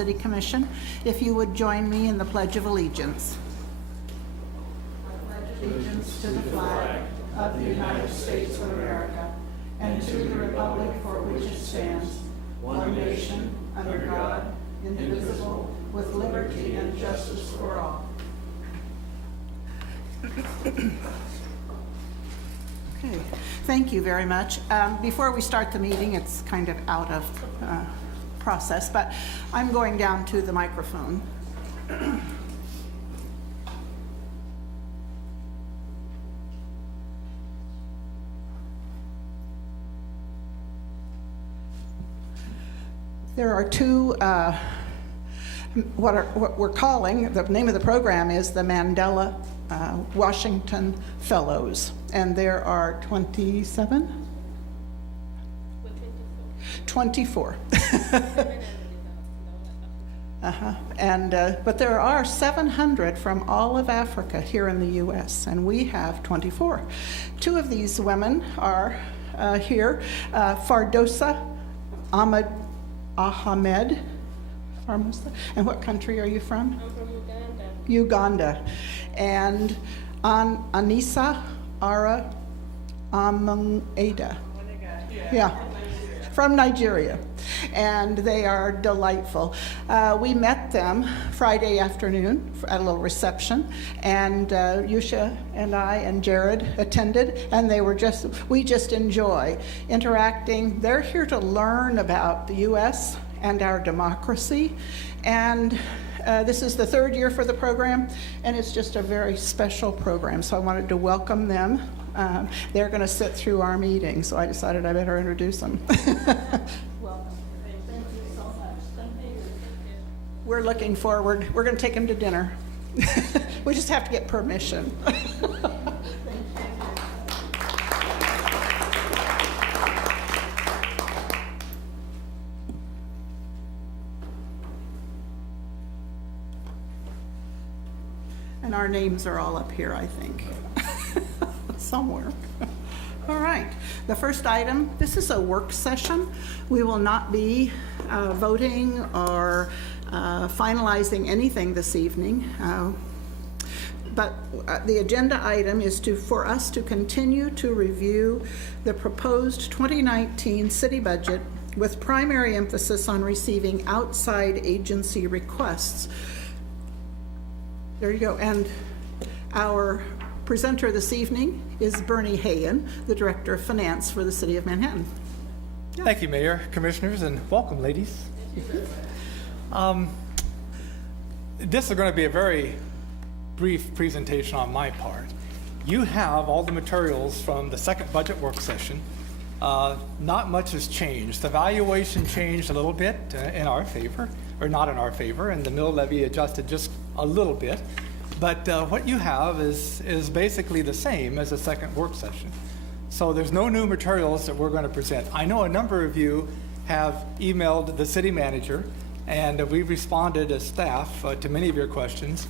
City Commission. If you would join me in the Pledge of Allegiance. I pledge allegiance to the flag of the United States of America and to the republic for which it stands, one nation, under God, indivisible, with liberty and justice for all. Okay, thank you very much. Before we start the meeting, it's kind of out of process, but I'm going down to the microphone. There are two, what we're calling, the name of the program is the Mandela Washington Fellows, and there are 27? 24. But there are 700 from all of Africa here in the U.S., and we have 24. Two of these women are here, Fardosa Ahmed. And what country are you from? I'm from Uganda. Uganda. And Anissa Ara Amungada. Yeah, from Nigeria. And they are delightful. We met them Friday afternoon at a little reception, and Yusha and I and Jared attended, and we just enjoy interacting. They're here to learn about the U.S. and our democracy, and this is the third year for the program, and it's just a very special program, so I wanted to welcome them. They're going to sit through our meeting, so I decided I better introduce them. Welcome. Thank you so much. Thank you. We're looking forward. We're going to take them to dinner. We just have to get permission. And our names are all up here, I think, somewhere. All right, the first item, this is a work session. We will not be voting or finalizing anything this evening. But the agenda item is for us to continue to review the proposed 2019 city budget with primary emphasis on receiving outside agency requests. There you go. And our presenter this evening is Bernie Hayen, the Director of Finance for the City of Manhattan. Yeah. Thank you, Mayor, Commissioners, and welcome, ladies. This is going to be a very brief presentation on my part. You have all the materials from the second budget work session. Not much has changed. The valuation changed a little bit in our favor, or not in our favor, and the mill levy adjusted just a little bit. But what you have is basically the same as the second work session. So there's no new materials that we're going to present. I know a number of you have emailed the city manager, and we've responded as staff to many of your questions.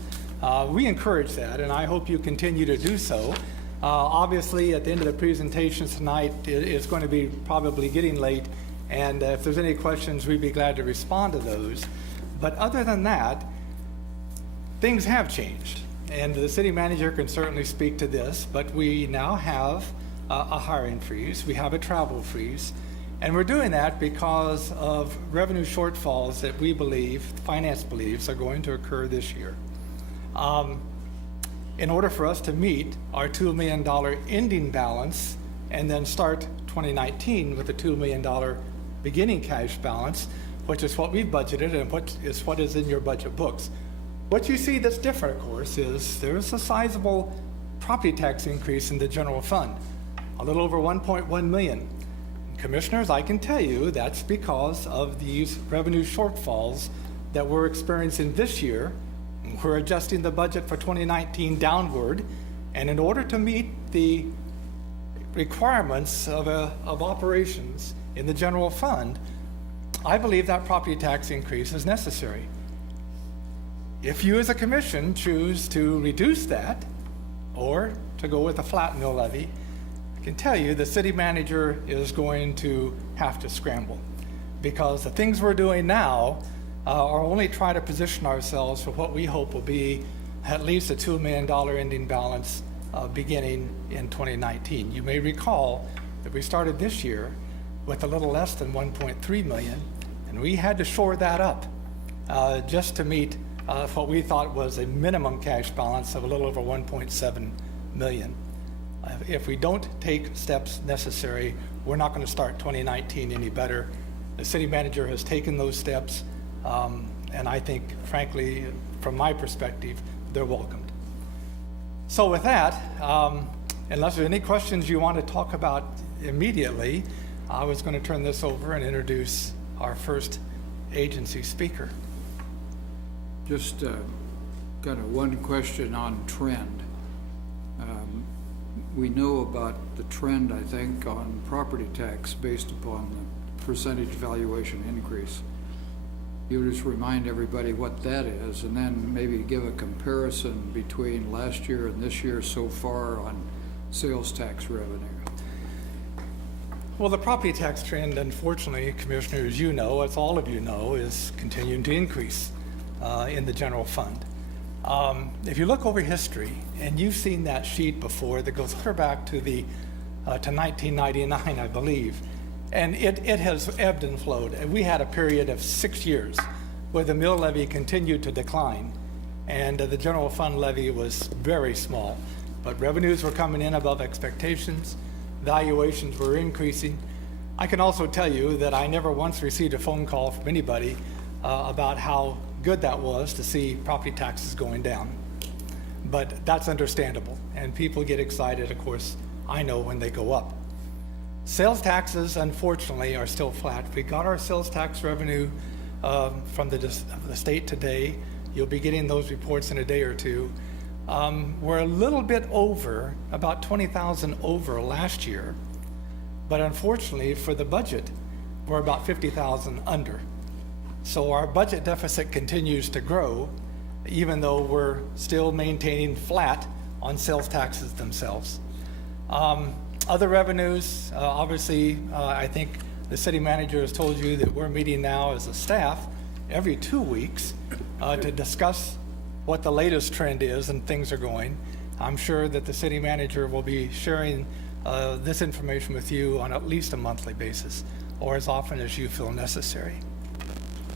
We encourage that, and I hope you continue to do so. Obviously, at the end of the presentations tonight, it's going to be probably getting late, and if there's any questions, we'd be glad to respond to those. But other than that, things have changed, and the city manager can certainly speak to this, but we now have a hiring freeze, we have a travel freeze, and we're doing that because of revenue shortfalls that we believe, finance believes, are going to occur this year. In order for us to meet our $2 million ending balance and then start 2019 with a $2 million beginning cash balance, which is what we've budgeted and what is in your budget books. What you see that's different, of course, is there's a sizable property tax increase in the general fund, a little over 1.1 million. Commissioners, I can tell you that's because of these revenue shortfalls that we're experiencing this year. We're adjusting the budget for 2019 downward, and in order to meet the requirements of operations in the general fund, I believe that property tax increase is necessary. If you as a commission choose to reduce that or to go with a flat mill levy, I can tell you the city manager is going to have to scramble, because the things we're doing now or only try to position ourselves for what we hope will be at least a $2 million ending balance beginning in 2019. You may recall that we started this year with a little less than 1.3 million, and we had to shore that up just to meet what we thought was a minimum cash balance of a little over 1.7 million. If we don't take steps necessary, we're not going to start 2019 any better. The city manager has taken those steps, and I think, frankly, from my perspective, they're welcomed. So with that, unless there's any questions you want to talk about immediately, I was going to turn this over and introduce our first agency speaker. Just kind of one question on trend. We know about the trend, I think, on property tax based upon the percentage valuation increase. You just remind everybody what that is, and then maybe give a comparison between last year and this year so far on sales tax revenue. Well, the property tax trend, unfortunately, Commissioners, you know, as all of you know, is continuing to increase in the general fund. If you look over history, and you've seen that sheet before that goes clear back to 1999, I believe, and it has ebbed and flowed. And we had a period of 6 years where the mill levy continued to decline, and the general fund levy was very small. But revenues were coming in above expectations, valuations were increasing. I can also tell you that I never once received a phone call from anybody about how good that was to see property taxes going down. But that's understandable, and people get excited, of course, I know, when they go up. Sales taxes, unfortunately, are still flat. We got our sales tax revenue from the state today. You'll be getting those reports in a day or two. We're a little bit over, about 20,000 over last year, but unfortunately for the budget, we're about 50,000 under. So our budget deficit continues to grow, even though we're still maintaining flat on sales taxes themselves. Other revenues, obviously, I think the city manager has told you that we're meeting now as a staff every 2 weeks to discuss what the latest trend is and things are going. I'm sure that the city manager will be sharing this information with you on at least a monthly basis, or as often as you feel necessary.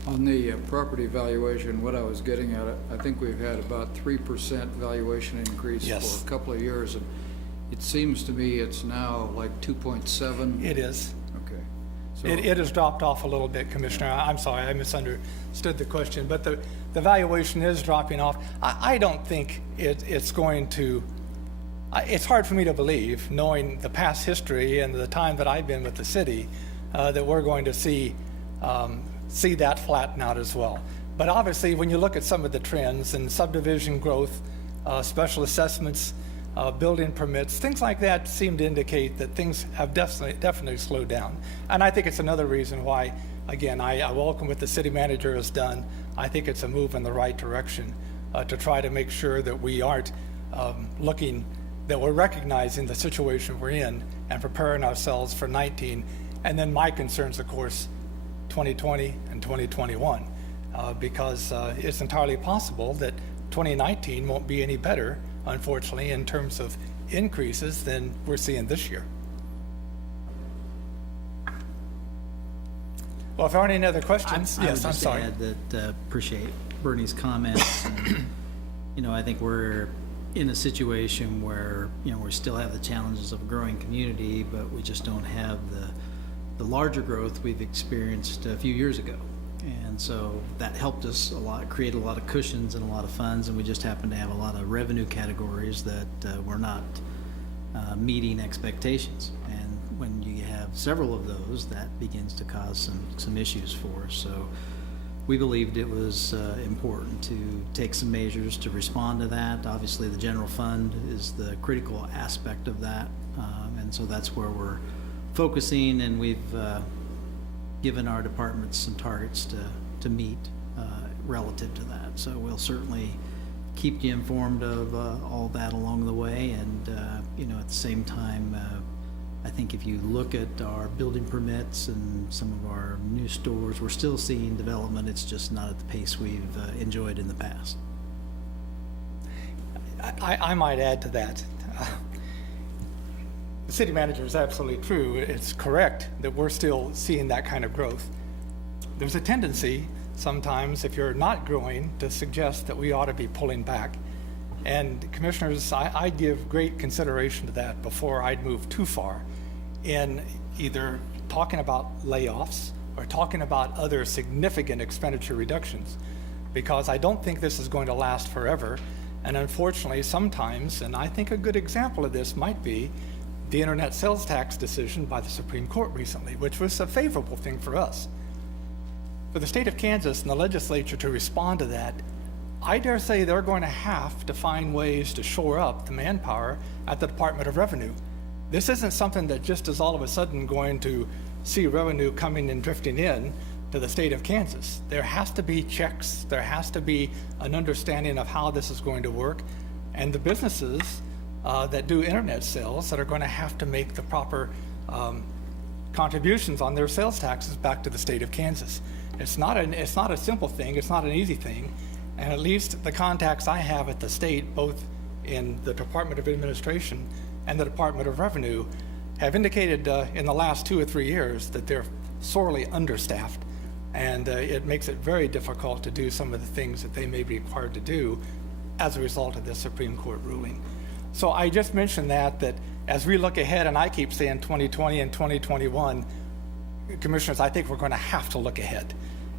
On the property valuation, what I was getting at, I think we've had about 3% valuation increase Yes. for a couple of years, and it seems to me it's now like 2.7. It is. Okay. So It has dropped off a little bit, Commissioner. I'm sorry, I misunderstood the question, but the valuation is dropping off. I don't think it's going to, it's hard for me to believe, knowing the past history and the time that I've been with the city, that we're going to see that flatten out as well. But obviously, when you look at some of the trends in subdivision growth, special assessments, building permits, things like that seem to indicate that things have definitely slowed down. And I think it's another reason why, again, I welcome what the city manager has done. I think it's a move in the right direction to try to make sure that we aren't that we're recognizing the situation we're in and preparing ourselves for 19. And then my concerns, of course, 2020 and 2021, because it's entirely possible that 2019 won't be any better, unfortunately, in terms of increases than we're seeing this year. Well, if there aren't any other questions, I yes, would I'm just sorry. add that appreciate Bernie's comments. And, I think we're in a situation where, we still have the challenges of a growing community, but we just don't have the larger growth we've experienced a few years ago. And so that helped us a lot, create a lot of cushions and a lot of funds, and we just happen to have a lot of revenue categories that were not meeting expectations. And when you have several of those, that begins to cause some issues for us. So we believed it was important to take some measures to respond to that. Obviously, the general fund is the critical aspect of that, and so that's where we're focusing, and we've given our departments some targets to meet relative to that. So we'll certainly keep you informed of all that along the way, and at the same time I think if you look at our building permits and some of our new stores, we're still seeing development. It's just not at the pace we've enjoyed in the past. I might add to that. The city manager is absolutely true. It's correct that we're still seeing that kind of growth. There's a tendency sometimes, if you're not growing, to suggest that we ought to be pulling back. And commissioners, I'd give great consideration to that before I'd move too far in either talking about layoffs or talking about other significant expenditure reductions, because I don't think this is going to last forever. And unfortunately, sometimes, and I think a good example of this might be the internet sales tax decision by the Supreme Court recently, which was a favorable thing for us. For the state of Kansas and the legislature to respond to that, I dare say they're going to have to find ways to shore up the manpower at the Department of Revenue. This isn't something that just is all of a sudden going to see revenue coming and drifting in to the state of Kansas. There has to be checks, there has to be an understanding of how this is going to work, and the businesses that do internet sales that are going to have to make the proper contributions on their sales taxes back to the state of Kansas. It's not a simple thing, it's not an easy thing, and at least the contacts I have at the state, both in the Department of Administration and the Department of Revenue, have indicated in the last 2 or 3 years that they're sorely understaffed, and it makes it very difficult to do some of the things that they may be required to do as a result of this Supreme Court ruling. So I just mentioned that as we look ahead, and I keep saying 2020 and 2021, commissioners, I think we're going to have to look ahead.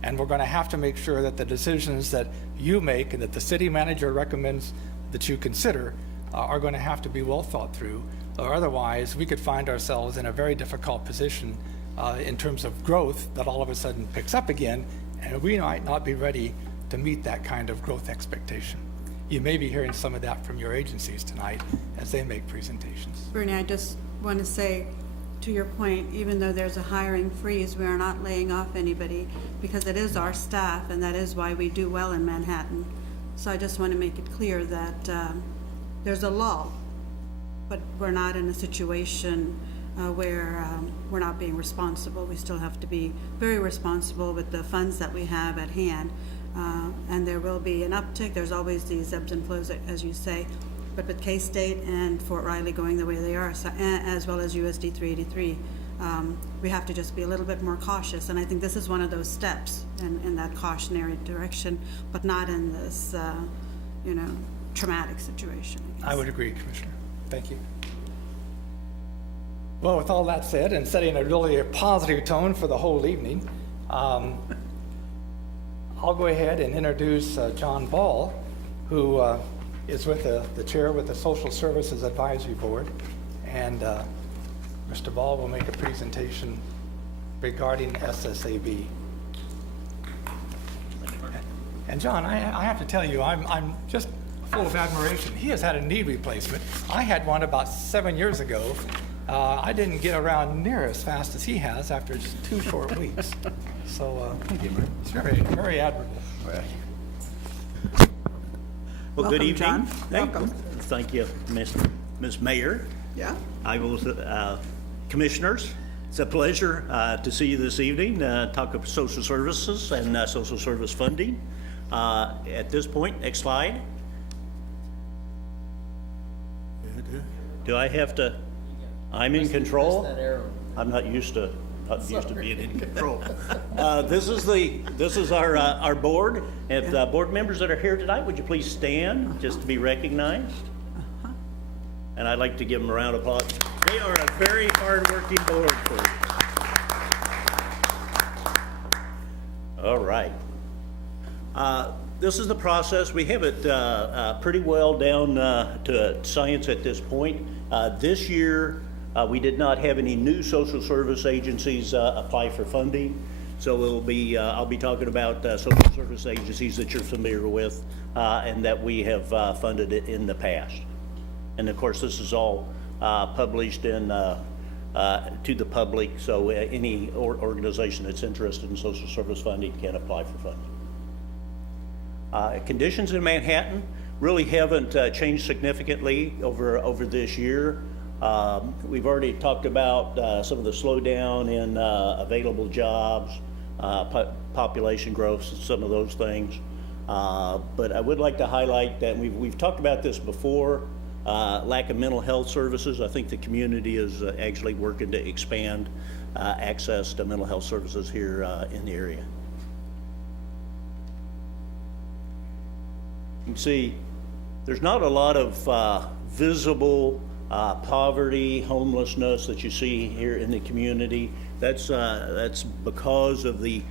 And we're going to have to make sure that the decisions that you make and that the city manager recommends that you consider are going to have to be well thought through, or otherwise we could find ourselves in a very difficult position in terms of growth that all of a sudden picks up again, and we might not be ready to meet that kind of growth expectation. You may be hearing some of that from your agencies tonight as they make presentations. Bernie, I just want to say, to your point, even though there's a hiring freeze, we are not laying off anybody, because it is our staff, and that is why we do well in Manhattan. So I just want to make it clear that there's a lull, but we're not in a situation where we're not being responsible. We still have to be very responsible with the funds that we have at hand. And there will be an uptick. There's always these ebbs and flows, as you say. But with K-State and Fort Riley going the way they are, so, as well as USD 383, we have to just be a little bit more cautious. And I think this is one of those steps in that cautionary direction, but not in this, traumatic situation. I would agree, Commissioner. Thank you. Well, with all that said, and setting a really positive tone for the whole evening, I'll go ahead and introduce John Ball, who is with the chair with the Social Services Advisory Board. And Mr. Ball will make a presentation regarding SSAB. And John, I have to tell you, I'm just full of admiration. He has had a knee replacement. I had one about 7 years ago. I didn't get around near as fast as he has after just 2 short weeks. So it's very, very admirable. Well, good Welcome, evening. John. Welcome. Thank you, Ms. Mayor. Yeah. I will, commissioners, it's a pleasure to see you this evening, talk of social services and social service funding. At this point, next slide. Do I have to, I'm in control? I'm not used to being in control. This is our board. If the board members that are here tonight, would you please stand just to be recognized? And I'd like to give them a round of applause. They are a very hard-working board for you. All right. This is the process. We have it pretty well down to science at this point. This year, we did not have any new social service agencies apply for funding. So it'll be, I'll be talking about social service agencies that you're familiar with and that we have funded it in the past. And of course, this is all published in to the public, so any organization that's interested in social service funding can apply for funding. Conditions in Manhattan really haven't changed significantly over this year. We've already talked about some of the slowdown in available jobs, population growth, some of those things. But I would like to highlight that we've talked about this before, lack of mental health services. I think the community is actually working to expand access to mental health services here in the area. You can see there's not a lot of visible poverty, homelessness that you see here in the community. That's because of the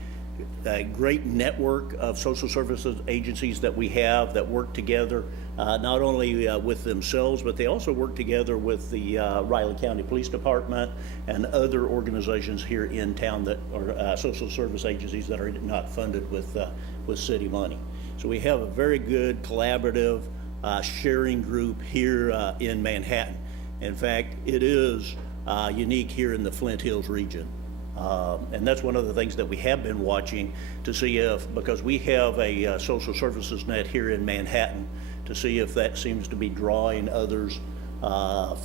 great network of social services agencies that we have that work together, not only with themselves, but they also work together with the Riley County Police Department and other organizations here in town that are social service agencies that are not funded with city money. So we have a very good collaborative sharing group here in Manhattan. In fact, it is unique here in the Flint Hills region. And that's one of the things that we have been watching to see if, because we have a social services net here in Manhattan, to see if that seems to be drawing others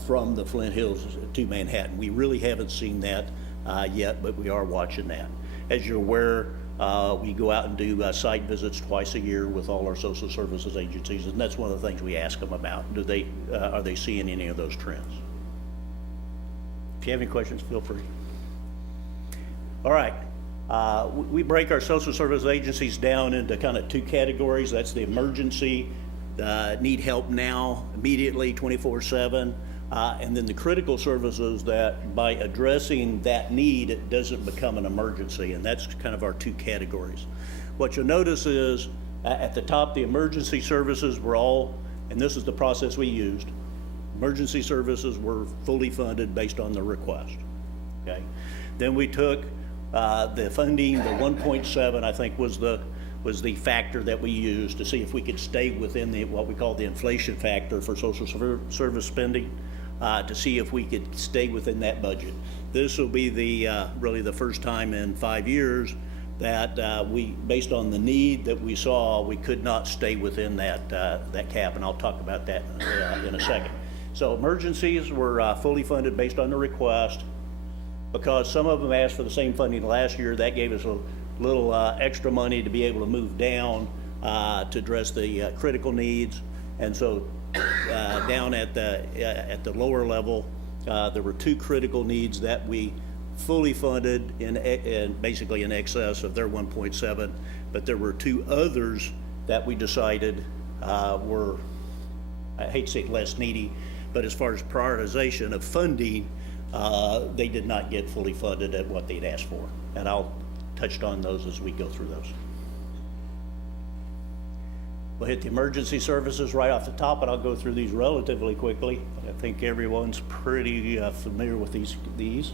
from the Flint Hills to Manhattan. We really haven't seen that yet, but we are watching that. As you're aware, we go out and do site visits twice a year with all our social services agencies, and that's one of the things we ask them about. Are they seeing any of those trends? If you have any questions, feel free. All right, we break our social service agencies down into kind of two categories. That's the emergency, need help now, immediately, 24/7, and then the critical services that by addressing that need, it doesn't become an emergency, and that's kind of our two categories. What you'll notice is at the top, the emergency services were all, and this is the process we used, emergency services were fully funded based on the request, okay? Then we took the funding, the 1.7, I think was the factor that we used to see if we could stay within what we call the inflation factor for social service spending, to see if we could stay within that budget. This will be really the first time in 5 years that we, based on the need that we saw, we could not stay within that cap, and I'll talk about that in a second. So emergencies were fully funded based on the request. Because some of them asked for the same funding last year, that gave us a little extra money to be able to move down to address the critical needs. And so down at the lower level, there were two critical needs that we fully funded in basically in excess of their 1.7, but there were two others that we decided were, I hate to say less needy, but as far as prioritization of funding, they did not get fully funded at what they'd asked for. And I'll touch on those as we go through those. We'll hit the emergency services right off the top, and I'll go through these relatively quickly. I think everyone's pretty familiar with these. You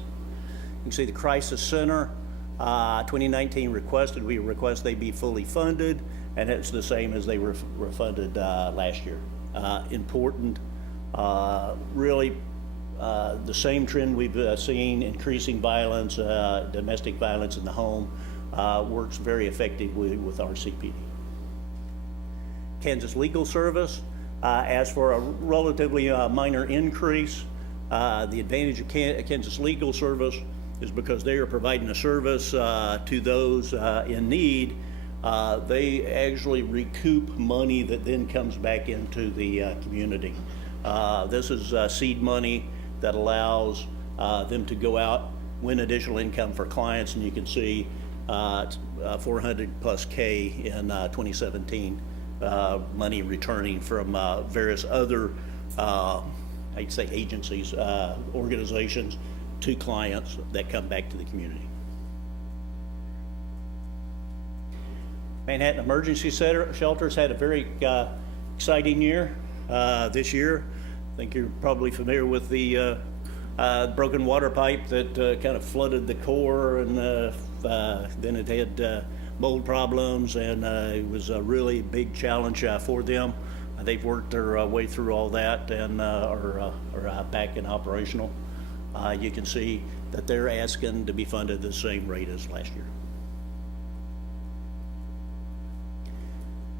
can see the Crisis Center, 2019 requested, we request they be fully funded, and it's the same as they were funded last year. Important, really, the same trend we've seen, increasing violence, domestic violence in the home, works very effectively with our CPD. Kansas Legal Service asked for a relatively minor increase. The advantage of Kansas Legal Service is because they are providing a service to those in need. They actually recoup money that then comes back into the community. This is seed money that allows them to go out, win additional income for clients, and you can see 400 plus K in 2017, money returning from various other, I'd say agencies, organizations to clients that come back to the community. Manhattan Emergency Shelters had a very exciting year this year. I think you're probably familiar with the broken water pipe that kind of flooded the core, and then it had mold problems, and it was a really big challenge for them. They've worked their way through all that and are back and operational. You can see that they're asking to be funded the same rate as last year.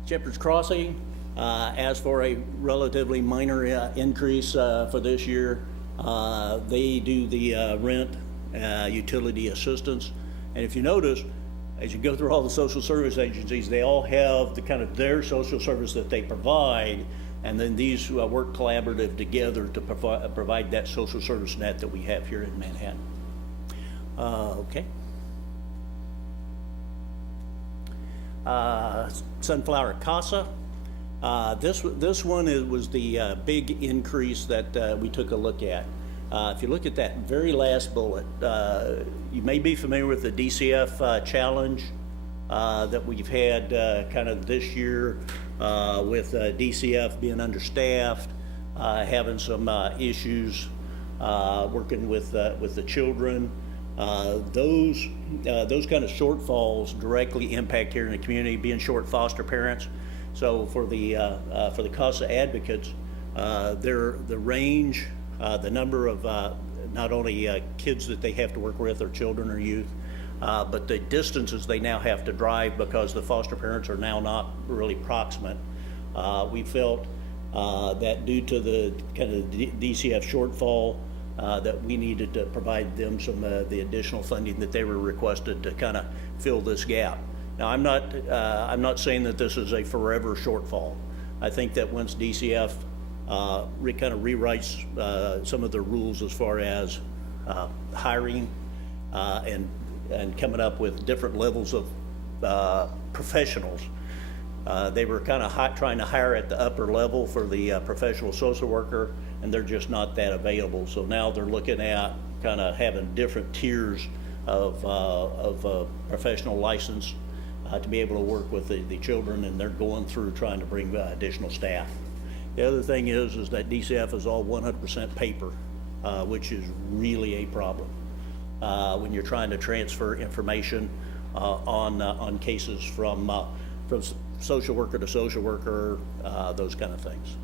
Shepherd's Crossing asked for a relatively minor increase for this year. They do the rent, utility assistance. And if you notice, as you go through all the social service agencies, they all have the kind of their social service that they provide, and then these work collaborative together to provide that social service net that we have here in Manhattan. Okay. Sunflower Casa. This one was the big increase that we took a look at. If you look at that very last bullet, you may be familiar with the DCF challenge that we've had kind of this year with DCF being understaffed, having some issues working with the children. Those kind of shortfalls directly impact here in the community, being short foster parents. So for the CASA advocates, the range, the number of not only kids that they have to work with, or children or youth, but the distances they now have to drive because the foster parents are now not really proximate. We felt that due to the kind of DCF shortfall, that we needed to provide them some of the additional funding that they were requested to kind of fill this gap. Now, I'm not saying that this is a forever shortfall. I think that once DCF kind of rewrites some of the rules as far as hiring and coming up with different levels of professionals. They were kind of trying to hire at the upper level for the professional social worker, and they're just not that available. So now they're looking at kind of having different tiers of professional license to be able to work with the children, and they're going through trying to bring additional staff. The other thing is that DCF is all 100% paper, which is really a problem when you're trying to transfer information on cases from social worker to social worker, those kind of things.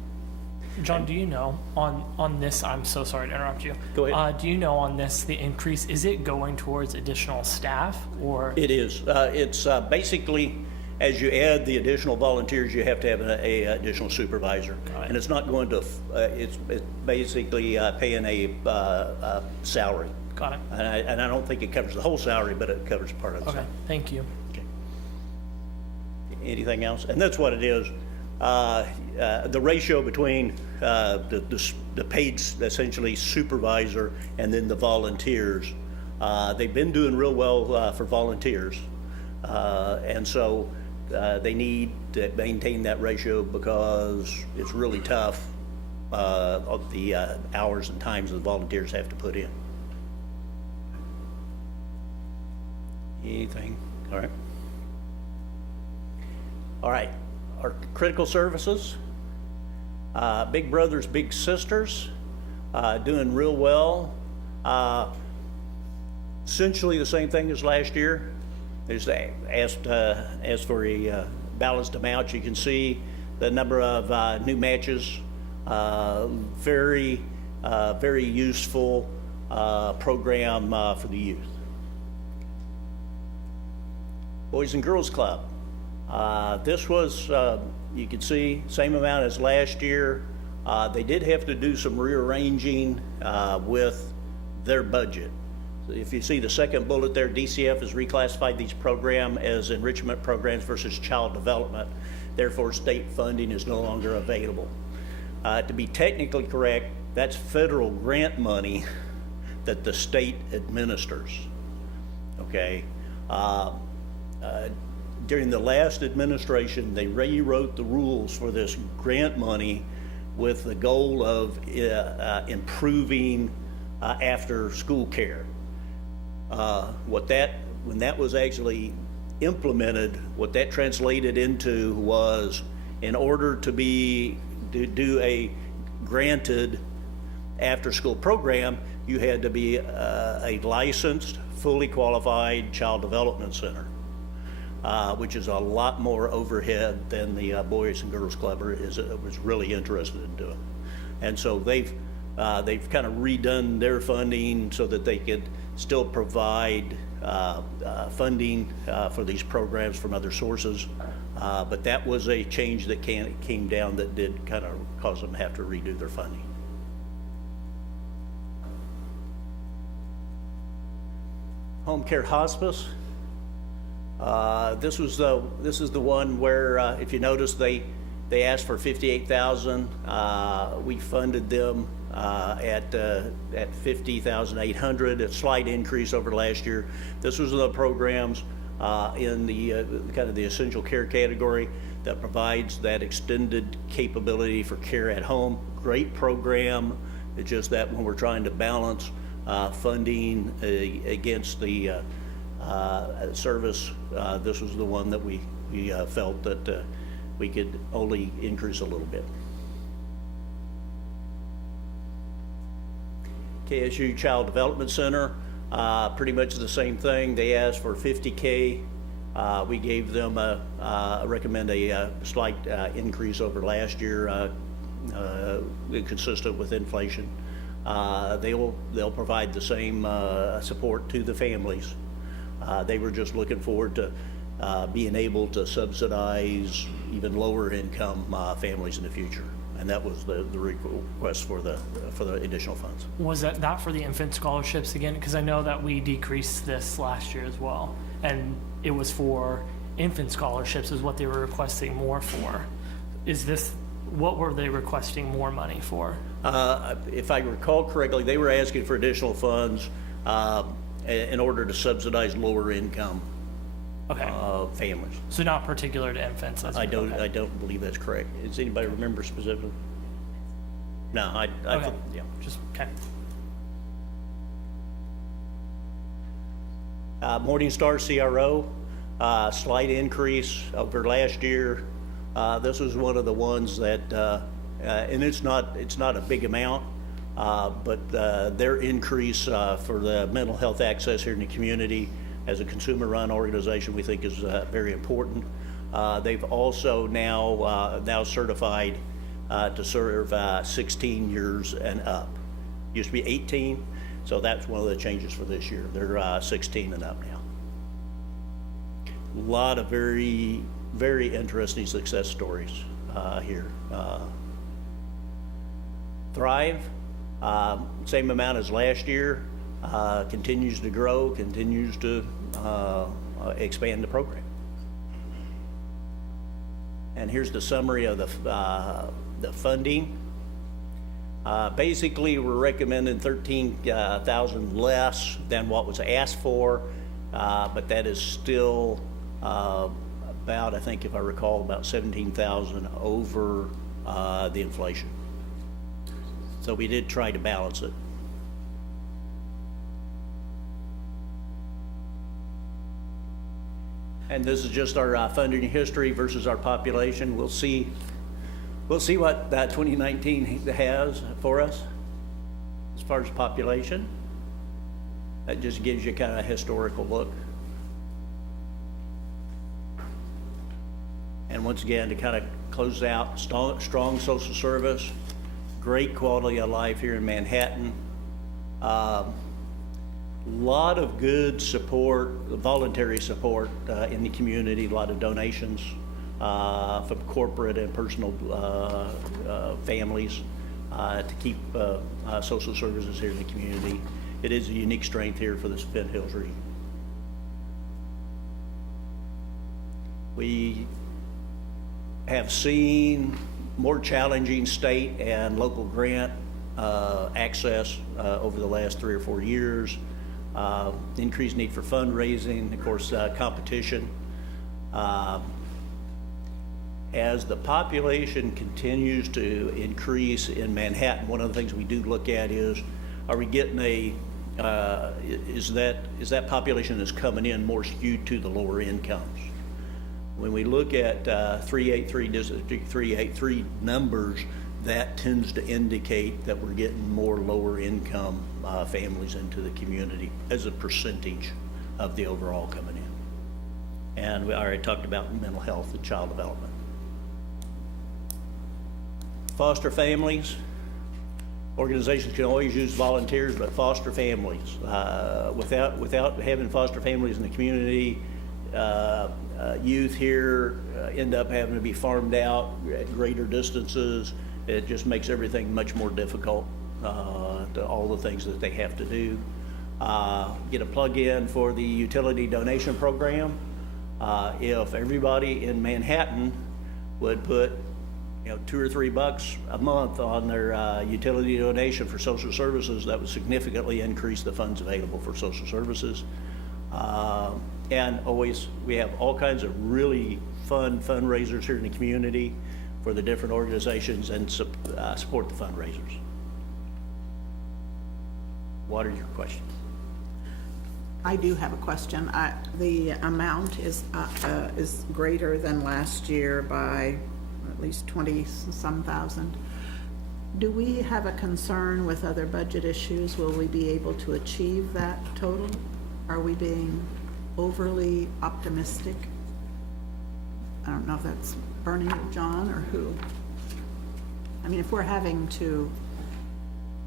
John, do you know on this, I'm so sorry to interrupt you. Go ahead. Do you know on this, the increase, is it going towards additional staff or? It is. It's basically, as you add the additional volunteers, you have to have an additional supervisor. Got it. And it's not going to, it's basically paying a salary. Got it. And I don't think it covers the whole salary, but it covers part of the Okay, salary. thank you. Okay. Anything else? And that's what it is. The ratio between the paid, essentially, supervisor and then the volunteers, they've been doing real well for volunteers. And so they need to maintain that ratio because it's really tough, of the hours and times the volunteers have to put in. Anything? All right. All right. Our critical services, Big Brothers Big Sisters, doing real well. Essentially the same thing as last year. They just asked for a balanced amount. You can see the number of new matches. Very useful program for the youth. Boys and Girls Club. This was, you can see, same amount as last year. They did have to do some rearranging with their budget. So if you see the second bullet there, DCF has reclassified these programs as enrichment programs versus child development. Therefore, state funding is no longer available. To be technically correct, that's federal grant money that the state administers, okay? During the last administration, they rewrote the rules for this grant money with the goal of improving after-school care. When that was actually implemented, what that translated into was, in order to do a granted after-school program, you had to be a licensed, fully qualified child development center. Which is a lot more overhead than the Boys and Girls Club was really interested in doing. And so they've kind of redone their funding so that they could still provide funding for these programs from other sources. But that was a change that came down that did kind of cause them to have to redo their funding. Home care hospice. This is the one where, if you notice, they asked for 58,000. We funded them at 50,800, a slight increase over last year. This was the programs in the kind of the essential care category that provides that extended capability for care at home. Great program. It's just that when we're trying to balance funding against the service, this was the one that we felt that we could only increase a little bit. KSU Child Development Center, pretty much the same thing. They asked for 50K. We gave them recommend a slight increase over last year, consistent with inflation. They'll provide the same support to the families. They were just looking forward to being able to subsidize even lower income families in the future. And that was the request for the additional funds. Was that not for the infant scholarships again? Because I know that we decreased this last year as well. And it was for infant scholarships is what they were requesting more for. Is this, what were they requesting more money for? If I recall correctly, they were asking for additional funds in order to subsidize lower income Okay. families. So not particular to infants? I don't believe that's correct. Does anybody remember specifically? No, Okay. yeah. Just, okay. Morningstar CRO, slight increase over last year. This was one of the ones that, and it's not a big amount, but their increase for the mental health access here in the community as a consumer-run organization, we think is very important. They've also now certified to serve 16 years and up. Used to be 18, so that's one of the changes for this year. They're 16 and up now. A lot of very, very interesting success stories here. Thrive, same amount as last year, continues to grow, continues to expand the program. And here's the summary of the funding. Basically, we're recommending 13,000 less than what was asked for, but that is still about, I think if I recall, about 17,000 over the inflation. So we did try to balance it. And this is just our funding history versus our population. We'll see what 2019 has for us as far as population. That just gives you kind of a historical look. And once again, to kind of close out, strong social service, great quality of life here in Manhattan. Lot of good support, voluntary support in the community, a lot of donations from corporate and personal families to keep social services here in the community. It is a unique strength here for the Flint Hills region. We have seen more challenging state and local grant access over the last 3 or 4 years. Increased need for fundraising, of course, competition. As the population continues to increase in Manhattan, one of the things we do look at is, are we getting is that population that's coming in more skewed to the lower incomes? When we look at 383 numbers, that tends to indicate that we're getting more lower income families into the community as a percentage of the overall coming in. And we already talked about mental health and child development. Foster families. Organizations can always use volunteers, but foster families. Without having foster families in the community, youth here end up having to be farmed out at greater distances. It just makes everything much more difficult, to all the things that they have to do. get a plug-in for the utility donation program. If everybody in Manhattan would put, $2 or $3 a month on their utility donation for social services, that would significantly increase the funds available for social services. And always, we have all kinds of really fun fundraisers here in the community for the different organizations and support the fundraisers. What are your questions? I do have a question. The amount is greater than last year by at least 20-some thousand. Do we have a concern with other budget issues? Will we be able to achieve that total? Are we being overly optimistic? I don't know if that's Bernie or John or who. I mean, if we're having to,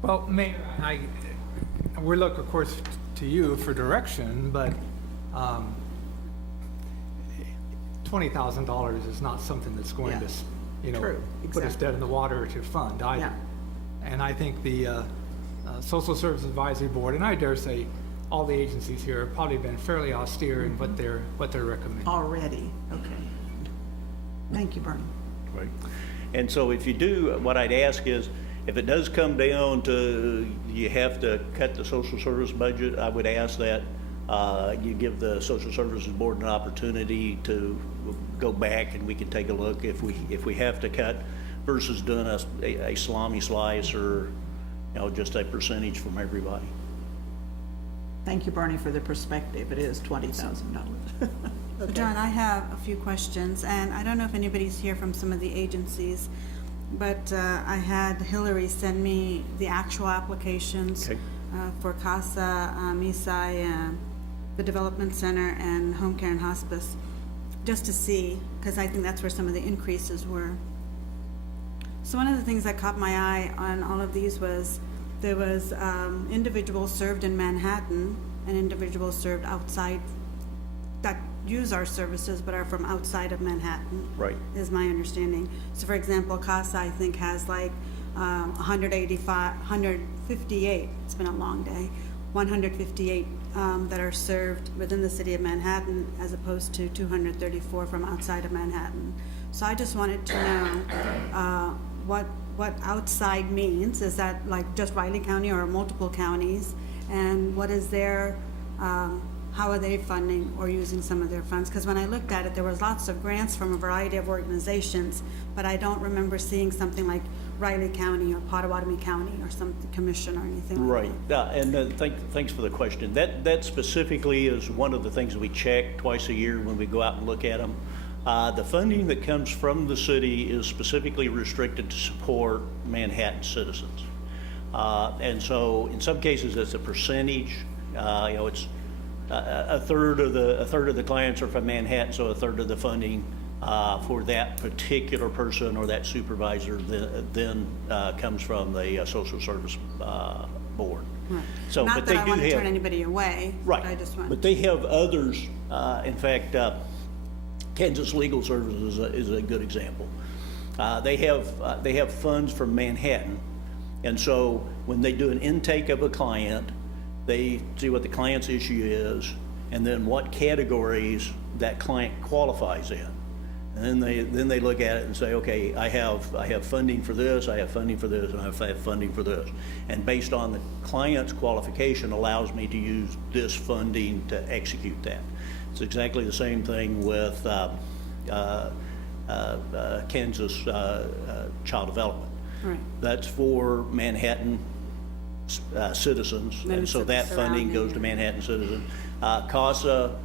Well, we look, of course, to you for direction, but $20,000 is not something that's going to, True, put us exactly. dead in the water to fund either. Yeah. And I think the Social Service Advisory Board, and I dare say all the agencies here have probably been fairly austere in what they're recommending. already, okay. Thank you, Bernie. Right. And so if you do, what I'd ask is, if it does come down to you have to cut the social service budget, I would ask that you give the Social Services Board an opportunity to go back and we can take a look if we have to cut versus doing a salami slice or, just a percentage from everybody. Thank you, Bernie, for the perspective. It is $20,000. So John, I have a few questions, and I don't know if anybody's here from some of the agencies, but I had Hillary send me the actual applications Okay. for CASA, MISI, the Development Center, and Home Care and Hospice, just to see, because I think that's where some of the increases were. So one of the things that caught my eye on all of these was there was individuals served in Manhattan and individuals served outside that use our services but are from outside of Manhattan. Right. Is my understanding. So for example, CASA, I think, has like 158, it's been a long day, 158 that are served within the city of Manhattan as opposed to 234 from outside of Manhattan. So I just wanted to know what outside means. Is that like just Riley County or multiple counties? And what is their, how are they funding or using some of their funds? Because when I looked at it, there was lots of grants from a variety of organizations, but I don't remember seeing something like Riley County or Potawatomi County or some commission or anything like that. Right, and thanks for the question. That specifically is one of the things we check twice a year when we go out and look at them. The funding that comes from the city is specifically restricted to support Manhattan citizens. And so in some cases it's a percentage, it's a third of the clients are from Manhattan, so a third of the funding for that particular person or that supervisor then comes from the social service board. Right. So, Not but that they I do want to have- turn anybody away, but I Right, just want. but they have others, in fact, Kansas Legal Services is a good example. They have funds from Manhattan, and so when they do an intake of a client, they see what the client's issue is, and then what categories that client qualifies in. And then they look at it and say, okay, I have funding for this, I have funding for this, and I have funding for this. And based on the client's qualification allows me to use this funding to execute that. It's exactly the same thing with Kansas Child Development. Right. That's for Manhattan citizens, Then and so it's that funding surrounding goes to area. Manhattan citizens. CASA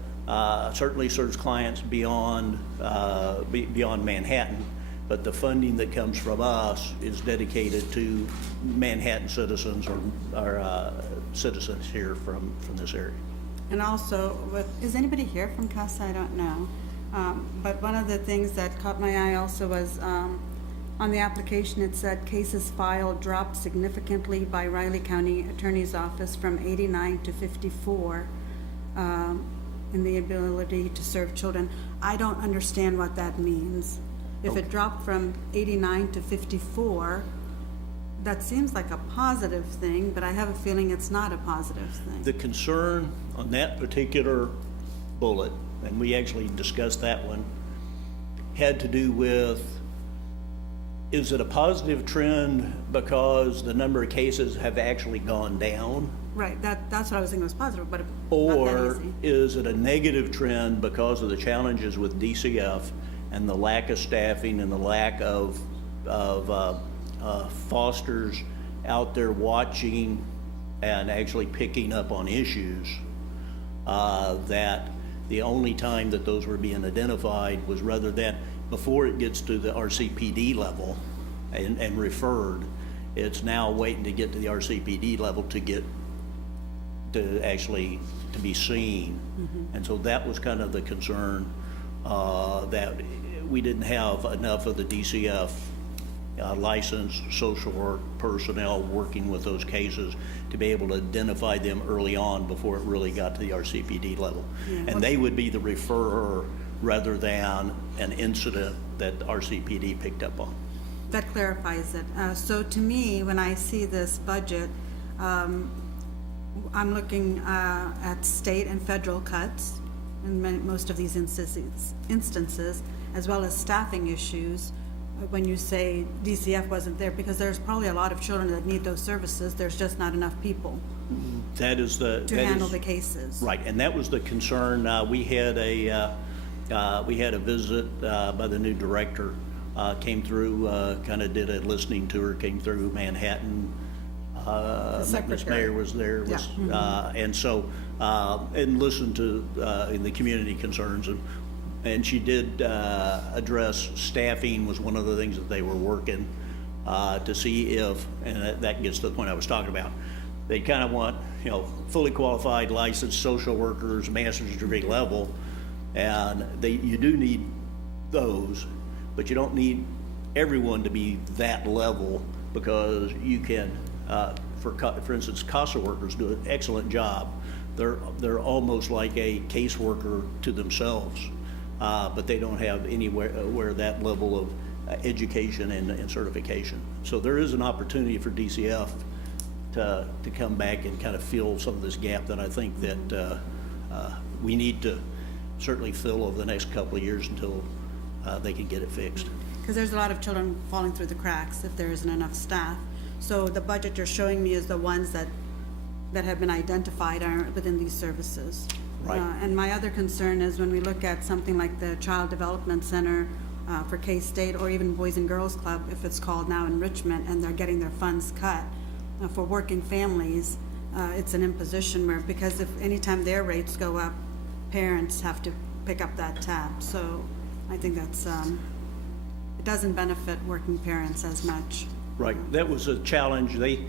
certainly serves clients beyond Manhattan, but the funding that comes from us is dedicated to Manhattan citizens or citizens here from this area. And also, is anybody here from CASA? I don't know. But one of the things that caught my eye also was on the application, it said cases filed dropped significantly by Riley County Attorney's Office from 89 to 54 in the ability to serve children. I don't understand what that means. If it dropped from 89 to 54, that seems like a positive thing, but I have a feeling it's not a positive thing. The concern on that particular bullet, and we actually discussed that one, had to do with, is it a positive trend because the number of cases have actually gone down? Right, that's what I was thinking was positive, but not that Or easy. is it a negative trend because of the challenges with DCF and the lack of staffing and the lack of fosters out there watching and actually picking up on issues, that the only time that those were being identified was rather than before it gets to the RCPD level and referred, it's now waiting to get to the RCPD level to be seen. And so that was kind of the concern, that we didn't have enough of the DCF licensed social work personnel working with those cases to be able to identify them early on before it really got to the RCPD level. And they would be the referrer rather than an incident that the RCPD picked up on. That clarifies it. So to me, when I see this budget, I'm looking at state and federal cuts in most of these instances, as well as staffing issues. When you say DCF wasn't there, because there's probably a lot of children that need those services, there's just not enough people That is the. to handle the cases. Right, and that was the concern. We had a visit by the new director, came through, kind of did a listening tour, came through Manhattan. Ms. secretary. Mayor was there, and so, and listened to the community concerns, and she did address staffing was one of the things that they were working to see if, and that gets to the point I was talking about. They kind of want, fully qualified licensed social workers, master's degree level, and you do need those, but you don't need everyone to be that level, because you can, for instance, CASA workers do an excellent job. They're almost like a caseworker to themselves, but they don't have anywhere where that level of education and certification. So there is an opportunity for DCF to come back and kind of fill some of this gap that I think that we need to certainly fill over the next couple of years until they can get it fixed. Because there's a lot of children falling through the cracks if there isn't enough staff. So the budget you're showing me is the ones that have been identified are within these services. Right. And my other concern is when we look at something like the Child Development Center for K-State, or even Boys and Girls Club, if it's called now Enrichment, and they're getting their funds cut for working families, it's an imposition where, because if anytime their rates go up, parents have to pick up that tab. So I think that's, it doesn't benefit working parents as much. Right, that was a challenge. They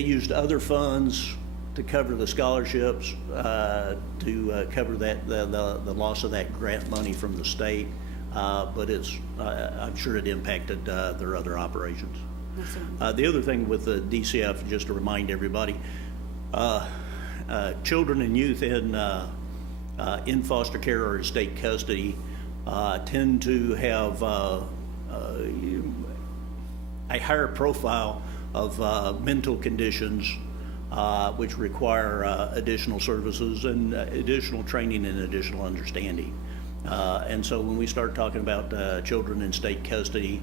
used other funds to cover the scholarships, to cover the loss of that grant money from the state, but I'm sure it impacted their other operations. The other thing with the DCF, just to remind everybody, children and youth in foster care or in state custody tend to have a higher profile of mental conditions, which require additional services and additional training and additional understanding. And so when we start talking about children in state custody,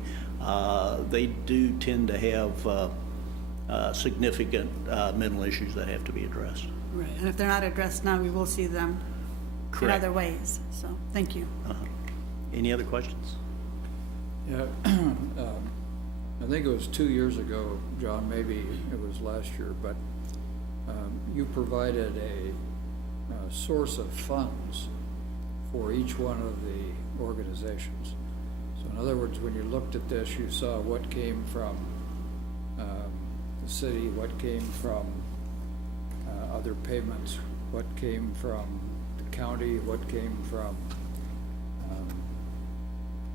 they do tend to have significant mental issues that have to be addressed. Right, and if they're not addressed now, we will see them in Correct. other ways. So, thank you. Any other questions? Yeah, I think it was 2 years ago, John, maybe it was last year, but you provided a source of funds for each one of the organizations. So in other words, when you looked at this, you saw what came from the city, what came from other payments, what came from the county, what came from,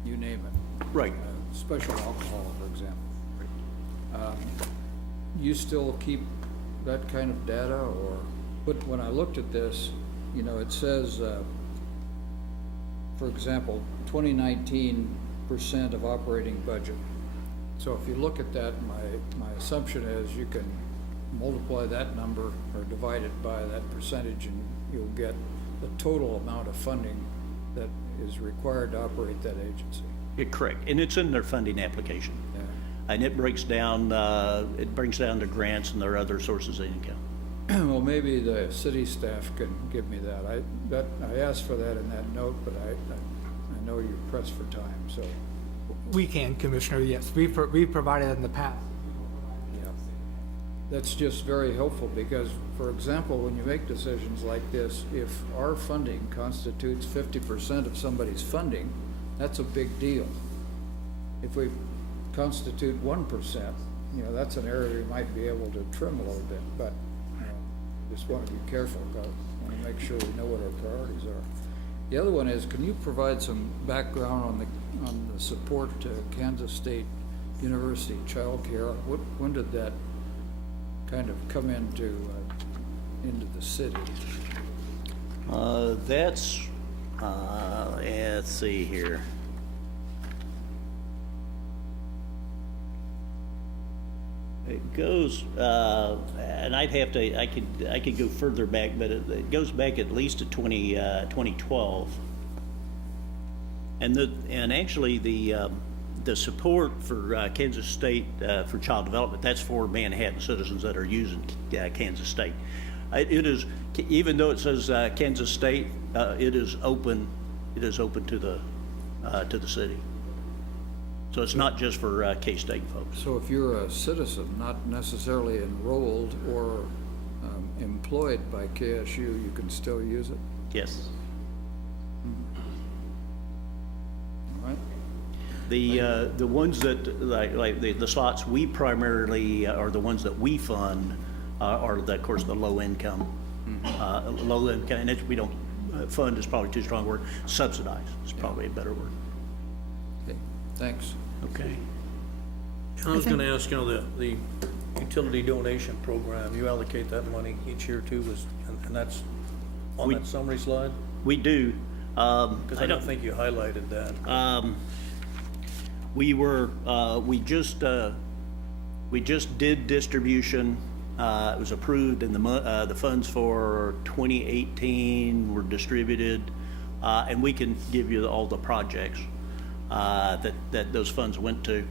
you name it. Right. Special alcohol, for example. You still keep that kind of data, or, but when I looked at this, it says, for example, 2019% of operating budget, So if you look at that, my assumption is you can multiply that number or divide it by that percentage and you'll get the total amount of funding that is required to operate that agency. Correct, and it's in their funding application. Yeah. And it brings down the grants and their other sources of income. Well, maybe the city staff can give me that. I asked for that in that note, but I know you're pressed for time, so, We can, Commissioner, yes. We've provided it in the past. yeah. That's just very helpful because, for example, when you make decisions like this, if our funding constitutes 50% of somebody's funding, that's a big deal. If we constitute 1%, that's an area we might be able to trim a little bit, but just want to be careful, because I want to make sure we know what our priorities are. The other one is, can you provide some background on the support to Kansas State University Child Care? When did that kind of come into the city? Let's see here. It goes, and I could go further back, but it goes back at least to 2012. And actually the support for Kansas State for child development, that's for Manhattan citizens that are using Kansas State. It is, even though it says Kansas State, it is open to the city. So it's not just for K-State folks. So if you're a citizen, not necessarily enrolled or employed by KSU, you can still use it? Yes. All right? The ones that, like the slots we primarily, are the ones that we fund, are, of course, the low income. Low income, and we don't, fund is probably too strong a word, subsidize is probably a better word. Okay, thanks. Okay. I was gonna ask, the utility donation program, you allocate that money each year too, and that's on that summary slide? We do. Because I don't think you highlighted that. We just did distribution. It was approved, and the funds for 2018 were distributed, and we can give you all the projects that those funds went to.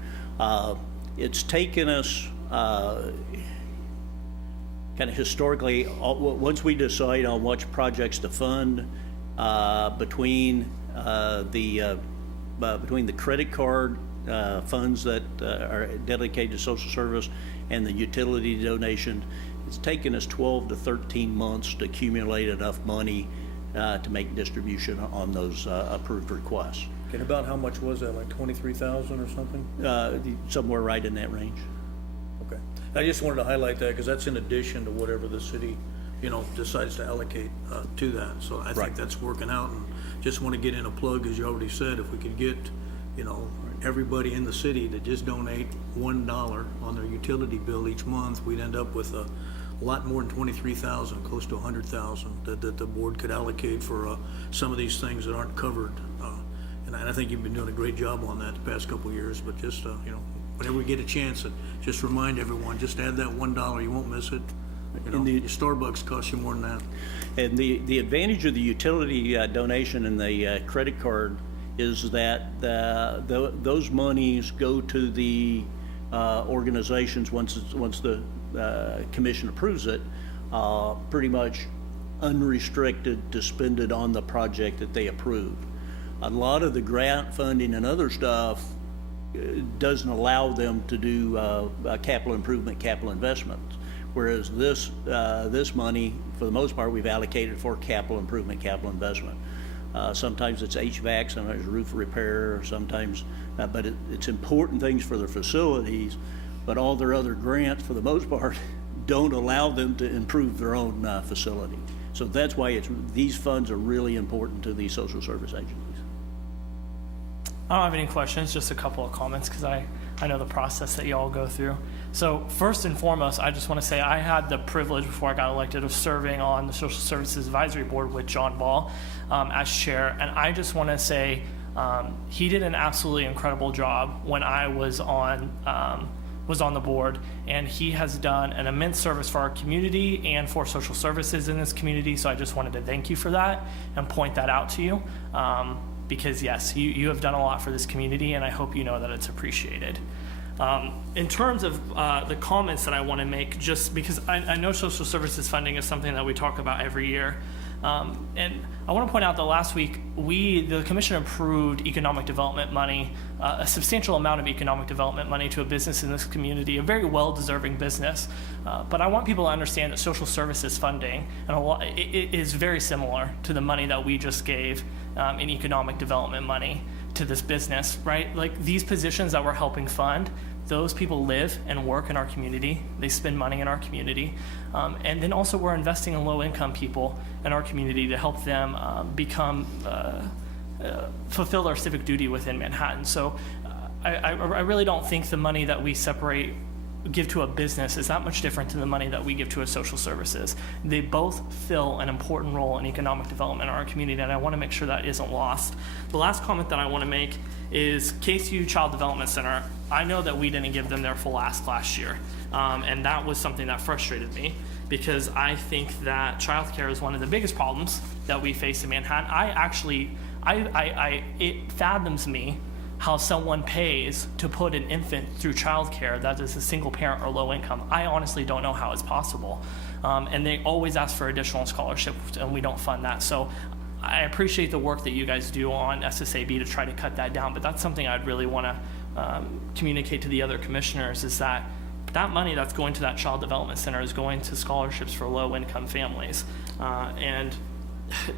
It's taken us kind of historically, once we decide on which projects to fund, between the credit card funds that are dedicated to social service and the utility donation, it's taken us 12 to 13 months to accumulate enough money to make distribution on those approved requests. And about how much was that, like 23,000 or something? Somewhere right in that range. Okay. I just wanted to highlight that because that's in addition to whatever the city, decides to allocate to that. So I Right. think that's working out, and just want to get in a plug, as you already said, if we could get, everybody in the city to just donate $1 on their utility bill each month, we'd end up with a lot more than 23,000, close to 100,000 that the board could allocate for some of these things that aren't covered. And I think you've been doing a great job on that the past couple of years, but just, whenever we get a chance, just remind everyone, just add that $1, you won't miss it. Starbucks costs you more than that. And the advantage of the utility donation and the credit card is that those monies go to the organizations once the commission approves it, pretty much unrestricted to spend it on the project that they approved. A lot of the grant funding and other stuff doesn't allow them to do capital improvement, capital investments. Whereas this money, for the most part, we've allocated for capital improvement, capital investment. Sometimes it's HVAC, sometimes roof repair, sometimes, but it's important things for their facilities, but all their other grants, for the most part, don't allow them to improve their own facility. So that's why these funds are really important to these social service agencies. I don't have any questions, just a couple of comments because I know the process that you all go through. So first and foremost, I just want to say I had the privilege before I got elected of serving on the Social Services Advisory Board with John Ball as chair. And I just want to say He did an absolutely incredible job when I was on the board, and he has done an immense service for our community and for social services in this community. So I just wanted to thank you for that and point that out to you, because yes, you have done a lot for this community, and I hope you know that it's appreciated. In terms of the comments that I want to make, just because I know social services funding is something that we talk about every year, and I want to point out that last week the commission approved economic development money, a substantial amount of economic development money to a business in this community, a very well-deserving business. But I want people to understand that social services funding it is very similar to the money that we just gave in economic development money to this business, right? Like these positions that we're helping fund, those people live and work in our community. They spend money in our community. And then also we're investing in low-income people in our community to help them fulfill their civic duty within Manhattan. So I really don't think the money that we give to a business is that much different than the money that we give to a social services. They both fill an important role in economic development in our community, and I want to make sure that isn't lost. The last comment that I want to make is KSU Child Development Center. I know that we didn't give them their full ask last year, and that was something that frustrated me, because I think that childcare is one of the biggest problems that we face in Manhattan. It fathoms me how someone pays to put an infant through childcare that is a single parent or low income. I honestly don't know how it's possible. And they always ask for additional scholarships, and we don't fund that. So I appreciate the work that you guys do on SSAB to try to cut that down, but that's something I'd really want to communicate to the other commissioners, is that money that's going to that child development center is going to scholarships for low income families. And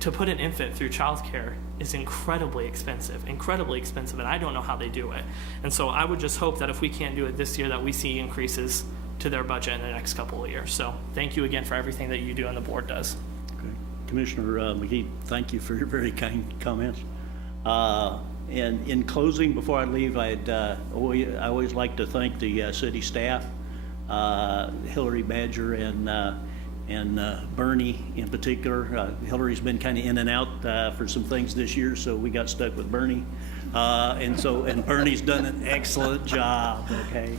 to put an infant through childcare is incredibly expensive, and I don't know how they do it. And so I would just hope that if we can't do it this year, that we see increases to their budget in the next couple of years. So thank you again for everything that you do and the board does. Okay. Commissioner McGee, thank you for your very kind comments. And in closing, before I leave, I always like to thank the city staff, Hillary Badger and Bernie in particular. Hillary's been kind of in and out for some things this year, so we got stuck with Bernie. And Bernie's done an excellent job, okay?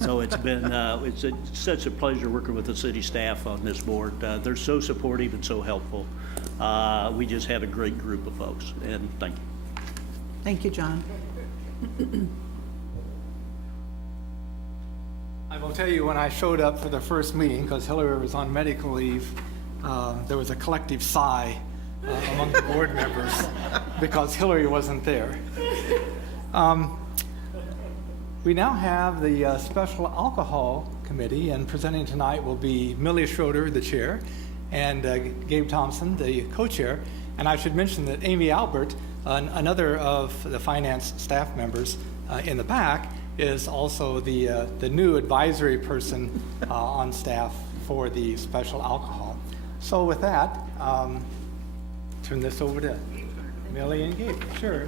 So it's been, such a pleasure working with the city staff on this board. They're so supportive and so helpful. We just have a great group of folks, and thank you. Thank you, John. I will tell you, when I showed up for the first meeting, because Hillary was on medical leave, there was a collective sigh among the board members because Hillary wasn't there. We now have the Special Alcohol Committee, and presenting tonight will be Millie Schroeder, the chair, and Gabe Thompson, the co-chair. And I should mention that Amy Albert, another of the finance staff members in the back, is also the new advisory person on staff for the special alcohol. So with that, turn this over to Millie and Gabe. Sure.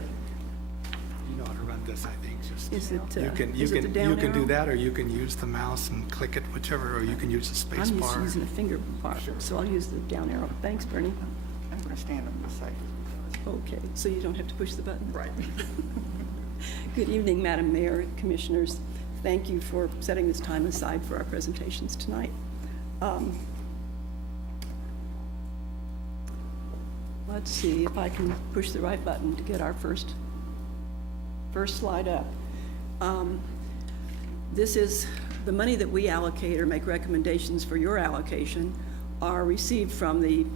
You know how to run this, I think. Just Is it, you can do arrow? that, or you can use the mouse and click it, whichever, or you can use the space I'm bar. using a finger bar, so I'll use the down arrow. Thanks, Bernie. I'm going to stand on this side. Okay, so you don't have to push the button? Right. Good evening, Madam Mayor, Commissioners. Thank you for setting this time aside for our presentations tonight. Let's see if I can push the right button to get our first slide up. This is the money that we allocate or make recommendations for your allocation are received from the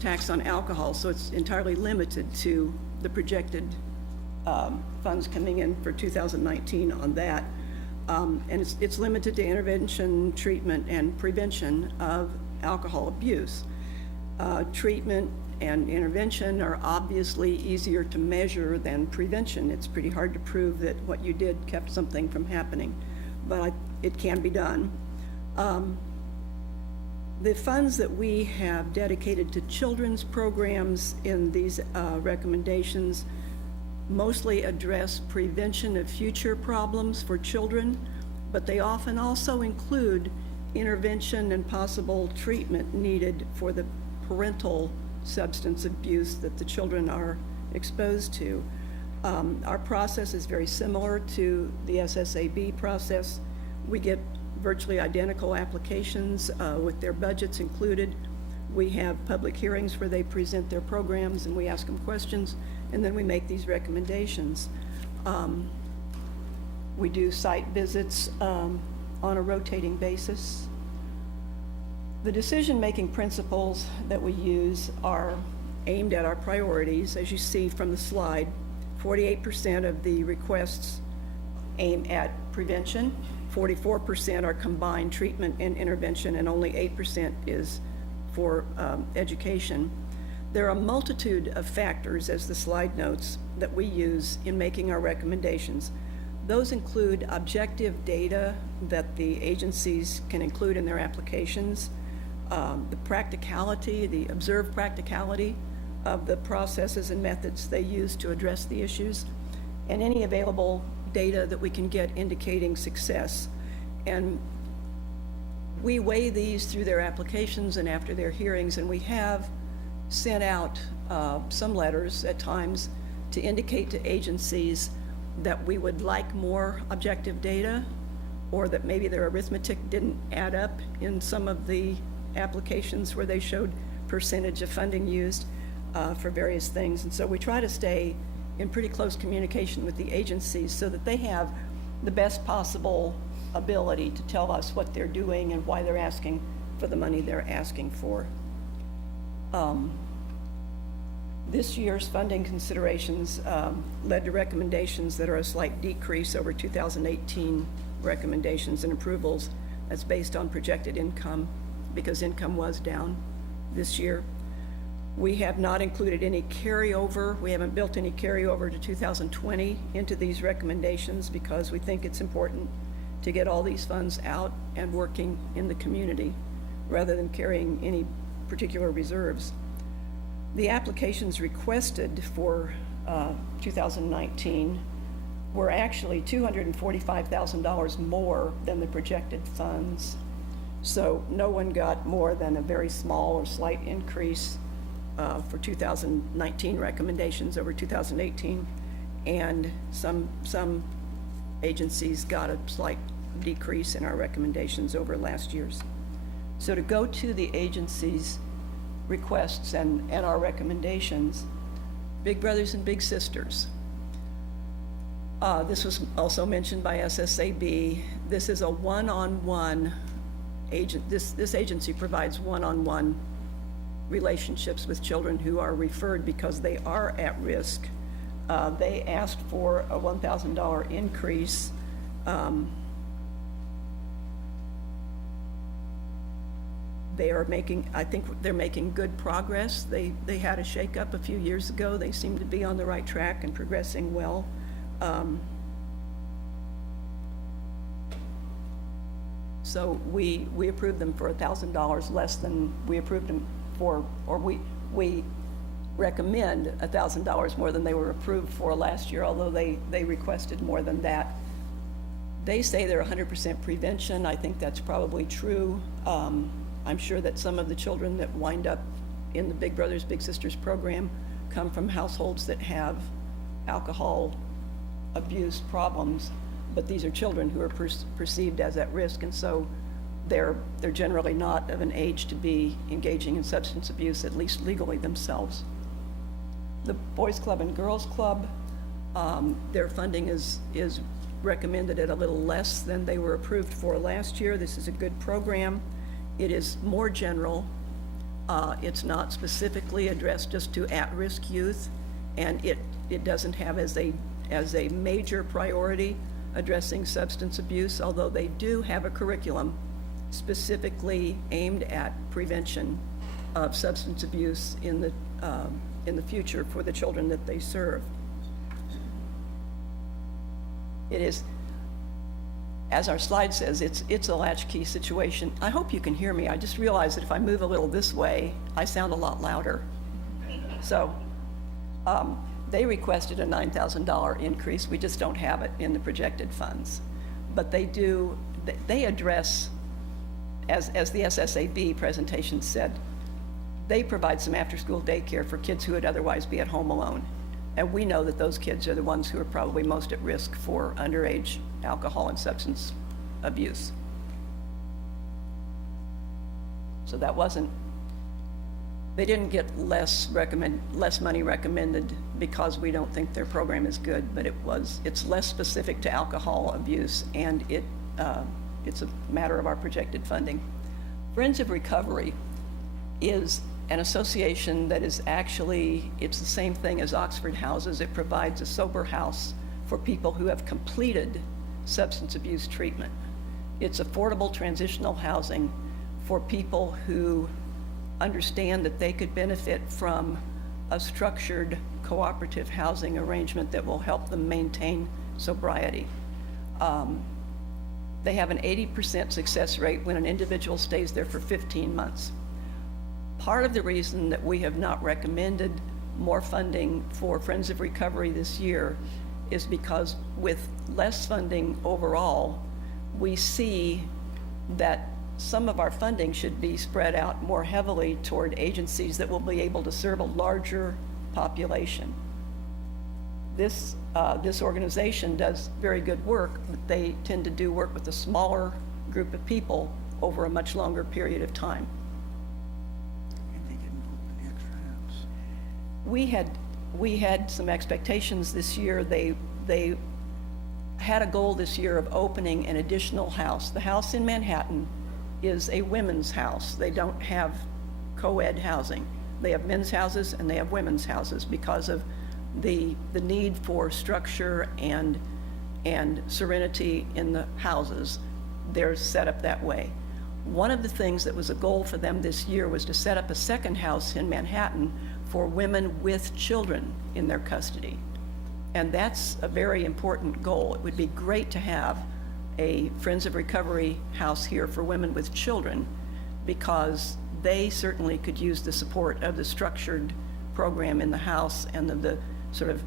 tax on alcohol, so it's entirely limited to the projected funds coming in for 2019 on that. And it's limited to intervention, treatment, and prevention of alcohol abuse. Treatment and intervention are obviously easier to measure than prevention. It's pretty hard to prove that what you did kept something from happening, but it can be done. The funds that we have dedicated to children's programs in these recommendations mostly address prevention of future problems for children, but they often also include intervention and possible treatment needed for the parental substance abuse that the children are exposed to. Our process is very similar to the SSAB process. We get virtually identical applications with their budgets included. We have public hearings where they present their programs and we ask them questions, and then we make these recommendations. We do site visits on a rotating basis. The decision-making principles that we use are aimed at our priorities. As you see from the slide, 48% of the requests aim at prevention, 44% are combined treatment and intervention, and only 8% is for education. There are a multitude of factors, as the slide notes, that we use in making our recommendations. Those include objective data that the agencies can include in their applications, the practicality, the observed practicality of the processes and methods they use to address the issues, and any available data that we can get indicating success. And we weigh these through their applications and after their hearings, and we have sent out some letters at times to indicate to agencies that we would like more objective data, or that maybe their arithmetic didn't add up in some of the applications where they showed percentage of funding used for various things. And so we try to stay in pretty close communication with the agencies so that they have the best possible ability to tell us what they're doing and why they're asking for the money they're asking for. This year's funding considerations led to recommendations that are a slight decrease over 2018 recommendations and approvals. That's based on projected income, because income was down this year. We have not included any carryover. We haven't built any carryover to 2020 into these recommendations because we think it's important to get all these funds out and working in the community rather than carrying any particular reserves. The applications requested for 2019 were actually $245,000 more than the projected funds. So no one got more than a very small or slight increase for 2019 recommendations over 2018, and some agencies got a slight decrease in our recommendations over last year's. So to go to the agencies' requests and our recommendations, Big Brothers and Big Sisters. This was also mentioned by SSAB. This is a one-on-one agent. This agency provides one-on-one relationships with children who are referred because they are at risk. They asked for a $1,000 increase. They are making, I think they're making good progress. They had a shakeup a few years ago. They seem to be on the right track and progressing well. So we approved them for $1,000 less than we approved them for, or we recommend $1,000 more than they were approved for last year, although they requested more than that. They say they're 100% prevention. I think that's probably true. I'm sure that some of the children that wind up in the Big Brothers Big Sisters program come from households that have alcohol abuse problems, but these are children who are perceived as at risk, and so they're generally not of an age to be engaging in substance abuse, at least legally themselves. The Boys Club and Girls Club, their funding is recommended at a little less than they were approved for last year. This is a good program. It is more general. It's not specifically addressed just to at-risk youth, and it doesn't have as a major priority addressing substance abuse, although they do have a curriculum specifically aimed at prevention of substance abuse in the future for the children that they serve. It is, as our slide says, it's a latchkey situation. I hope you can hear me. I just realized that if I move a little this way, I sound a lot louder. So they requested a $9,000 increase. We just don't have it in the projected funds. But they address, as the SSAB presentation said, they provide some after-school daycare for kids who would otherwise be at home alone. And we know that those kids are the ones who are probably most at risk for underage alcohol and substance abuse. So that wasn't, they didn't get less money recommended because we don't think their program is good, but it's less specific to alcohol abuse, and it's a matter of our projected funding. Friends of Recovery is an association that is actually, it's the same thing as Oxford Houses. It provides a sober house for people who have completed substance abuse treatment. It's affordable transitional housing for people who understand that they could benefit from a structured cooperative housing arrangement that will help them maintain sobriety. They have an 80% success rate when an individual stays there for 15 months. Part of the reason that we have not recommended more funding for Friends of Recovery this year is because with less funding overall, we see that some of our funding should be spread out more heavily toward agencies that will be able to serve a larger population. This organization does very good work, but they tend to do work with a smaller group of people over a much longer period of time. And they didn't open the extra house. We had some expectations this year. They had a goal this year of opening an additional house. The house in Manhattan is a women's house. They don't have co-ed housing. They have men's houses and they have women's houses because of the need for structure and serenity in the houses. They're set up that way. One of the things that was a goal for them this year was to set up a second house in Manhattan for women with children in their custody. And that's a very important goal. It would be great to have a Friends of Recovery house here for women with children, because they certainly could use the support of the structured program in the house and the sort of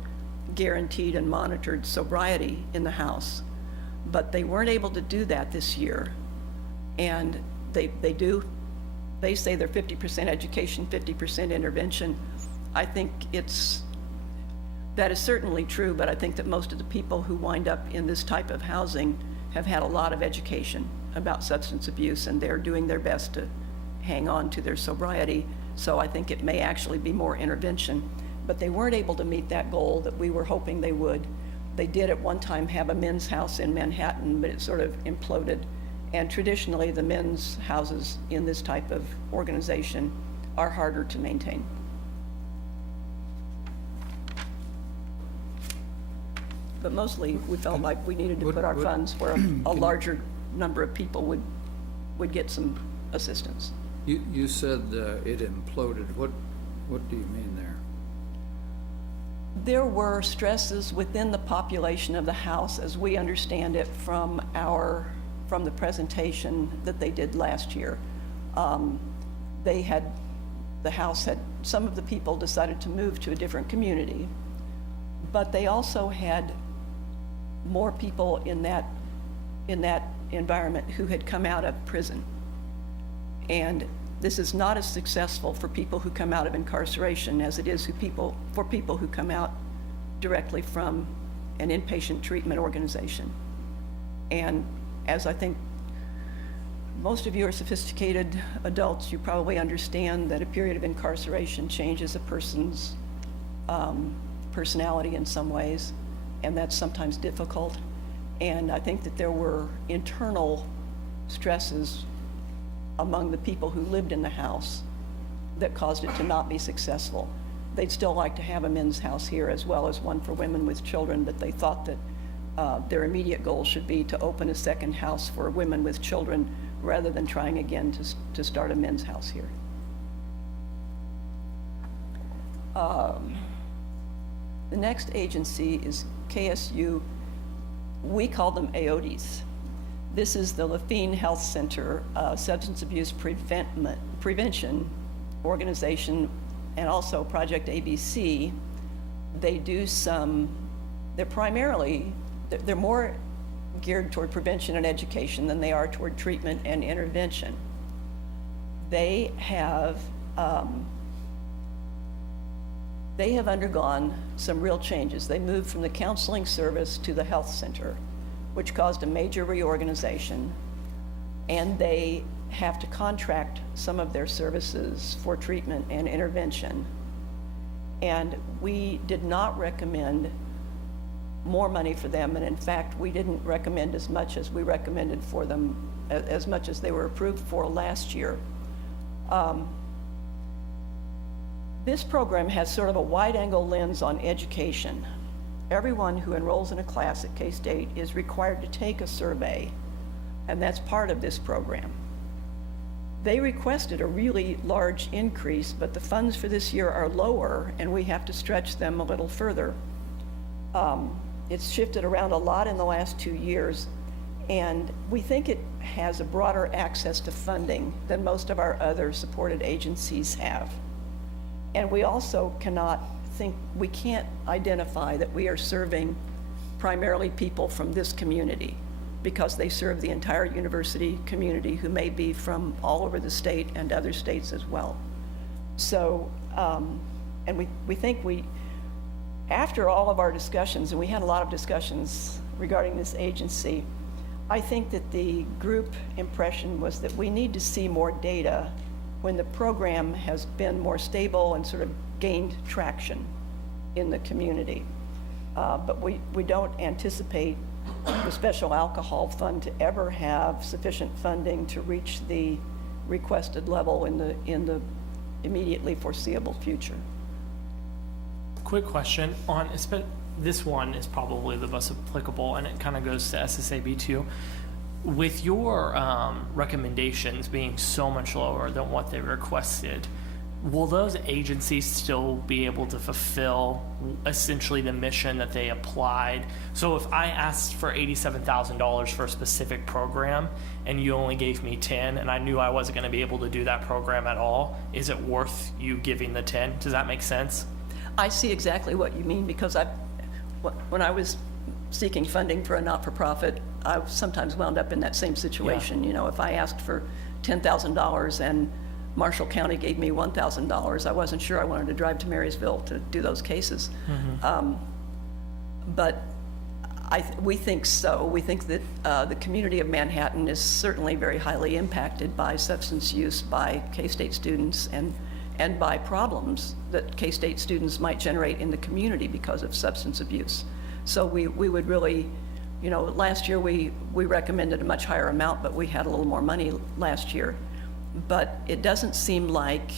guaranteed and monitored sobriety in the house. But they weren't able to do that this year. And they say they're 50% education, 50% intervention. I think that is certainly true, but I think that most of the people who wind up in this type of housing have had a lot of education about substance abuse, and they're doing their best to hang on to their sobriety. So I think it may actually be more intervention. But they weren't able to meet that goal that we were hoping they would. They did at one time have a men's house in Manhattan, but it sort of imploded. And traditionally, the men's houses in this type of organization are harder to maintain. But mostly, we felt like we needed to put our funds where a larger number of people would get some assistance. You said it imploded. What do you mean there? There were stresses within the population of the house, as we understand it from the presentation that they did last year. The house had, some of the people decided to move to a different community, but they also had more people in that environment who had come out of prison. And this is not as successful for people who come out of incarceration as it is for people who come out directly from an inpatient treatment organization. And as I think most of you are sophisticated adults, you probably understand that a period of incarceration changes a person's personality in some ways, and that's sometimes difficult. And I think that there were internal stresses among the people who lived in the house that caused it to not be successful. They'd still like to have a men's house here as well as one for women with children, but they thought that their immediate goal should be to open a second house for women with children rather than trying again to start a men's house here. The next agency is KSU. We call them AODIs. This is the Lafine Health Center Substance Abuse Prevention Organization, and also Project ABC. They do they're more geared toward prevention and education than they are toward treatment and intervention. They have they have undergone some real changes. They moved from the counseling service to the health center, which caused a major reorganization, and they have to contract some of their services for treatment and intervention. And we did not recommend more money for them, and in fact, we didn't recommend as much as we recommended for them, as much as they were approved for last year. This program has sort of a wide-angle lens on education. Everyone who enrolls in a class at K-State is required to take a survey, and that's part of this program. They requested a really large increase, but the funds for this year are lower, and we have to stretch them a little further. It's shifted around a lot in the last 2 years, and we think it has a broader access to funding than most of our other supported agencies have. And we also we can't identify that we are serving primarily people from this community, because they serve the entire university community who may be from all over the state and other states as well. So, and we think after all of our discussions, and we had a lot of discussions regarding this agency, I think that the group impression was that we need to see more data when the program has been more stable and sort of gained traction in the community. But we don't anticipate the Special Alcohol Fund to ever have sufficient funding to reach the requested level in the immediately foreseeable future. Quick question on, this one is probably the most applicable, and it kind of goes to SSAB too. With your recommendations being so much lower than what they requested, will those agencies still be able to fulfill essentially the mission that they applied? So if I asked for $87,000 for a specific program and you only gave me 10, and I knew I wasn't going to be able to do that program at all, is it worth you giving the 10? Does that make sense? I see exactly what you mean, because when I was seeking funding for a not-for-profit, I sometimes wound up in that same situation. You know, if I asked for $10,000 and Marshall County gave me $1,000, I wasn't sure I wanted to drive to Marysville to do those cases. But we think so. We think that the community of Manhattan is certainly very highly impacted by substance use by K-State students and by problems that K-State students might generate in the community because of substance abuse. So we would really, you know, last year we recommended a much higher amount, but we had a little more money last year. But it doesn't seem like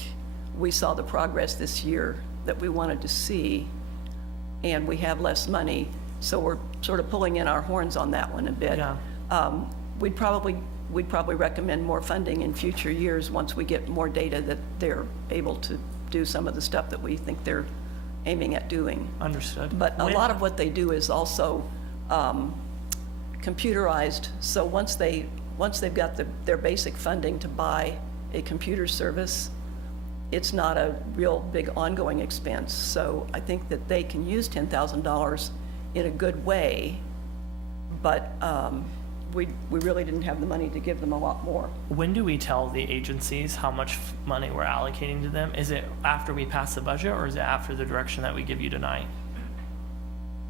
we saw the progress this year that we wanted to see, and we have less money, so we're sort of pulling in our horns on that one a bit. Yeah. We'd probably recommend more funding in future years once we get more data that they're able to do some of the stuff that we think they're aiming at doing. Understood. But a lot of what they do is also computerized, so once they've got their basic funding to buy a computer service, it's not a real big ongoing expense. So I think that they can use $10,000 in a good way, but we really didn't have the money to give them a lot more. When do we tell the agencies how much money we're allocating to them? Is it after we pass the budget, or is it after the direction that we give you tonight?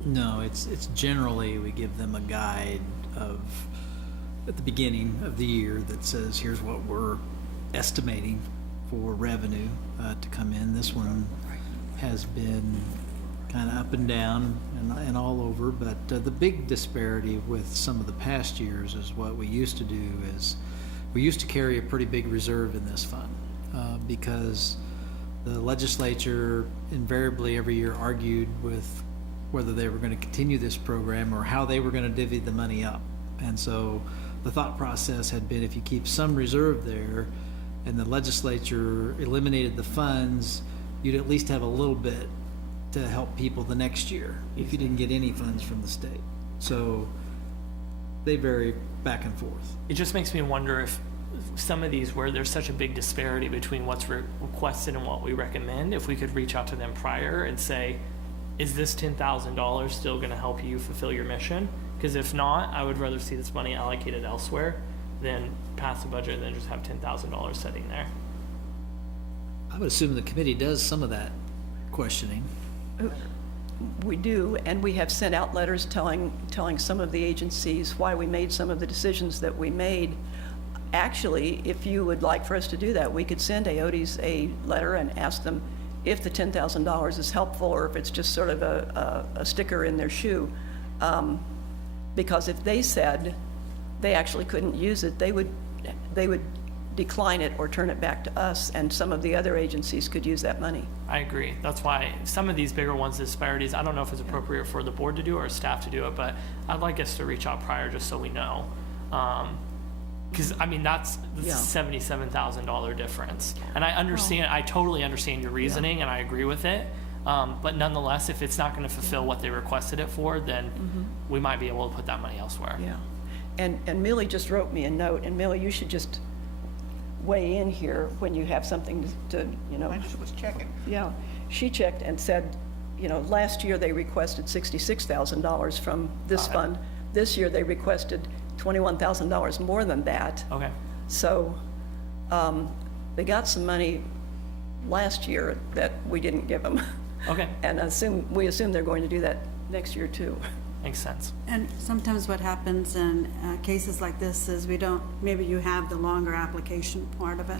No, it's generally, we give them a guide at the beginning of the year that says, here's what we're estimating for revenue to come in. This one has been kind of up and down and all over, but the big disparity with some of the past years is what we used to do is we used to carry a pretty big reserve in this fund because the legislature invariably every year argued with whether they were going to continue this program or how they were going to divvy the money up. And so the thought process had been, if you keep some reserve there and the legislature eliminated the funds, you'd at least have a little bit to help people the next year if you didn't get any funds from the state. So they vary back and forth. It just makes me wonder if some of these where there's such a big disparity between what's requested and what we recommend, if we could reach out to them prior and say, is this $10,000 still going to help you fulfill your mission? Because if not, I would rather see this money allocated elsewhere than pass the budget and then just have $10,000 sitting there. I would assume the committee does some of that questioning. We do, and we have sent out letters telling some of the agencies why we made some of the decisions that we made. Actually, if you would like for us to do that, we could send AODIs a letter and ask them if the $10,000 is helpful or if it's just sort of a sticker in their shoe. Because if they said they actually couldn't use it, they would decline it or turn it back to us, and some of the other agencies could use that money. I agree. That's why some of these bigger ones, disparities, I don't know if it's appropriate for the board to do or staff to do it, but I'd like us to reach out prior just so we know. Because, I mean, that's Yeah. $77,000 difference. And I understand, I totally understand your reasoning and I agree with it. But nonetheless, if it's not going to fulfill what they requested it for, then we might be able to put that money elsewhere. Yeah. And Millie just wrote me a note, and Millie, you should just weigh in here when you have something to, you know. I just was checking. Yeah, she checked and said, you know, last year they requested $66,000 from this fund. This year they requested $21,000 more than that. Okay. So they got some money last year that we didn't give them. Okay. And we assume they're going to do that next year too. Makes sense. And sometimes what happens in cases like this is maybe you have the longer application part of it,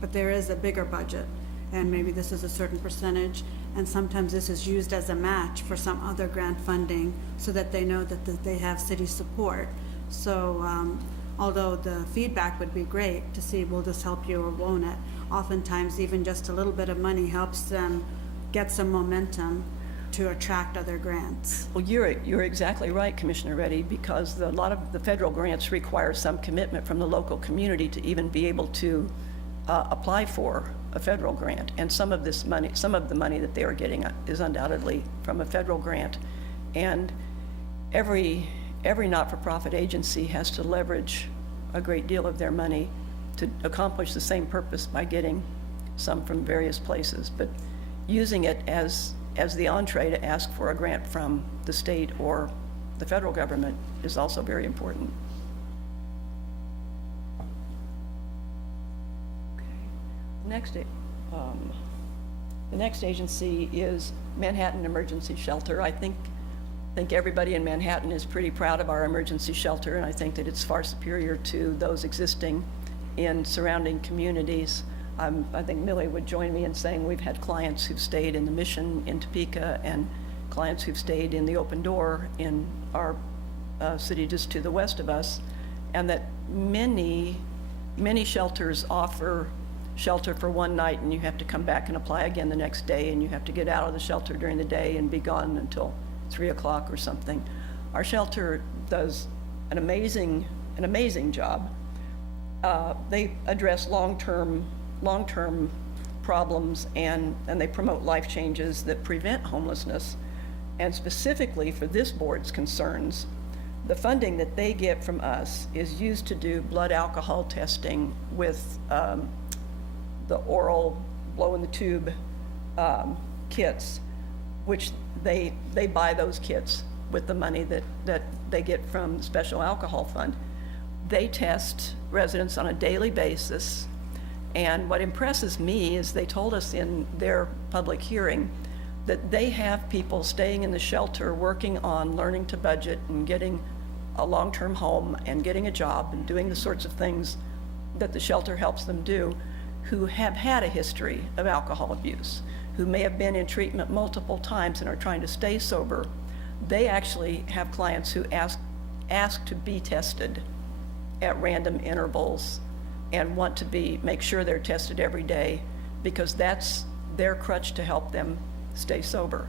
but there is a bigger budget, and maybe this is a certain percentage, and sometimes this is used as a match for some other grant funding so that they know that they have city support. So although the feedback would be great to see, we'll just help you or won't it, oftentimes even just a little bit of money helps them get some momentum to attract other grants. Well, you're exactly right, Commissioner Reddy, because a lot of the federal grants require some commitment from the local community to even be able to apply for a federal grant. And some of the money that they are getting is undoubtedly from a federal grant. And every not-for-profit agency has to leverage a great deal of their money to accomplish the same purpose by getting some from various places. But using it as the entree to ask for a grant from the state or the federal government is also very important. Okay. The next agency is Manhattan Emergency Shelter. I think everybody in Manhattan is pretty proud of our emergency shelter, and I think that it's far superior to those existing in surrounding communities. I think Millie would join me in saying we've had clients who've stayed in the Mission in Topeka and clients who've stayed in the Open Door in our city just to the west of us, and that many shelters offer shelter for one night and you have to come back and apply again the next day, and you have to get out of the shelter during the day and be gone until 3 o'clock or something. Our shelter does an amazing job. They address long-term problems, and they promote life changes that prevent homelessness. And specifically for this board's concerns, the funding that they get from us is used to do blood alcohol testing with the oral blow-in-the-tube kits, which they buy those kits with the money that they get from the Special Alcohol Fund. They test residents on a daily basis. And what impresses me is they told us in their public hearing that they have people staying in the shelter working on learning to budget and getting a long-term home and getting a job and doing the sorts of things that the shelter helps them do, who have had a history of alcohol abuse, who may have been in treatment multiple times and are trying to stay sober. They actually have clients who ask to be tested at random intervals and want to make sure they're tested every day, because that's their crutch to help them stay sober.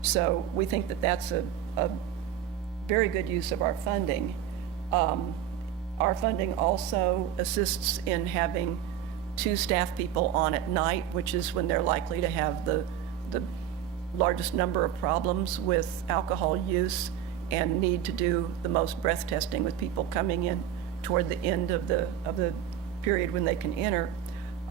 So we think that that's a very good use of our funding. Our funding also assists in having 2 staff people on at night, which is when they're likely to have the largest number of problems with alcohol use and need to do the most breath testing with people coming in toward the end of the period when they can enter.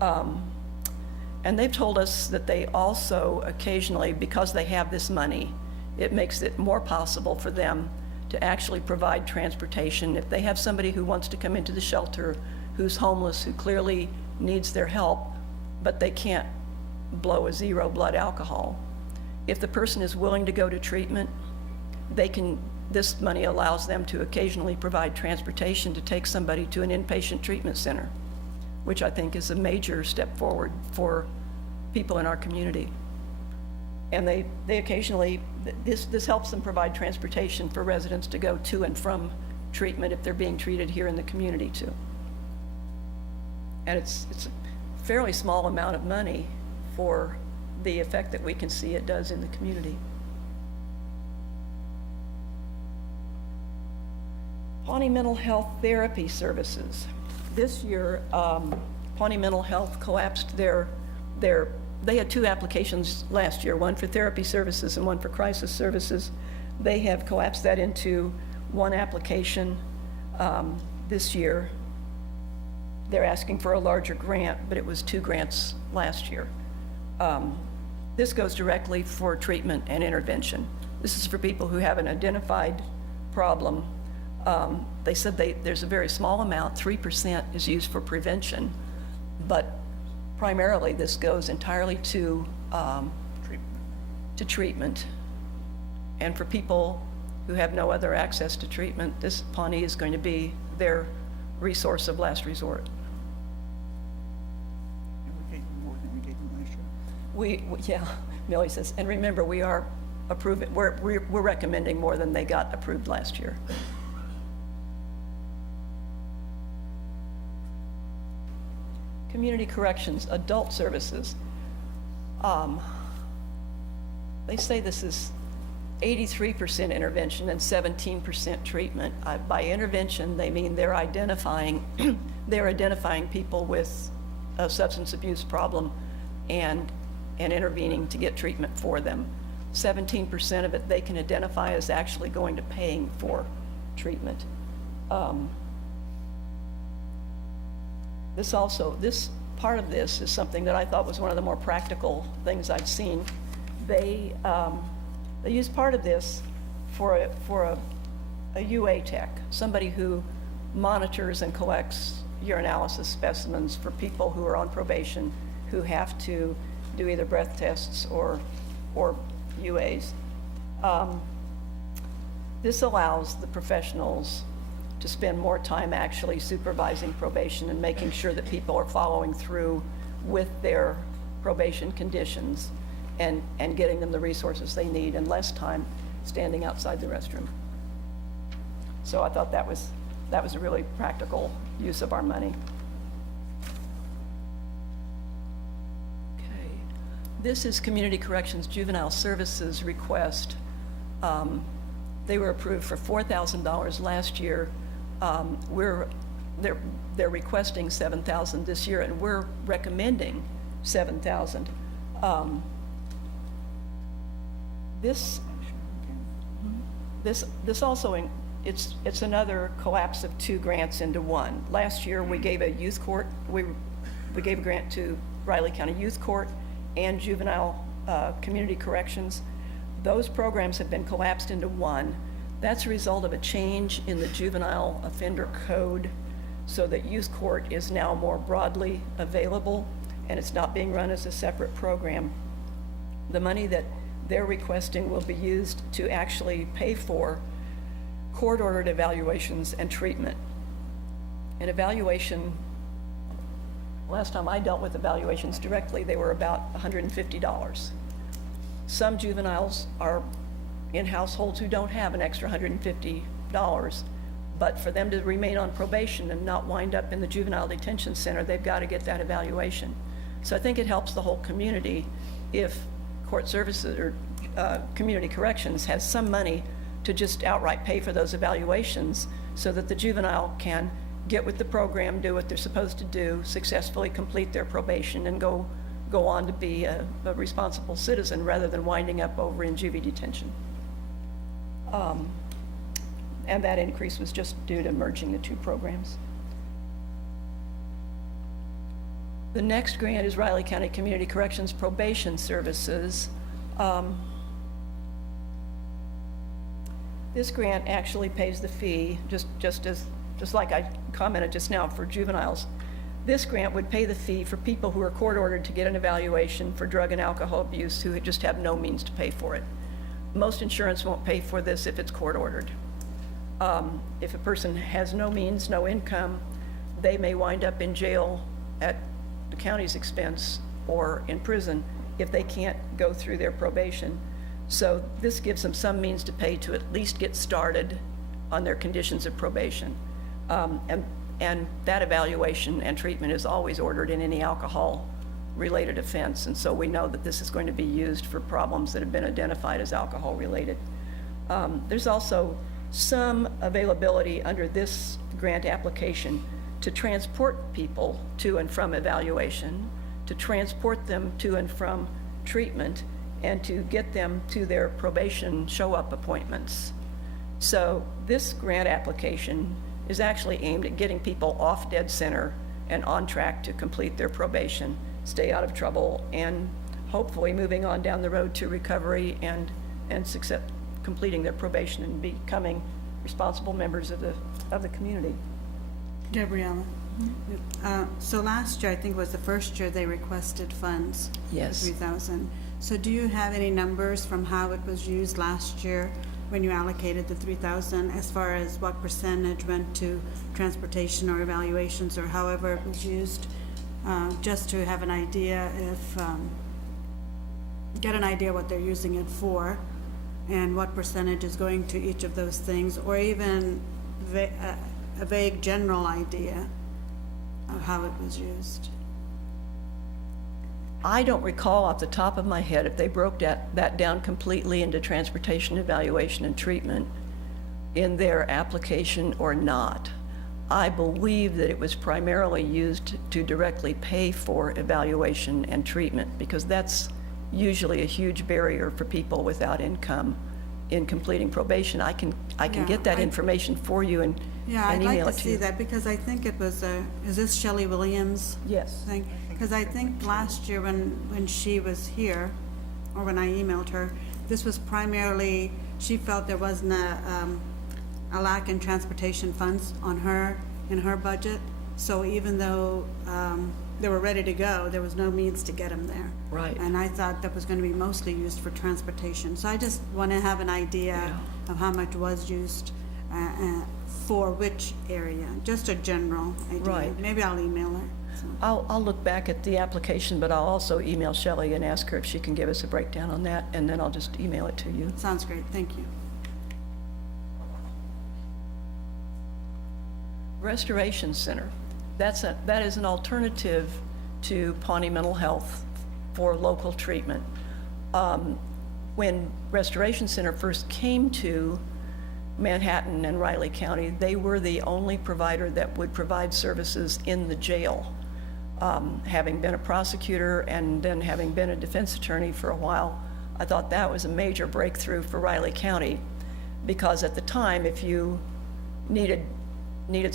And they've told us that they also occasionally, because they have this money, it makes it more possible for them to actually provide transportation. If they have somebody who wants to come into the shelter, who's homeless, who clearly needs their help, but they can't blow a 0 blood alcohol, If the person is willing to go to treatment, this money allows them to occasionally provide transportation to take somebody to an inpatient treatment center, which I think is a major step forward for people in our community. And they occasionally, this helps them provide transportation for residents to go to and from treatment if they're being treated here in the community too. And it's a fairly small amount of money for the effect that we can see it does in the community. Pawnee Mental Health Therapy Services. This year, Pawnee Mental Health collapsed they had 2 applications last year, one for therapy services and one for crisis services. They have collapsed that into one application this year. They're asking for a larger grant, but it was 2 grants last year. This goes directly for treatment and intervention. This is for people who have an identified problem. They said there's a very small amount, 3% is used for prevention, but primarily this goes entirely to treatment. And for people who have no other access to treatment, this Pawnee is going to be their resource of last resort. And we gave them more than we gave them last year. Yeah, Millie says, and remember, we are approving, we're recommending more than they got approved last year. Community Corrections, Adult Services. They say this is 83% intervention and 17% treatment. By intervention, they mean they're identifying people with a substance abuse problem and intervening to get treatment for them. 17% of it they can identify as actually going to paying for treatment. This part of this is something that I thought was one of the more practical things I've seen. They use part of this for a UA tech, somebody who monitors and collects urinalysis specimens for people who are on probation who have to do either breath tests or UAs. This allows the professionals to spend more time actually supervising probation and making sure that people are following through with their probation conditions and getting them the resources they need and less time standing outside the restroom. So I thought that was a really practical use of our money. Okay, this is Community Corrections Juvenile Services request. They were approved for $4,000 last year. They're requesting $7,000 this year, and we're recommending $7,000. This also it's another collapse of 2 grants into one. Last year we gave a youth court we gave a grant to Riley County Youth Court and Juvenile Community Corrections. Those programs have been collapsed into one. That's a result of a change in the Juvenile Offender Code so that youth court is now more broadly available and it's not being run as a separate program. The money that they're requesting will be used to actually pay for court-ordered evaluations and treatment. An evaluation, last time I dealt with evaluations directly, they were about $150. Some juveniles are in households who don't have an extra $150, but for them to remain on probation and not wind up in the juvenile detention center, they've got to get that evaluation. So I think it helps the whole community if court services or community corrections has some money to just outright pay for those evaluations so that the juvenile can get with the program, do what they're supposed to do, successfully complete their probation, and go on to be a responsible citizen rather than winding up over in juvie detention. And that increase was just due to merging the 2 programs. The next grant is Riley County Community Corrections Probation Services. This grant actually pays the fee, just like I commented just now for juveniles. This grant would pay the fee for people who are court-ordered to get an evaluation for drug and alcohol abuse who just have no means to pay for it. Most insurance won't pay for this if it's court-ordered. If a person has no means, no income, they may wind up in jail at the county's expense or in prison if they can't go through their probation. So this gives them some means to pay to at least get started on their conditions of probation. And that evaluation and treatment is always ordered in any alcohol-related offense, and so we know that this is going to be used for problems that have been identified as alcohol-related. There's also some availability under this grant application to transport people to and from evaluation, to transport them to and from treatment, and to get them to their probation show-up appointments. So this grant application is actually aimed at getting people off dead center and on track to complete their probation, stay out of trouble, and hopefully moving on down the road to recovery and success, completing their probation and becoming responsible members of the community. Gabriella? So last year, I think was the first year they requested funds. Yes. The 3,000. So do you have any numbers from how it was used last year when you allocated the 3,000, as far as what percentage went to transportation or evaluations or however it was used? Just to have an idea get an idea what they're using it for and what percentage is going to each of those things, or even a vague general idea of how it was used. I don't recall off the top of my head if they broke that down completely into transportation, evaluation, and treatment in their application or not. I believe that it was primarily used to directly pay for evaluation and treatment, because that's usually a huge barrier for people without income in completing probation. I can Yeah, get that information for you and Yeah, I'd email like it to to see you. that, because I think it was, is this Shelley Williams? Yes. Thing? Because I think last year when she was here, or when I emailed her, this was primarily, she felt there wasn't a lack in transportation funds in her budget. So even though they were ready to go, there was no means to get them there. Right. And I thought that was going to be mostly used for transportation. So I just want to have an idea of how much was used for which area, just a general idea. Right. Maybe I'll email her. So. I'll look back at the application, but I'll also email Shelley and ask her if she can give us a breakdown on that, and then I'll just email it to you. Sounds great, thank you. Restoration Center, that is an alternative to Pawnee Mental Health for local treatment. When Restoration Center first came to Manhattan and Riley County, they were the only provider that would provide services in the jail. Having been a prosecutor and then having been a defense attorney for a while, I thought that was a major breakthrough for Riley County, because at the time, if you needed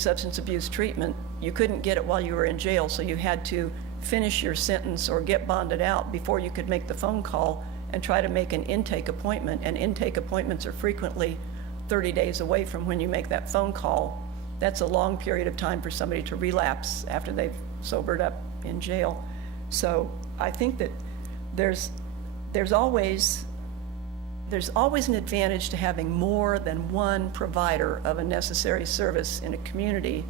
substance abuse treatment, you couldn't get it while you were in jail, so you had to finish your sentence or get bonded out before you could make the phone call and try to make an intake appointment. And intake appointments are frequently 30 days away from when you make that phone call. That's a long period of time for somebody to relapse after they've sobered up in jail. So I think that there's always an advantage to having more than one provider of a necessary service in a community,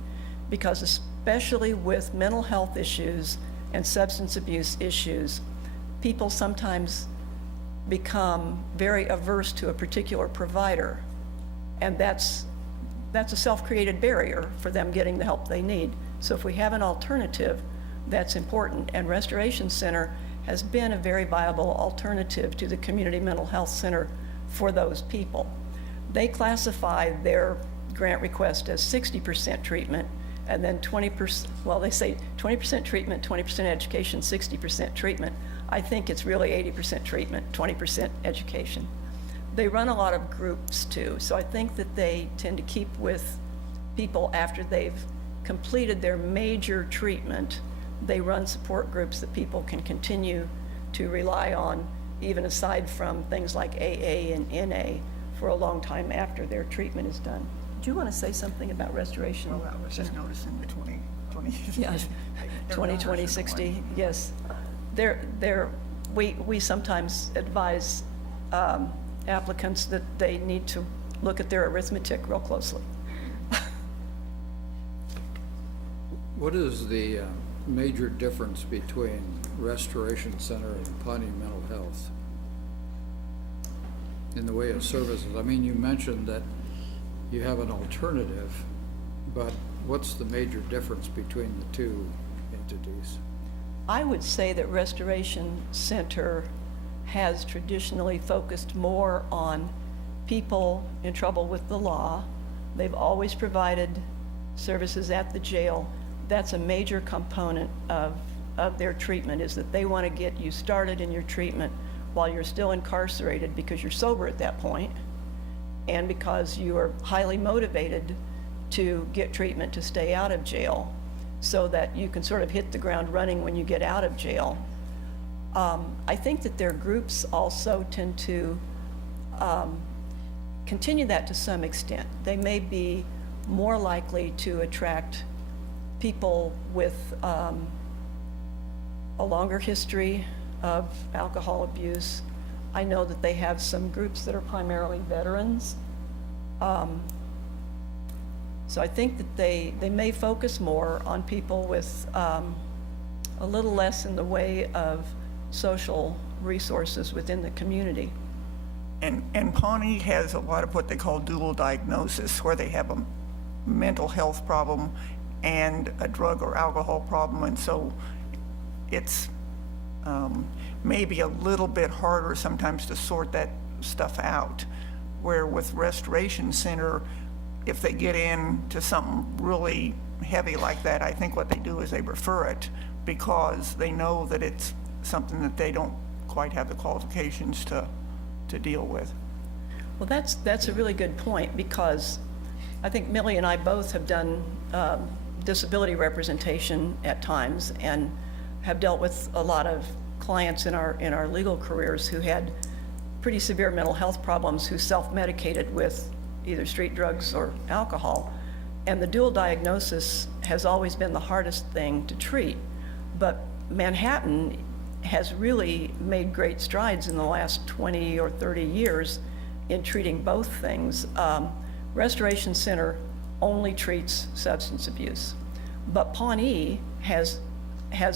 because especially with mental health issues and substance abuse issues, people sometimes become very averse to a particular provider, and that's a self-created barrier for them getting the help they need. So if we have an alternative, that's important, and Restoration Center has been a very viable alternative to the community mental health center for those people. They classify their grant request as 60% treatment, and then 20%, well, they say 20% treatment, 20% education, 60% treatment. I think it's really 80% treatment, 20% education. They run a lot of groups too, so I think that they tend to keep with people after they've completed their major treatment. They run support groups that people can continue to rely on, even aside from things like AA and NA, for a long time after their treatment is done. do you want to say something about restoration? Well, I was just noticing the 2020. Yeah, 2020, 60, yes. We sometimes advise applicants that they need to look at their arithmetic real closely. What is the major difference between Restoration Center and Pawnee Mental Health in the way of services? I mean, you mentioned that you have an alternative, but what's the major difference between the two entities? I would say that Restoration Center has traditionally focused more on people in trouble with the law. They've always provided services at the jail. That's a major component of their treatment, is that they want to get you started in your treatment while you're still incarcerated because you're sober at that point, and because you are highly motivated to get treatment to stay out of jail so that you can sort of hit the ground running when you get out of jail. I think that their groups also tend to continue that to some extent. They may be more likely to attract people with a longer history of alcohol abuse. I know that they have some groups that are primarily veterans. So I think that they may focus more on people with a little less in the way of social resources within the community. And Pawnee has a lot of what they call dual diagnosis, where they have a mental health problem and a drug or alcohol problem, and so it's maybe a little bit harder sometimes to sort that stuff out. Where with Restoration Center, if they get into something really heavy like that, I think what they do is they refer it because they know that it's something that they don't quite have the qualifications to deal with. Well, that's a really good point, because I think Millie and I both have done disability representation at times and have dealt with a lot of clients in our legal careers who had pretty severe mental health problems, who self-medicated with either street drugs or alcohol. And the dual diagnosis has always been the hardest thing to treat. But Manhattan has really made great strides in the last 20 or 30 years in treating both things. Restoration Center only treats substance abuse, but Pawnee has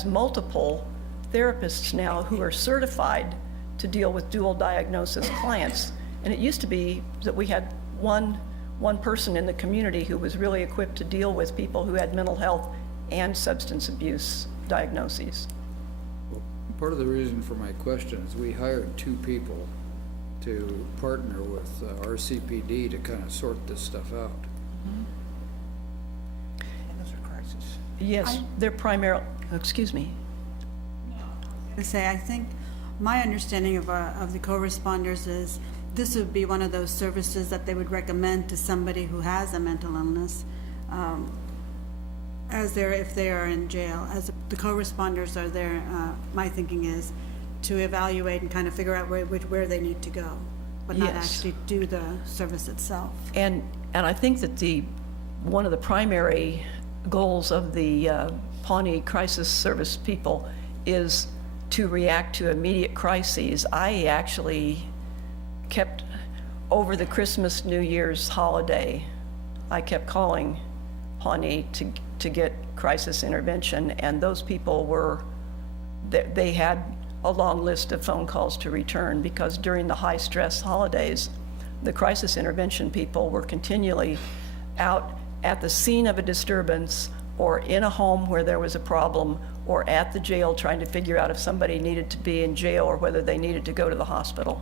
multiple therapists now who are certified to deal with dual diagnosis clients. And it used to be that we had one person in the community who was really equipped to deal with people who had mental health and substance abuse diagnoses. Part of the reason for my question is we hired 2 people to partner with RCPD to kind of sort this stuff out. And those are crises. Yes, they're primarily, excuse me. To say, I think my understanding of the co-responders is this would be one of those services that they would recommend to somebody who has a mental illness, if they are in jail. As the co-responders are there, my thinking is to evaluate and kind of figure out where they need to go, but not Yes. actually do the service itself. And I think that one of the primary goals of the Pawnee Crisis Service people is to react to immediate crises. I actually kept, over the Christmas, New Year's holiday, I kept calling Pawnee to get crisis intervention, and those people they had a long list of phone calls to return, because during the high-stress holidays, the crisis intervention people were continually out at the scene of a disturbance or in a home where there was a problem or at the jail trying to figure out if somebody needed to be in jail or whether they needed to go to the hospital.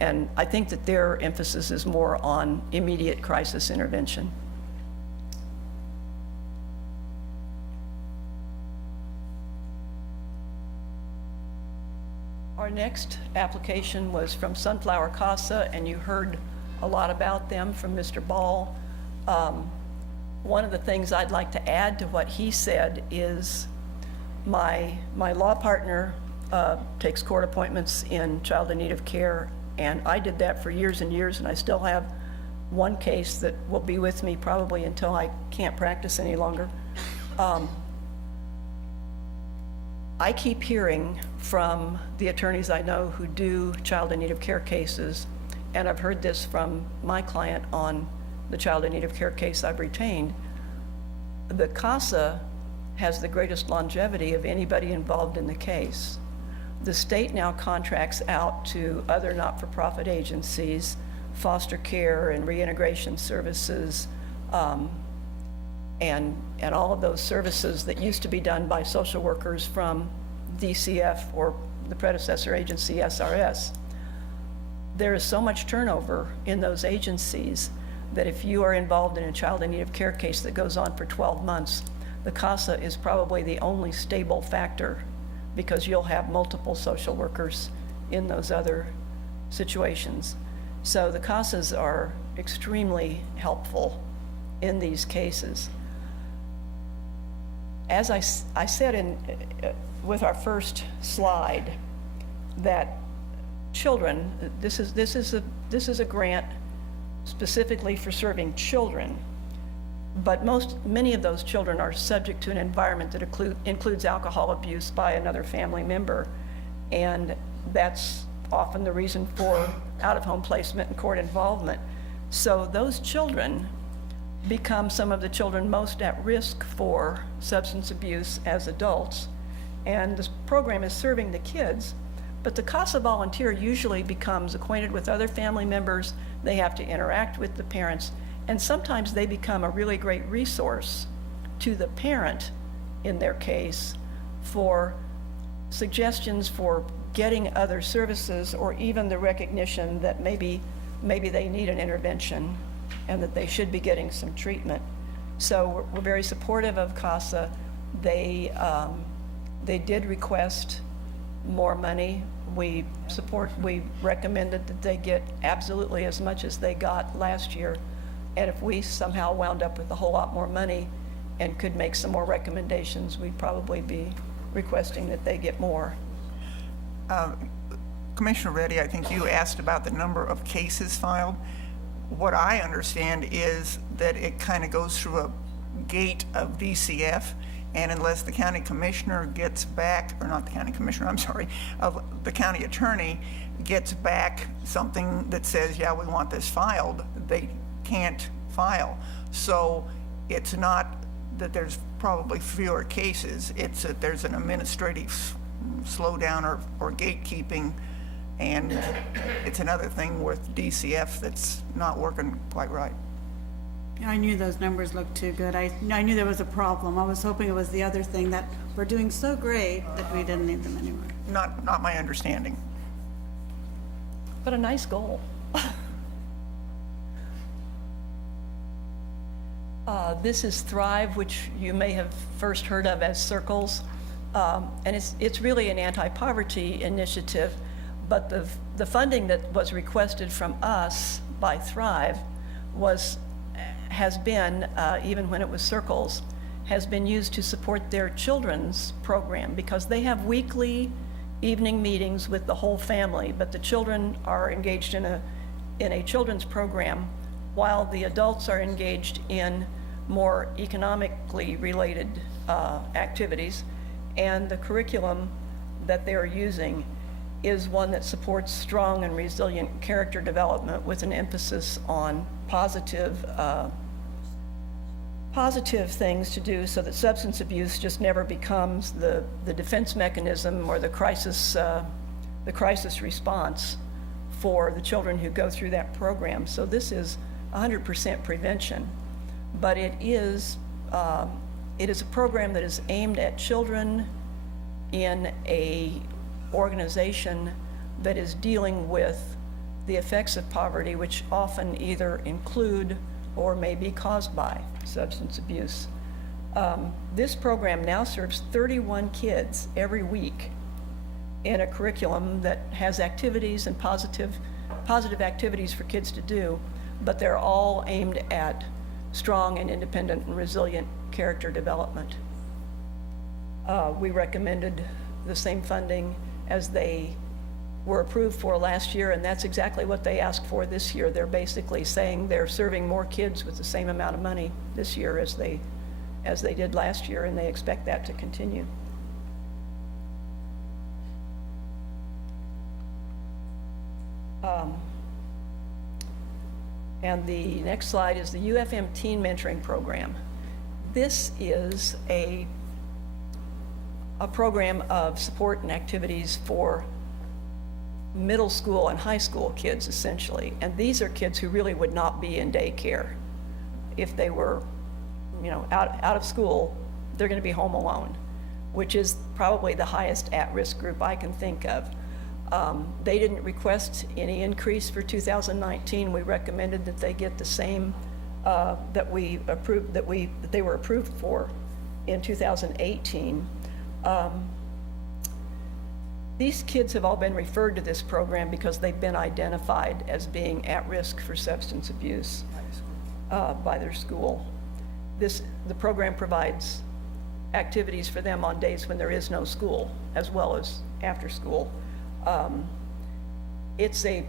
And I think that their emphasis is more on immediate crisis intervention. Our next application was from Sunflower Casa, and you heard a lot about them from Mr. Ball. One of the things I'd like to add to what he said is my law partner takes court appointments in child in need of care, and I did that for years and years, and I still have one case that will be with me probably until I can't practice any longer. I keep hearing from the attorneys I know who do child in need of care cases, and I've heard this from my client on the child in need of care case I've retained. The CASA has the greatest longevity of anybody involved in the case. The state now contracts out to other not-for-profit agencies, foster care and reintegration services, and all of those services that used to be done by social workers from DCF or the predecessor agency, SRS. There is so much turnover in those agencies that if you are involved in a child in need of care case that goes on for 12 months, the CASA is probably the only stable factor, because you'll have multiple social workers in those other situations. So the CASAs are extremely helpful in these cases. As I said with our first slide, that children, this is a grant specifically for serving children, but many of those children are subject to an environment that includes alcohol abuse by another family member, and that's often the reason for out-of-home placement and court involvement. So those children become some of the children most at risk for substance abuse as adults, and this program is serving the kids, but the CASA volunteer usually becomes acquainted with other family members. They have to interact with the parents, and sometimes they become a really great resource to the parent in their case for suggestions for getting other services, or even the recognition that maybe they need an intervention and that they should be getting some treatment. So we're very supportive of CASA. They did request more money. We recommended that they get absolutely as much as they got last year. And if we somehow wound up with a whole lot more money and could make some more recommendations, we'd probably be requesting that they get more. Commissioner Reddy, I think you asked about the number of cases filed. What I understand is that it kind of goes through a gate of DCF, and unless the county commissioner gets back, or not the county commissioner, I'm sorry, the county attorney gets back something that says, yeah, we want this filed, they can't file. So it's not that there's probably fewer cases, it's that there's an administrative slowdown or gatekeeping, and it's another thing with DCF that's not working quite right. I knew those numbers looked too good. I knew there was a problem. I was hoping it was the other thing, that we're doing so great that we didn't need them anymore. Not my understanding. But a nice goal. This is Thrive, which you may have first heard of as Circles. And it's really an anti-poverty initiative, but the funding that was requested from us by Thrive has been, even when it was Circles, has been used to support their children's program, because they have weekly evening meetings with the whole family, but the children are engaged in a children's program while the adults are engaged in more economically related activities. And the curriculum that they're using is one that supports strong and resilient character development with an emphasis on positive things to do, so that substance abuse just never becomes the defense mechanism or the crisis response for the children who go through that program. So this is 100% prevention, but it is a program that is aimed at children in a organization that is dealing with the effects of poverty, which often either include or may be caused by substance abuse. This program now serves 31 kids every week in a curriculum that has activities and positive activities for kids to do, but they're all aimed at strong and independent and resilient character development. We recommended the same funding as they were approved for last year, and that's exactly what they asked for this year. They're basically saying they're serving more kids with the same amount of money this year as they did last year, and they expect that to continue. And the next slide is the UFM Teen Mentoring Program. This is a program of support and activities for middle school and high school kids, essentially. And these are kids who really would not be in daycare. If they were, out of school, they're going to be home alone, which is probably the highest at-risk group I can think of. They didn't request any increase for 2019. We recommended that they get the same that they were approved for in 2018. These kids have all been referred to this program because they've been identified as being at risk for substance abuse by their school. The program provides activities for them on days when there is no school, as well as after school. It's a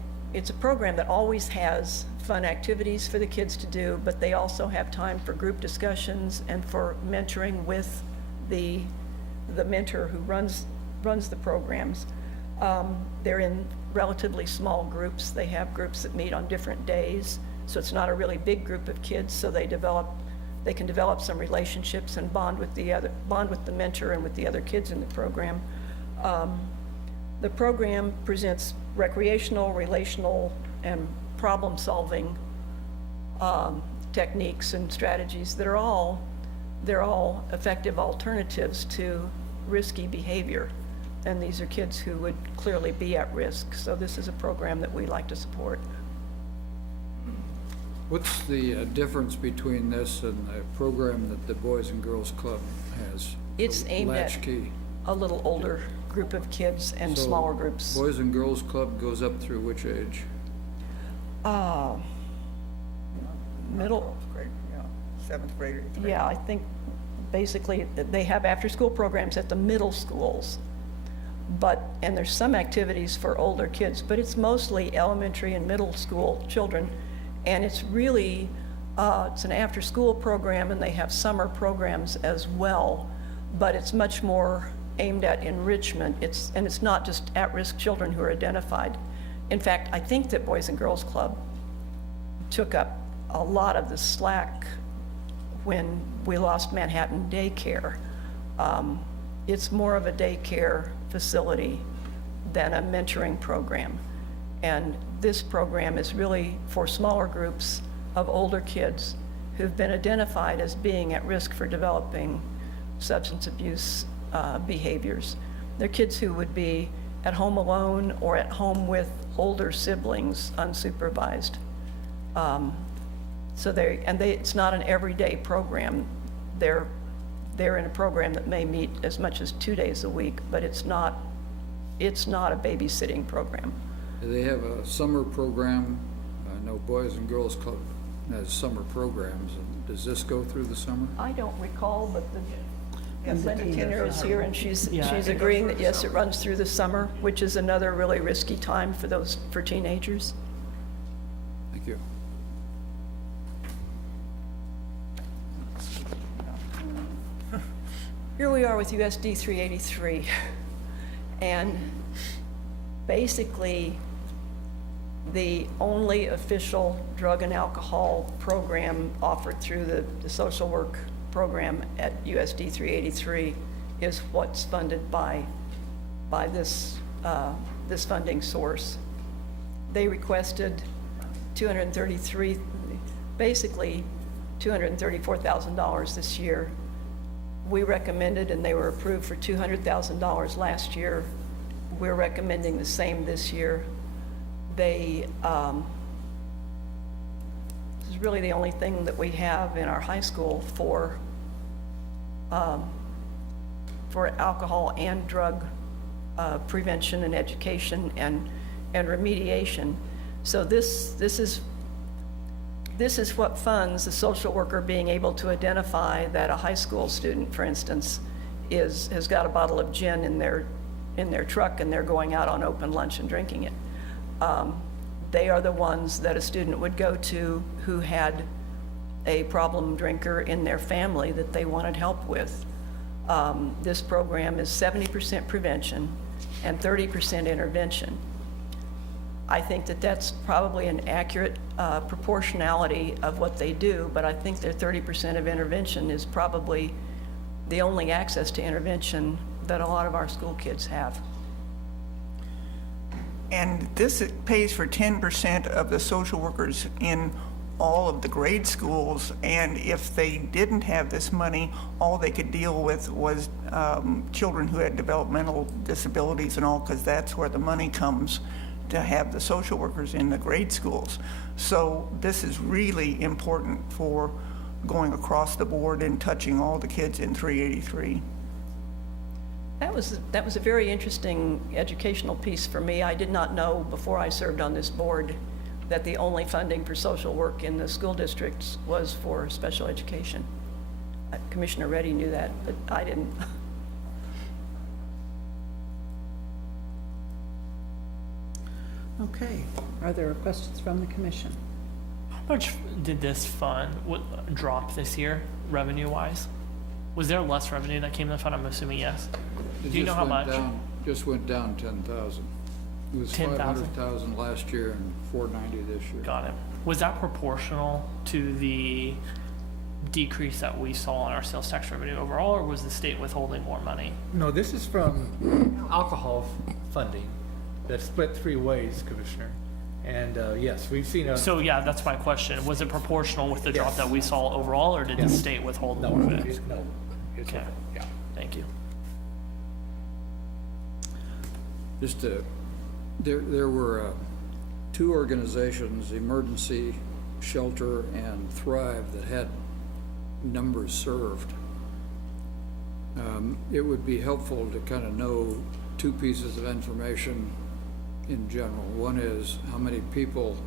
program that always has fun activities for the kids to do, but they also have time for group discussions and for mentoring with the mentor who runs the programs. They're in relatively small groups. They have groups that meet on different days, so it's not a really big group of kids, so they can develop some relationships and bond with the mentor and with the other kids in the program. The program presents recreational, relational, and problem-solving techniques and strategies that are all effective alternatives to risky behavior. And these are kids who would clearly be at risk. So this is a program that we like to support. What's the difference between this and the program that the Boys and Girls Club has? It's aimed at Latchkey. a little older group of kids and So, smaller groups. Boys and Girls Club goes up through which age? Middle, Grade, seventh grade, eighth grade. yeah, I think basically they have after-school programs at the middle schools. And there's some activities for older kids, but it's mostly elementary and middle school children. And it's really, it's an after-school program, and they have summer programs as well, but it's much more aimed at enrichment. And it's not just at-risk children who are identified. In fact, I think that Boys and Girls Club took up a lot of the slack when we lost Manhattan Daycare. It's more of a daycare facility than a mentoring program. And this program is really for smaller groups of older kids who've been identified as being at risk for developing substance abuse behaviors. They're kids who would be at home alone or at home with older siblings unsupervised. It's not an everyday program. They're in a program that may meet as much as 2 days a week, but it's not a babysitting program. Do they have a summer program? I know Boys and Girls Club has summer programs. And does this go through the summer? I don't recall, but Linda it Kinner does. is here, and she's Yeah, it agreeing that yes, it runs through the summer, which is another really risky time for teenagers. Thank you. Here we are with USD 383. And basically, the only official drug and alcohol program offered through the social work program at USD 383 is what's funded by this funding source. They requested basically $234,000 this year. We recommended, and they were approved for $200,000 last year. We're recommending the same this year. This is really the only thing that we have in our high school for alcohol and drug prevention and education and remediation. So this is what funds the social worker being able to identify that a high school student, for instance, has got a bottle of gin in in their truck and they're going out on open lunch and drinking it. They are the ones that a student would go to who had a problem drinker in their family that they wanted help with. This program is 70% prevention and 30% intervention. I think that that's probably an accurate proportionality of what they do, but I think their 30% of intervention is probably the only access to intervention that a lot of our school kids have. And this pays for 10% of the social workers in all of the grade schools, and if they didn't have this money, all they could deal with was children who had developmental disabilities and all, because that's where the money comes to have the social workers in the grade schools. So this is really important for going across the board and touching all the kids in 383. That was a very interesting educational piece for me. I did not know before I served on this board that the only funding for social work in the school districts was for special education. Commissioner Reddy knew that, but I didn't. Okay, are there questions from the commission? How much did this fund drop this year, revenue-wise? Was there less revenue that came in the fund? I'm assuming yes. It Do you know just how went much? down- Just went down 10,000. It was 10,000? 500,000 last year and 490 this year. Got it. Was that proportional to the decrease that we saw in our sales tax revenue overall, or was the state withholding more money? No, this is from alcohol funding that's split three ways, Commissioner. And yes, we've seen a. So yeah, that's my question. Was it proportional with the drop Yes. that we saw overall, or did the state withhold No, more of it? no. It's Okay. yeah. Thank you. Just there were two organizations, Emergency Shelter and Thrive, that had numbers served. It would be helpful to kind of know two pieces of information in general. One is how many people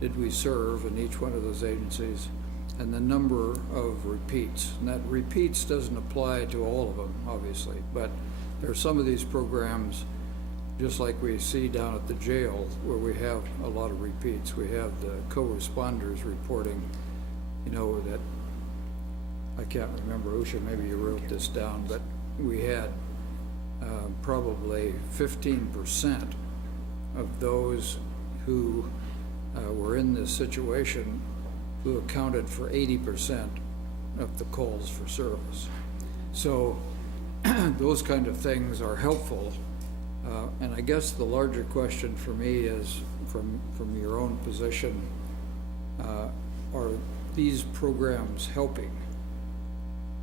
did we serve in each one of those agencies, and the number of repeats. And that repeats doesn't apply to all of them, obviously, but there are some of these programs, just like we see down at the jail, where we have a lot of repeats. We have the co-responders reporting, that, I can't remember, Usha, maybe you wrote this down, but we had probably 15% of those who were in this situation who accounted for 80% of the calls for service. So those kind of things are helpful. And I guess the larger question for me is, from your own position, are these programs helping?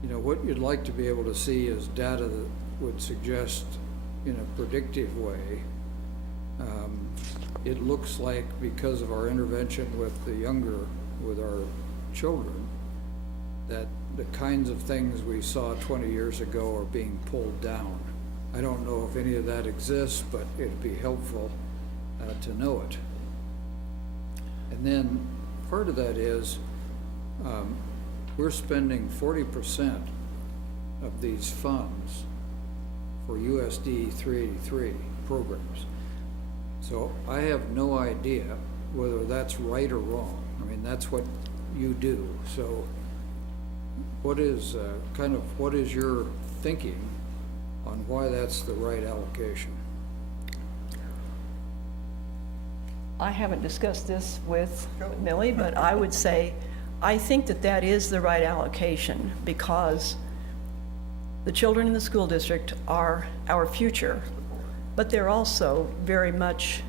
What you'd like to be able to see is data that would suggest in a predictive way, it looks like because of our intervention with with our children, that the kinds of things we saw 20 years ago are being pulled down. I don't know if any of that exists, but it'd be helpful to know it. And then part of that is we're spending 40% of these funds for USD 383 programs. So I have no idea whether that's right or wrong. I mean, that's what you do. So what is what is your thinking on why that's the right allocation? I haven't discussed this with Millie, but I would say, I think that is the right allocation, because the children in the school district are our future, but they're also very much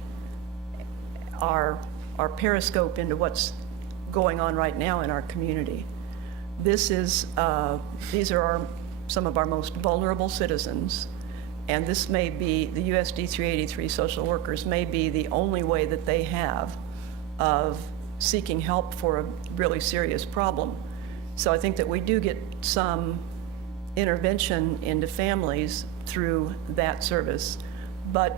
our periscope into what's going on right now in our community. These are some of our most vulnerable citizens, and this may be, the USD 383 social workers may be the only way that they have of seeking help for a really serious problem. So I think that we do get some intervention into families through that service. But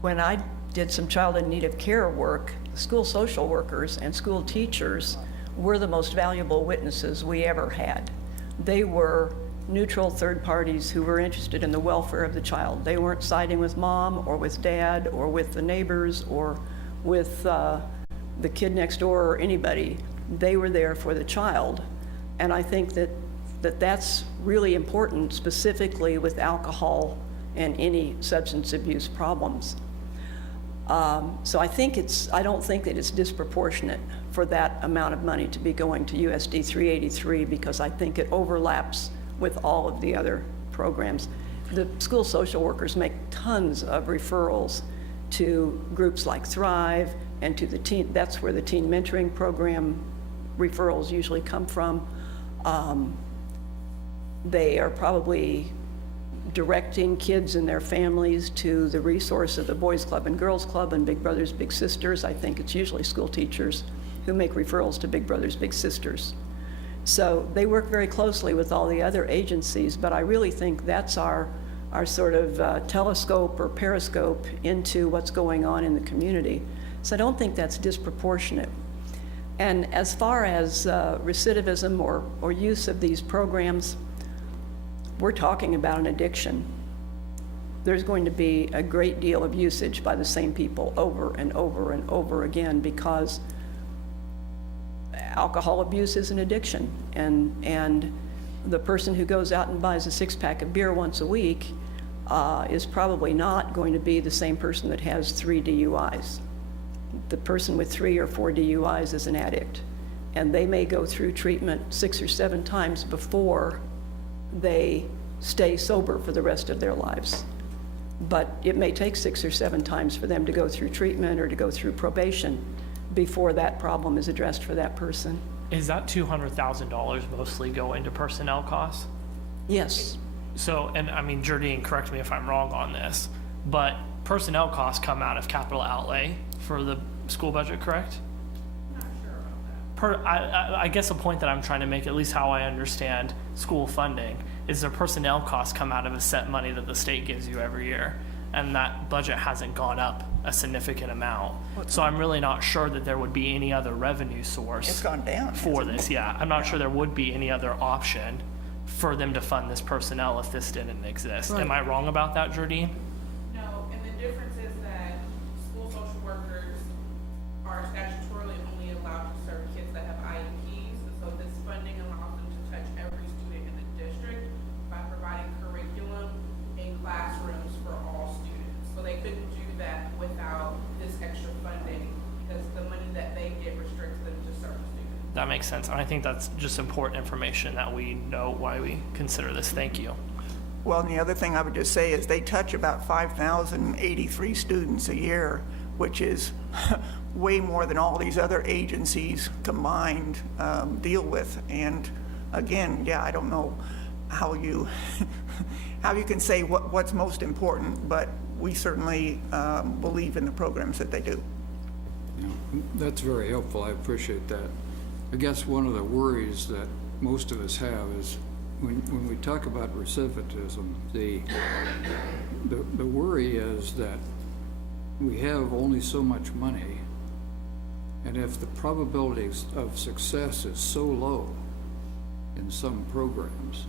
when I did some child in need of care work, school social workers and school teachers were the most valuable witnesses we ever had. They were neutral third parties who were interested in the welfare of the child. They weren't siding with mom or with dad or with the neighbors or with the kid next door or anybody. They were there for the child. And I think that's really important, specifically with alcohol and any substance abuse problems. So I don't think that it's disproportionate for that amount of money to be going to USD 383, because I think it overlaps with all of the other programs. The school social workers make tons of referrals to groups like Thrive and to the teen, that's where the teen mentoring program referrals usually come from. They are probably directing kids and their families to the resource of the Boys Club and Girls Club and Big Brothers Big Sisters. I think it's usually school teachers who make referrals to Big Brothers Big Sisters. So they work very closely with all the other agencies, but I really think that's our sort of telescope or periscope into what's going on in the community. So I don't think that's disproportionate. And as far as recidivism or use of these programs, we're talking about an addiction. There's going to be a great deal of usage by the same people over and over and over again, because alcohol abuse is an addiction. And the person who goes out and buys a six-pack of beer once a week is probably not going to be the same person that has 3 DUIs. The person with 3 or 4 DUIs is an addict, and they may go through treatment 6 or 7 times before they stay sober for the rest of their lives. But it may take 6 or 7 times for them to go through treatment or to go through probation before that problem is addressed for that person. Is that $200,000 mostly go into personnel costs? Yes. So, and I mean, Jardine, correct me if I'm wrong on this, but personnel costs come out of capital outlay for the school budget, correct? I guess the point that I'm trying to make, at least how I understand school funding, is their personnel costs come out of a set money that the state gives you every year, and that budget hasn't gone up a significant amount. So I'm really not sure that there would be any other revenue source. It's gone down. For this, yeah. I'm not sure there would be any other option for them to fund this personnel if this didn't exist. Am I wrong about that, Jardine? No, and the difference is that school social workers are statutorily only allowed to serve kids that have IEPs, and so this funding allows them to touch every student in the district by providing curriculum in classrooms for all students. So they couldn't do that without this extra funding, because the money that they get restricts them to certain students. That makes sense. And I think that's just important information that we know why we consider this. Thank you. Well, and the other thing I would just say is they touch about 5,083 students a year, which is way more than all these other agencies combined deal with. And again, yeah, I don't know how you how you can say what's most important, but we certainly believe in the programs that they do. Yeah, that's very helpful. I appreciate that. I guess one of the worries that most of us have is when we talk about recidivism, the worry is that we have only so much money, and if the probability of success is so low in some programs,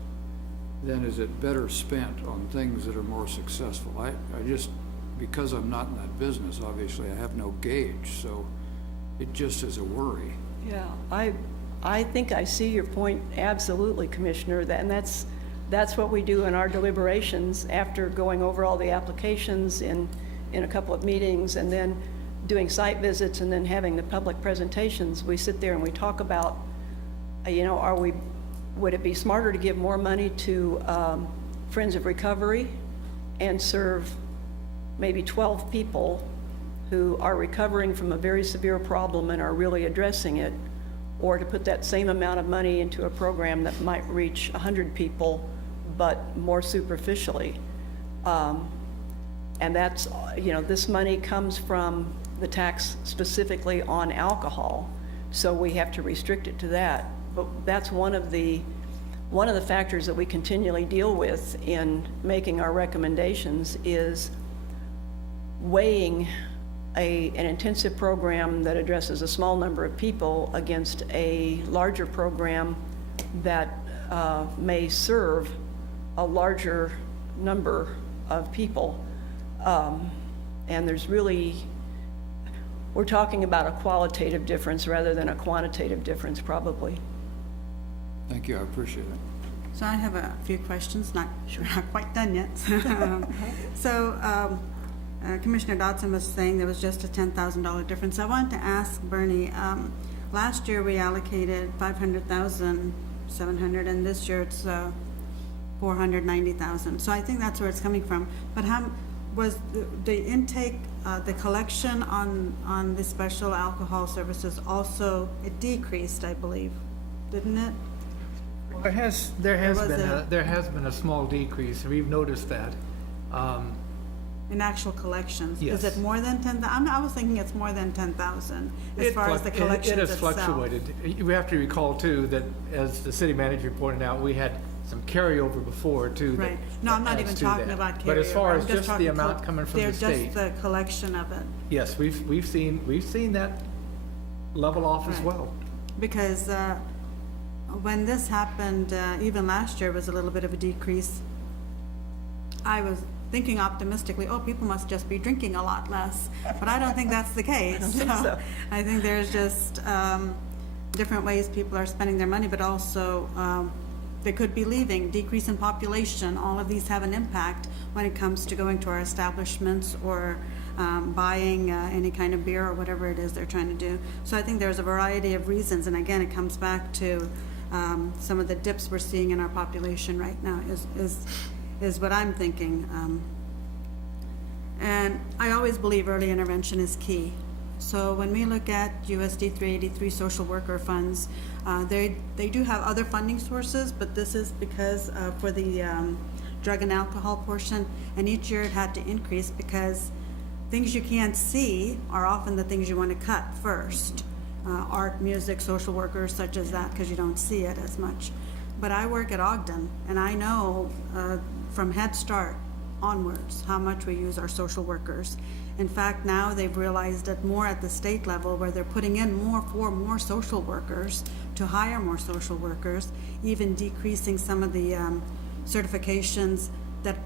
then is it better spent on things that are more successful? I just, because I'm not in that business, obviously I have no gauge, so it just is a worry. Yeah, I think I see your point absolutely, Commissioner, and that's what we do in our deliberations after going over all the applications in a couple of meetings and then doing site visits and then having the public presentations. We sit there and we talk about, would it be smarter to give more money to Friends of Recovery and serve maybe 12 people who are recovering from a very severe problem and are really addressing it, or to put that same amount of money into a program that might reach 100 people, but more superficially. And that's, this money comes from the tax specifically on alcohol, so we have to restrict it to that. But that's one of the factors that we continually deal with in making our recommendations is weighing an intensive program that addresses a small number of people against a larger program that may serve a larger number of people. And there's really, we're talking about a qualitative difference rather than a quantitative difference, probably. Thank you, I appreciate it. So I have a few questions, not quite done yet. So Commissioner Dodson was saying there was just a $10,000 difference. I wanted to ask Bernie, last year we allocated $500,700 and this year it's $490,000. So I think that's where it's coming from. But how was the intake, the collection on the special alcohol services also, it decreased, I believe, didn't it? There has been a small decrease, we've noticed that. In actual collections? Yes. Is it more than 10,000? I was thinking it's more than 10,000 as far as the collections It has itself. fluctuated. We have to recall too that, as the city manager pointed out, we had some carryover before too. Right. No, I'm not even talking about carryover. But as far I'm as just the talking amount coming from the They're state, just the collection of it. yes, we've seen that level off as Right. well. Because when this happened, even last year was a little bit of a decrease. I was thinking optimistically, oh, people must just be drinking a lot less. But I don't think that's the case. I think there's just different ways people are spending their money, but also they could be leaving, decrease in population. All of these have an impact when it comes to going to our establishments or buying any kind of beer or whatever it is they're trying to do. So I think there's a variety of reasons, and again, it comes back to some of the dips we're seeing in our population right now is what I'm thinking. And I always believe early intervention is key. So when we look at USD 383 social worker funds, they do have other funding sources, but this is because for the drug and alcohol portion, and each year it had to increase because things you can't see are often the things you want to cut first. Art, music, social workers, such as that, because you don't see it as much. But I work at Ogden, and I know from Head Start onwards how much we use our social workers. In fact, now they've realized it more at the state level, where they're putting in more social workers to hire more social workers, even decreasing some of the certifications that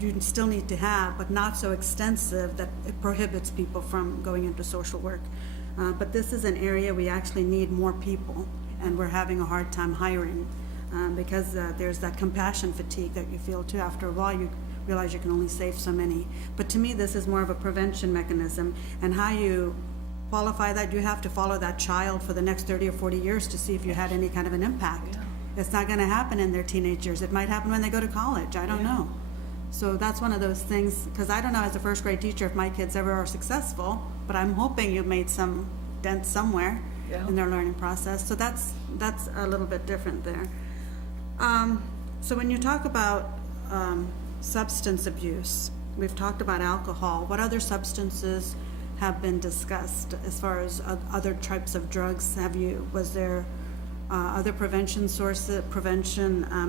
you still need to have, but not so extensive that it prohibits people from going into social work. But this is an area we actually need more people, and we're having a hard time hiring because there's that compassion fatigue that you feel too. After a while, you realize you can only save so many. But to me, this is more of a prevention mechanism, and how you qualify that, you have to follow that child for the next 30 or 40 years to see if you had any kind of an impact. It's not going to happen in their teenage years. It might happen when they go to college. I don't know. So that's one of those things, because I don't know as a first grade teacher if my kids ever are successful, but I'm hoping you've made some dent somewhere in their learning process. So that's a little bit different there. So when you talk about substance abuse, we've talked about alcohol. What other substances have been discussed as far as other types of drugs? Was there other prevention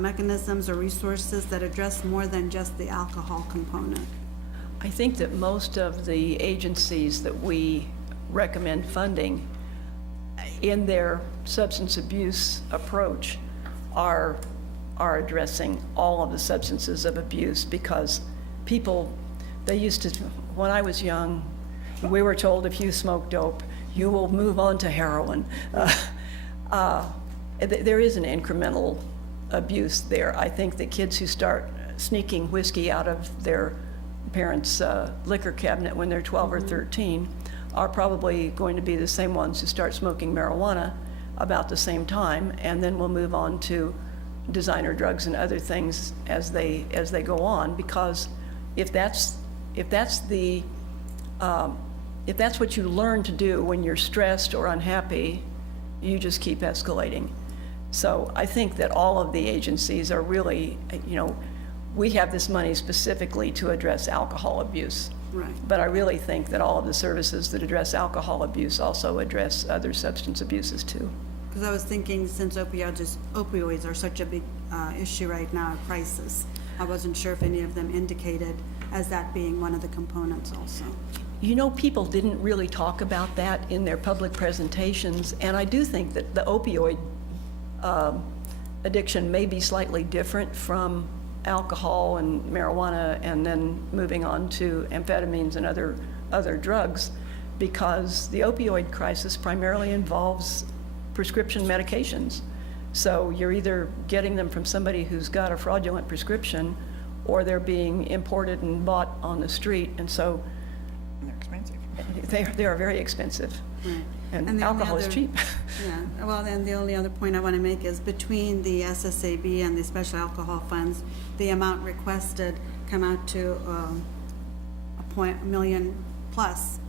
mechanisms or resources that address more than just the alcohol component? I think that most of the agencies that we recommend funding in their substance abuse approach are addressing all of the substances of abuse, because people, they used to, when I was young, we were told if you smoke dope, you will move on to heroin. There is an incremental abuse there. I think that kids who start sneaking whiskey out of their parents' liquor cabinet when they're 12 or 13 are probably going to be the same ones who start smoking marijuana about the same time, and then we'll move on to designer drugs and other things as they go on. Because if that's what you learn to do when you're stressed or unhappy, you just keep escalating. So I think that all of the agencies are really, we have this money specifically to address alcohol abuse. Right. But I really think that all of the services that address alcohol abuse also address other substance abuses too. Because I was thinking, since opioids are such a big issue right now, a crisis, I wasn't sure if any of them indicated as that being one of the components also. People didn't really talk about that in their public presentations, and I do think that the opioid addiction may be slightly different from alcohol and marijuana and then moving on to amphetamines and other drugs, because the opioid crisis primarily involves prescription medications. So you're either getting them from somebody who's got a fraudulent prescription, or they're being imported and bought on the street, and so They're expensive. they are very expensive. Right. And the only alcohol is other- cheap. Yeah, well, then the only other point I want to make is between the SSAB and the special alcohol funds, the amount requested come out to $1 million plus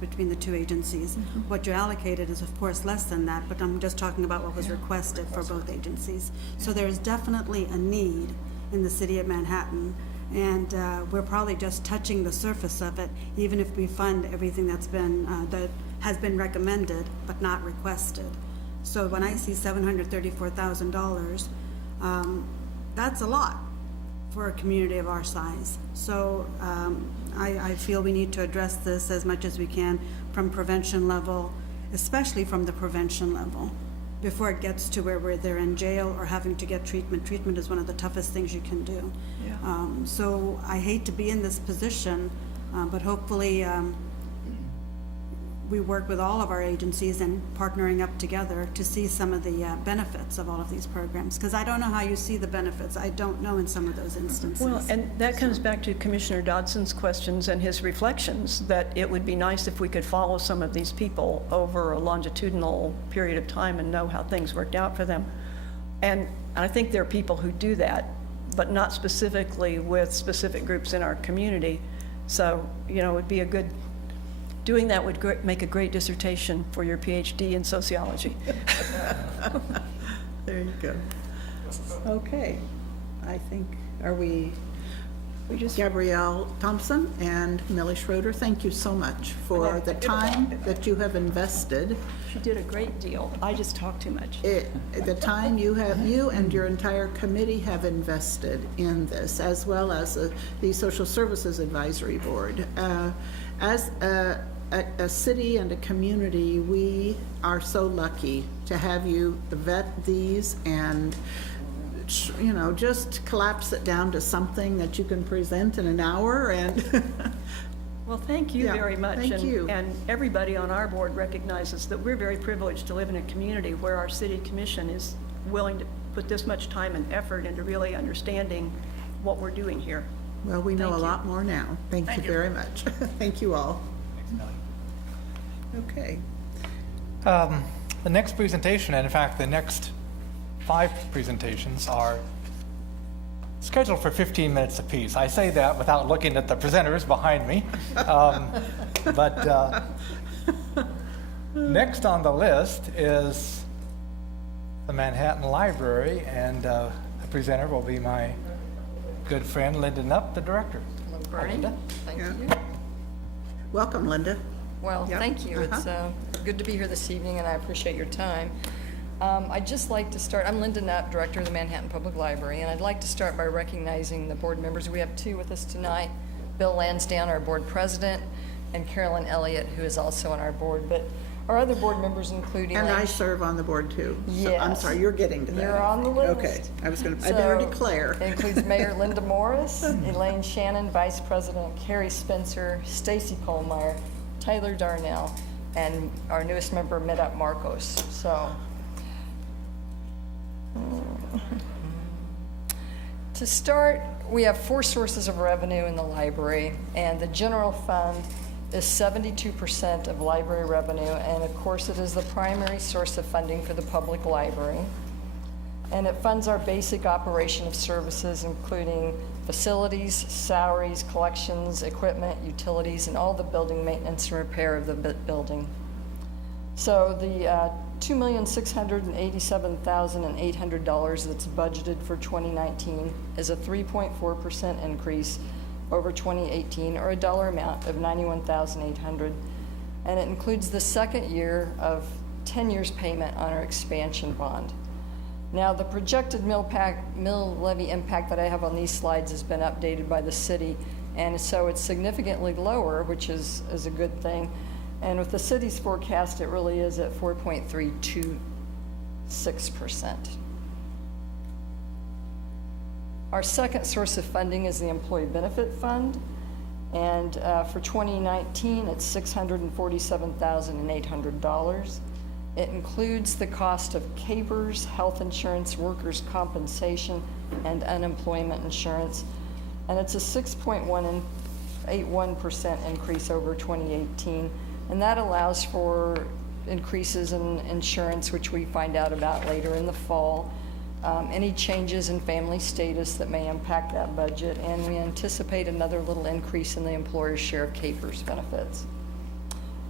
between the two agencies. What you allocated is of course less than that, but I'm just talking about what was requested for both agencies. So there's definitely a need in the city of Manhattan, and we're probably just touching the surface of it, even if we fund everything that's been, that has been recommended but not requested. So when I see $734,000, that's a lot for a community of our size. So I feel we need to address this as much as we can from prevention level, especially from the prevention level, before it gets to where they're in jail or having to get treatment. Treatment is one of the toughest things you can do. Yeah. So I hate to be in this position, but hopefully we work with all of our agencies and partnering up together to see some of the benefits of all of these programs. Because I don't know how you see the benefits. I don't know in some of those instances. Well, and that comes back to Commissioner Dodson's questions and his reflections, that it would be nice if we could follow some of these people over a longitudinal period of time and know how things worked out for them. And I think there are people who do that, but not specifically with specific groups in our community. So, you know, it would be a good, doing that would make a great dissertation for your PhD in sociology. There you go. Okay, I think, are we Gabrielle Thompson and Millie Schroeder, thank you so much for the time that you have invested. She did a great deal. I just talk too much. The time you and your entire committee have invested in this, as well as the Social Services Advisory Board. As a city and a community, we are so lucky to have you vet these and, you know, just collapse it down to something that you can present in an hour and Well, thank you Yeah, very much. thank and- you. And everybody on our board recognizes that we're very privileged to live in a community where our city commission is willing to put this much time and effort into really understanding what we're doing here. well, we know a Thank you. lot more now. Thank you very much. Thank you all. Okay. The next presentation, and in fact, the next 5 presentations are scheduled for 15 minutes apiece. I say that without looking at the presenters behind me. But next on the list is the Manhattan Library, and the presenter will be my good friend Linda Knupp, the director. Bernie, Linda. thank Yeah. you. Welcome, Linda. Well, Yep. thank you. It's good to be here this evening, and I appreciate your time. I'd just like to start, I'm Linda Knupp, Director of the Manhattan Public Library, and I'd like to start by recognizing the board members. We have 2 with us tonight, Bill Lansdowne, our board president, and Carolyn Elliott, who is also on our board. But our other board members include And Elaine. I serve on the board too. So I'm Yes. sorry, you're getting to that. You're I on the think. list. Okay, I better So, declare. It includes Mayor Linda Morris, Elaine Shannon, Vice President Carrie Spencer, Stacy Kohlmeyer, Tyler Darnell, and our newest member, Medat Marcos. So, to start, we have 4 sources of revenue in the library, and the general fund is 72% of library revenue, and of course, it is the primary source of funding for the public library. And it funds our basic operation of services, including facilities, salaries, collections, equipment, utilities, and all the building maintenance and repair of the building. So the $2,687,800 that's budgeted for 2019 is a 3.4% increase over 2018, or a dollar amount of $91,800. And it includes the second year of 10 years payment on our expansion bond. Now, the projected mill levy impact that I have on these slides has been updated by the city, and so it's significantly lower, which is a good thing. And with the city's forecast, it really is at 4.326%. Our second source of funding is the Employee Benefit Fund, and for 2019, it's $647,800. It includes the cost of CAPERS, health insurance, workers' compensation, and unemployment insurance, and it's a 6.81% increase over 2018, and that allows for increases in insurance, which we find out about later in the fall, any changes in family status that may impact that budget, and we anticipate another little increase in the employer's share of CAPERS benefits.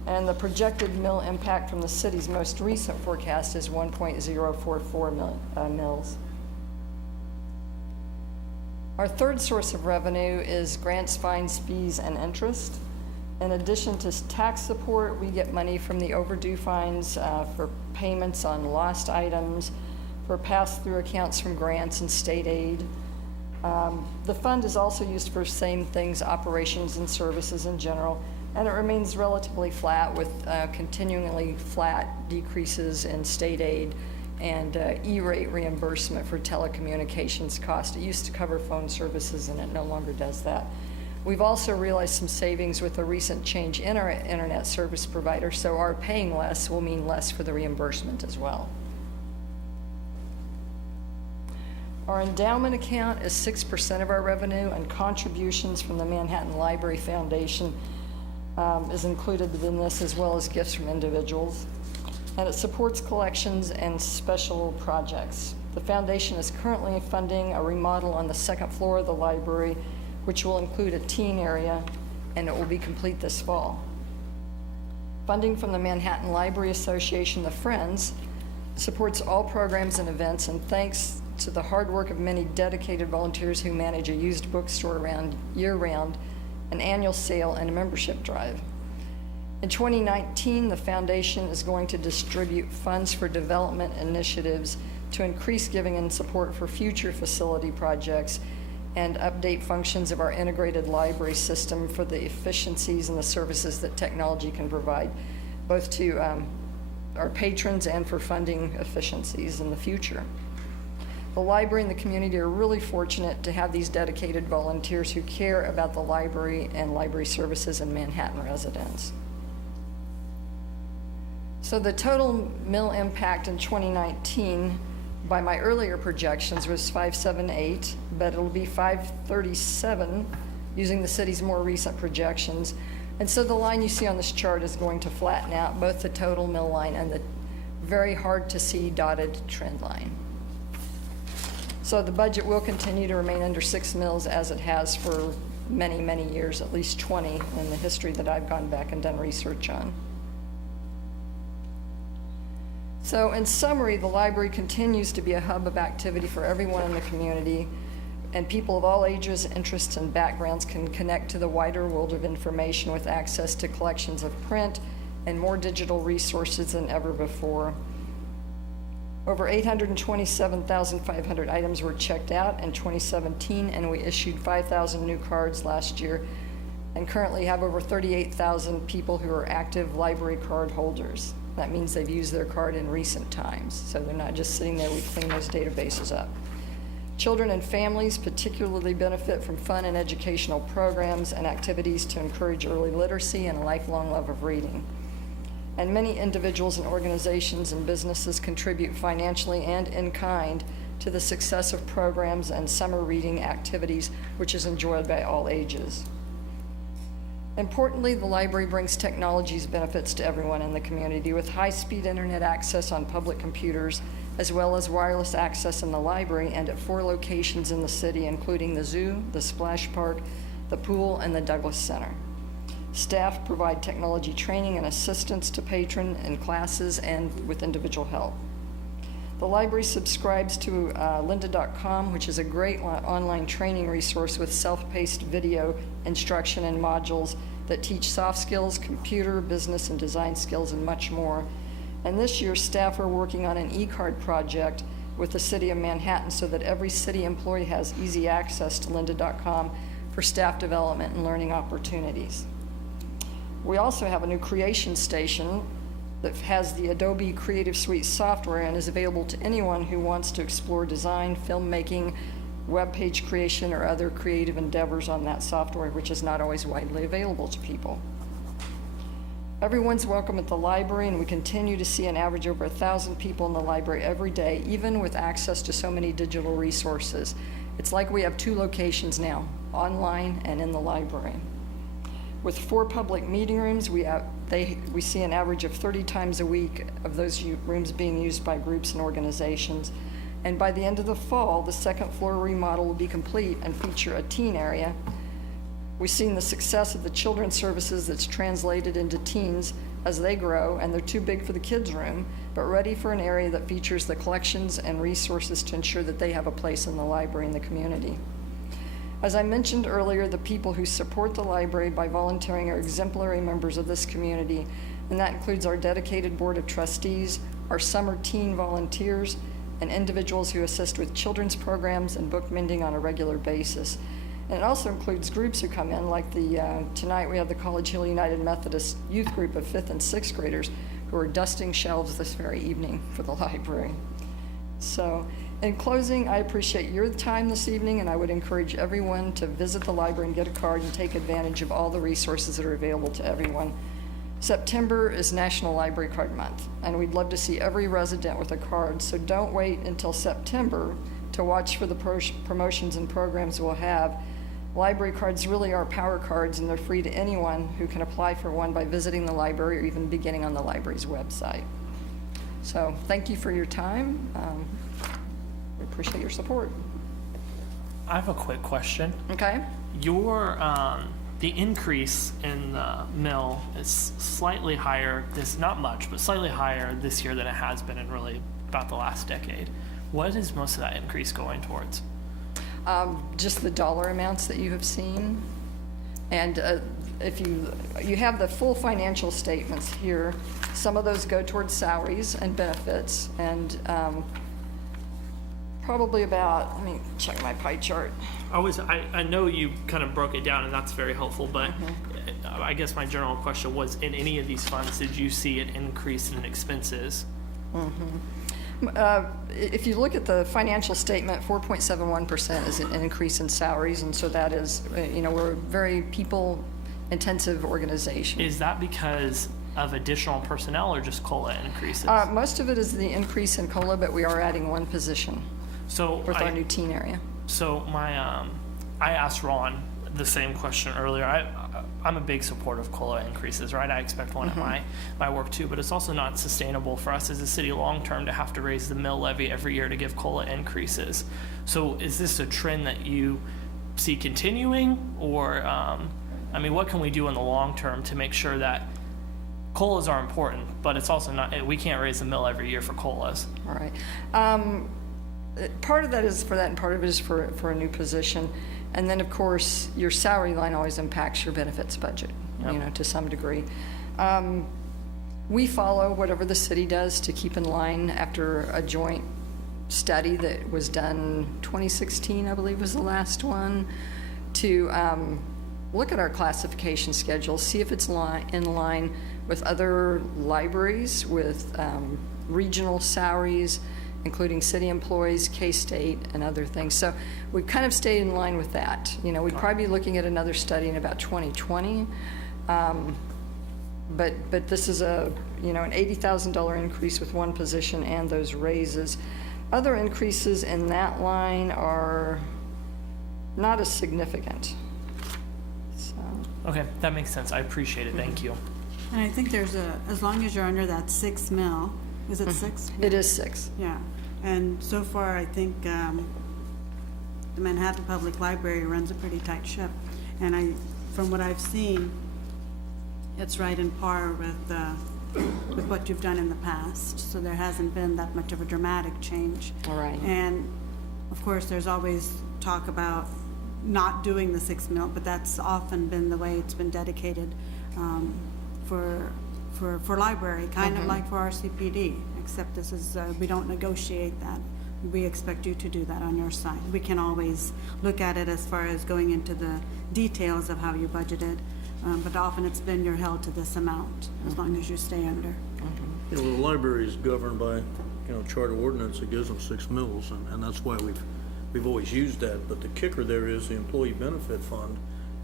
And the projected mill impact from the city's most recent forecast is 1.044 mills. Our third source of revenue is grants, fines, fees, and interest. In addition to tax support, we get money from the overdue fines for payments on lost items, for pass-through accounts from grants and state aid. The fund is also used for same things, operations and services in general, and it remains relatively flat with continually flat decreases in state aid and E-rate reimbursement for telecommunications cost. It used to cover phone services and it no longer does that. We've also realized some savings with a recent change in our internet service provider, so our paying less will mean less for the reimbursement as well. Our endowment account is 6% of our revenue, and contributions from the Manhattan Library Foundation is included in this, as well as gifts from individuals. And it supports collections and special projects. The foundation is currently funding a remodel on the second floor of the library, which will include a teen area, and it will be complete this fall. Funding from the Manhattan Library Association, the Friends, supports all programs and events, and thanks to the hard work of many dedicated volunteers who manage a used bookstore year-round, an annual sale, and a membership drive. In 2019, the foundation is going to distribute funds for development initiatives to increase giving and support for future facility projects and update functions of our integrated library system for the efficiencies and the services that technology can provide, both to our patrons and for funding efficiencies in the future. The library and the community are really fortunate to have these dedicated volunteers who care about the library and library services in Manhattan residents. So the total mill impact in 2019, by my earlier projections, was 578, but it'll be 537 using the city's more recent projections. And so the line you see on this chart is going to flatten out, both the total mill line and the very hard to see dotted trend line. So the budget will continue to remain under 6 mills as it has for many, many years, at least 20 in the history that I've gone back and done research on. So in summary, the library continues to be a hub of activity for everyone in the community, and people of all ages, interests, and backgrounds can connect to the wider world of information with access to collections of print and more digital resources than ever before. Over 827,500 items were checked out in 2017, and we issued 5,000 new cards last year, and currently have over 38,000 people who are active library card holders. That means they've used their card in recent times, so they're not just sitting there. We clean those databases up. Children and families particularly benefit from fun and educational programs and activities to encourage early literacy and a lifelong love of reading. And many individuals and organizations and businesses contribute financially and in kind to the success of programs and summer reading activities, which is enjoyed by all ages. Importantly, the library brings technology's benefits to everyone in the community with high-speed internet access on public computers, as well as wireless access in the library and at 4 locations in the city, including the zoo, the splash park, the pool, and the Douglas Center. Staff provide technology training and assistance to patrons in classes and with individual help. The library subscribes to lynda.com, which is a great online training resource with self-paced video instruction and modules that teach soft skills, computer, business, and design skills, and much more. And this year, staff are working on an e-card project with the City of Manhattan so that every city employee has easy access to lynda.com for staff development and learning opportunities. We also have a new creation station that has the Adobe Creative Suite software and is available to anyone who wants to explore design, filmmaking, web page creation, or other creative endeavors on that software, which is not always widely available to people. Everyone's welcome at the library, and we continue to see an average over 1,000 people in the library every day, even with access to so many digital resources. It's like we have 2 locations now, online and in the library. With 4 public meeting rooms, we see an average of 30 times a week of those rooms being used by groups and organizations. And by the end of the fall, the 2nd floor remodel will be complete and feature a teen area. We've seen the success of the children's services that's translated into teens as they grow, and they're too big for the kids' room, but ready for an area that features the collections and resources to ensure that they have a place in the library and the community. As I mentioned earlier, the people who support the library by volunteering are exemplary members of this community, and that includes our dedicated board of trustees, our summer teen volunteers, and individuals who assist with children's programs and book mending on a regular basis. And it also includes groups who come in, like tonight we have the College Hill United Methodist youth group of 5th and 6th graders who are dusting shelves this very evening for the library. So, in closing, I appreciate your time this evening, and I would encourage everyone to visit the library and get a card and take advantage of all the resources that are available to everyone. September is National Library Card Month, and we'd love to see every resident with a card, so don't wait until September to watch for the promotions and programs we'll have. Library cards really are power cards, and they're free to anyone who can apply for one by visiting the library or even beginning on the library's website. So thank you for your time. We appreciate your support. I have a quick question. Okay? The increase in the mill is slightly higher, not much, but slightly higher this year than it has been in really about the last decade. What is most of that increase going towards? Just the dollar amounts that you have seen. And if you have the full financial statements here, some of those go towards salaries and benefits, and probably about, let me check my pie chart. I know you kind of broke it down, and that's very helpful, but I guess my general question was, in any of these funds, did you see an increase in expenses? If you look at the financial statement, 4.71% is an increase in salaries, and so that is, we're a very people-intensive organization. Is that because of additional personnel or just COLA increases? Most of it is the increase in COLA, but we are adding 1 position with our new teen area. So I asked Ron the same question earlier. I'm a big supporter of COLA increases, right? I expect one at my work too, but it's also not sustainable for us as a city long-term to have to raise the mill levy every year to give COLA increases. So is this a trend that you see continuing, or, what can we do in the long term to make sure that COLAs are important, but it's also not, we can't raise the mill every year for COLAs? All right. Part of that is for that, and part of it is for a new position. And then, of course, your salary line always impacts your benefits budget, to some degree. We follow whatever the city does to keep in line after a joint study that was done 2016, I believe was the last one, to look at our classification schedule, see if it's in line with other libraries, with regional salaries, including city employees, K-State, and other things. So we've kind of stayed in line with that. We'd probably be looking at another study in about 2020. But this is an $80,000 increase with 1 position and those raises. Other increases in that line are not as significant. So. Okay, that makes sense. I appreciate it. Thank you. And I think there's as long as you're under that 6 mil, is it 6? It is 6. Yeah, and so far, I think the Manhattan Public Library runs a pretty tight ship. And from what I've seen, it's right in par with what you've done in the past. So there hasn't been that much of a dramatic change. All right. And of course, there's always talk about not doing the 6 mil, but that's often been the way it's been dedicated for library, kind of like for RCPD, except this is, we don't negotiate that. We expect you to do that on your side. We can always look at it as far as going into the details of how you budgeted, but often it's been you're held to this amount, as long as you stay under. The library is governed by, charter ordinance that gives them 6 mills, and that's why we've we've always used that, but the kicker there is the employee benefit fund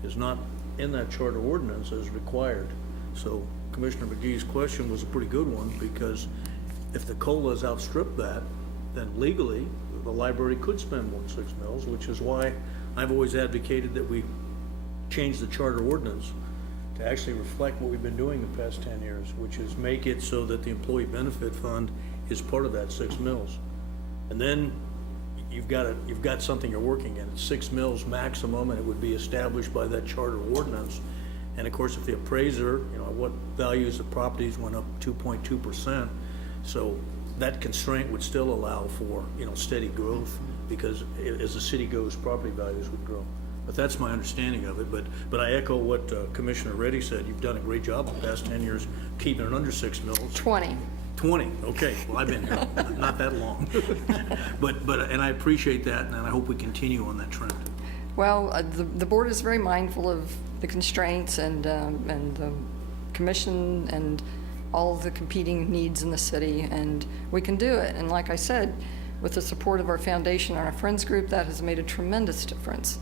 is not in that charter ordinance as required. So Commissioner McGee's question was a pretty good one, because if the COLAs outstrip that, then legally, the library could spend more than 6 mils, which is why I've always advocated that we change the charter ordinance to actually reflect what we've been doing the past 10 years, which is make it so that the employee benefit fund is part of that 6 mils. And then you've got something you're working in. It's 6 mils maximum, and it would be established by that charter ordinance. And of course, if the appraiser, what values of properties went up 2.2%, so that constraint would still allow for, steady growth, because as the city goes, property values would grow. But that's my understanding of it. But I echo what Commissioner Reddy said. You've done a great job the past 10 years keeping it under 6 mils. 20. 20, okay, well, I've been here, not that long. And I appreciate that, and I hope we continue on that trend. Well, the board is very mindful of the constraints and the commission and all of the competing needs in the city, and we can do it. And like I said, with the support of our foundation and our friends group, that has made a tremendous difference.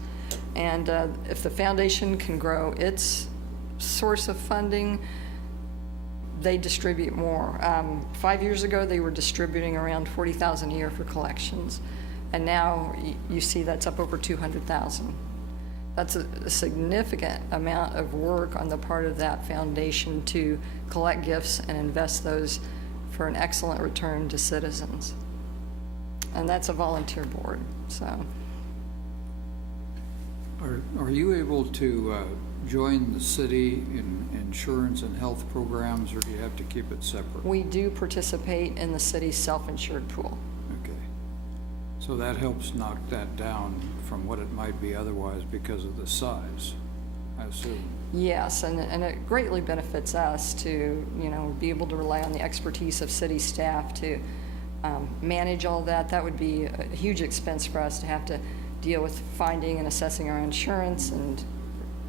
And if the foundation can grow its source of funding, they distribute more. 5 years ago, they were distributing around $40,000 a year for collections, and now you see that's up over $200,000. That's a significant amount of work on the part of that foundation to collect gifts and invest those for an excellent return to citizens. And that's a volunteer board, so. Are you able to join the city in insurance and health programs, or do you have to keep it separate? We do participate in the city's self-insured pool. Okay. So that helps knock that down from what it might be otherwise because of the size, I assume. Yes, and it greatly benefits us to, be able to rely on the expertise of city staff to manage all that. That would be a huge expense for us to have to deal with finding and assessing our insurance and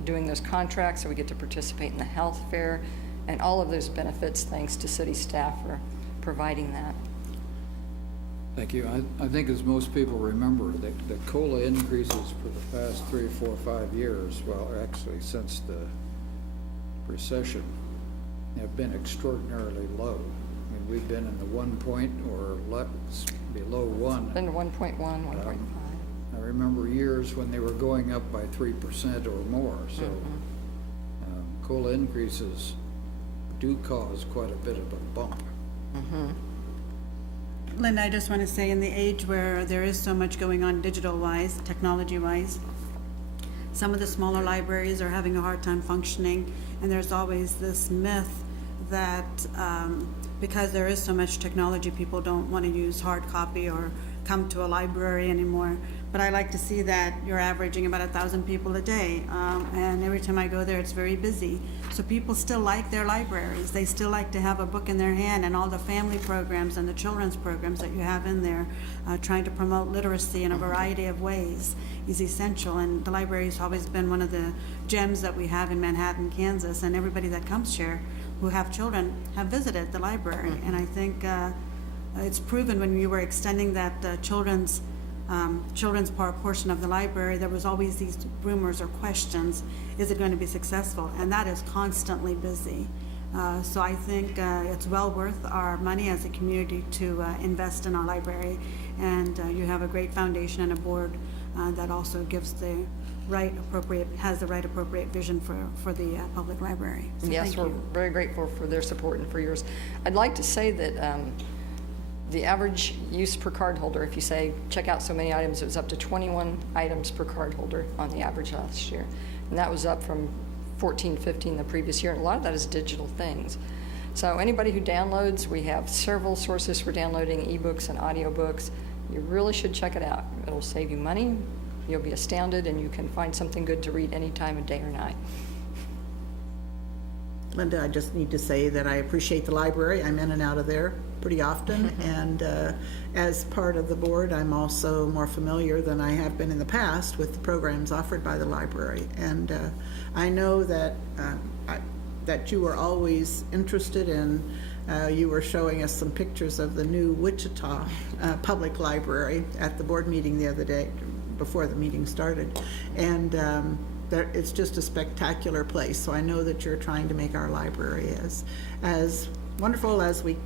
doing those contracts, so we get to participate in the health fair and all of those benefits thanks to city staff for providing that. Thank you. I think as most people remember, the COLA increases for the past 3, 4, 5 years, well, actually since the recession, have been extraordinarily low. I mean, we've been in the 1 point or below 1. Been 1.1, 1.5. I remember years when they were going up by 3% or more, so COLA increases do cause quite a bit of a bump. Linda, I just want to say, in the age where there is so much going on digital-wise, technology-wise, some of the smaller libraries are having a hard time functioning, and there's always this myth that because there is so much technology, people don't want to use hard copy or come to a library anymore. But I like to see that you're averaging about 1,000 people a day, and every time I go there, it's very busy. So people still like their libraries. They still like to have a book in their hand, and all the family programs and the children's programs that you have in there, trying to promote literacy in a variety of ways is essential. And the library has always been one of the gems that we have in Manhattan, Kansas, and everybody that comes here who have children have visited the library. And I think it's proven when we were extending that children's portion of the library, there was always these rumors or questions, is it going to be successful? And that is constantly busy. So I think it's well worth our money as a community to invest in our library. And you have a great foundation and a board that also gives the has the right appropriate vision for the public library. So Yes, we're very grateful for their support and for yours. I'd like to say that the average use per card holder, if you say check out so many items, it was up to 21 items per card holder on the average last year. And that was up from 14, 15 the previous year. And a lot of that is digital things. So anybody who downloads, we have several sources for downloading ebooks and audiobooks. You really should check it out. It'll save you money. You'll be astounded, and you can find something good to read any time of day or night. Linda, I just need to say that I appreciate the library. I'm in and out of there pretty often, and as part of the board, I'm also more familiar than I have been in the past with the programs offered by the library. And I know that that you were always interested in. You were showing us some pictures of the new Wichita Public Library at the board meeting the other day. before the meeting started. And it's just a spectacular place. So I know that you're trying to make our library as wonderful as we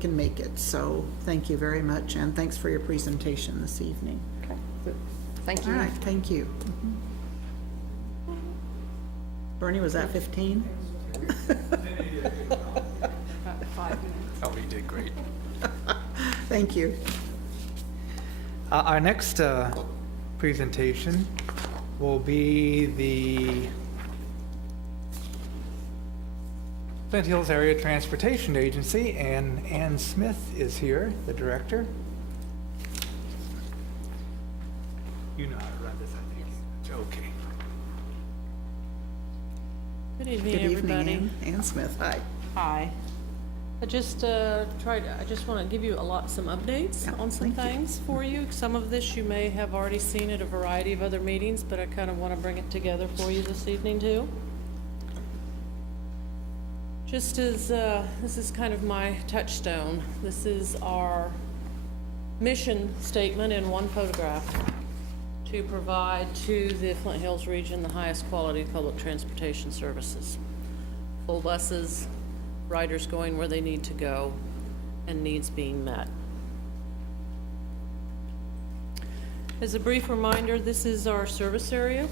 can make it. So thank you very much, and thanks for your presentation this evening. Okay. Thank All you. right, thank you. Bernie, was that 15? Oh, you did great. Thank you. Our next presentation will be the Flint Hills Area Transportation Agency, and Ann Smith is here, the director. You know how to run this, I think. Okay. Good evening, Good everybody. evening, Ann Smith. Hi. Hi. I just I just want to give you some updates Yeah, on some thank you. things for you. Some of this you may have already seen at a variety of other meetings, but I kind of want to bring it together for you this evening too. Just as, this is kind of my touchstone. This is our mission statement in one photograph: to provide to the Flint Hills region the highest quality public transportation services. Full buses, riders going where they need to go, and needs being met. As a brief reminder, this is our service area.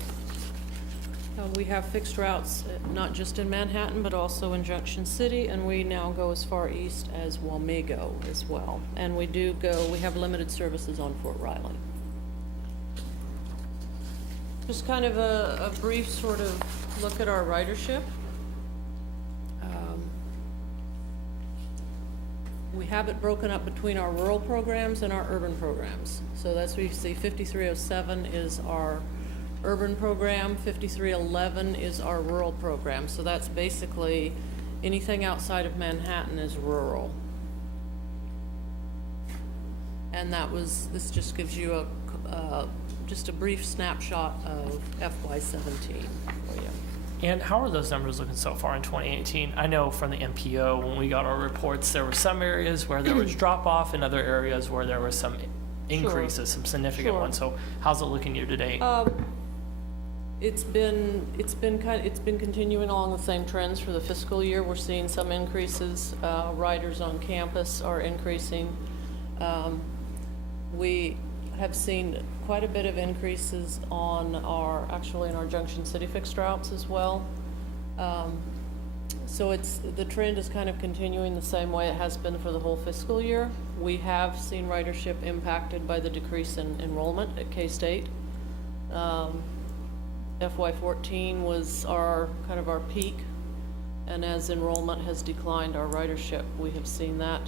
We have fixed routes, not just in Manhattan, but also in Junction City, and we now go as far east as Wamego as well. And we have limited services on Fort Riley. Just kind of a brief sort of look at our ridership. We have it broken up between our rural programs and our urban programs. So that's where you see 5307 is our urban program, 5311 is our rural program. So that's basically anything outside of Manhattan is rural. And this just gives you just a brief snapshot of FY17 for you. And how are those numbers looking so far in 2018? I know from the MPO, when we got our reports, there were some areas where there was drop-off and other areas where there was some increases, some significant Sure. ones. So how's it looking year to date? It's been continuing along the same trends for the fiscal year. We're seeing some increases. Riders on campus are increasing. We have seen quite a bit of increases actually in our Junction City fixed routes as well. So the trend is kind of continuing the same way it has been for the whole fiscal year. We have seen ridership impacted by the decrease in enrollment at K-State. FY14 was kind of our peak, and as enrollment has declined, our ridership, we have seen that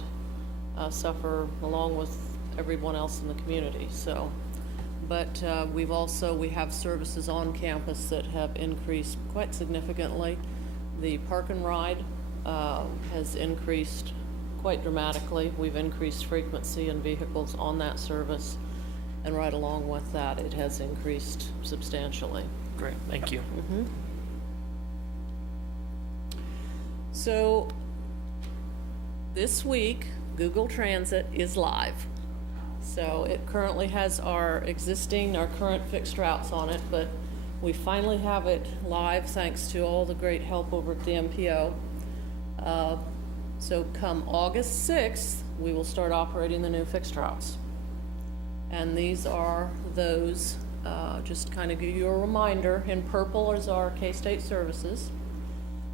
suffer along with everyone else in the community. So, but we have services on campus that have increased quite significantly. The Park and Ride has increased quite dramatically. We've increased frequency and vehicles on that service, and right along with that, it has increased substantially. Great, thank you. So this week, Google Transit is live. So it currently has our current fixed routes on it, but we finally have it live thanks to all the great help over at the MPO. So come August 6th, we will start operating the new fixed routes. And these are those, just kind of give you a reminder, in purple is our K-State services.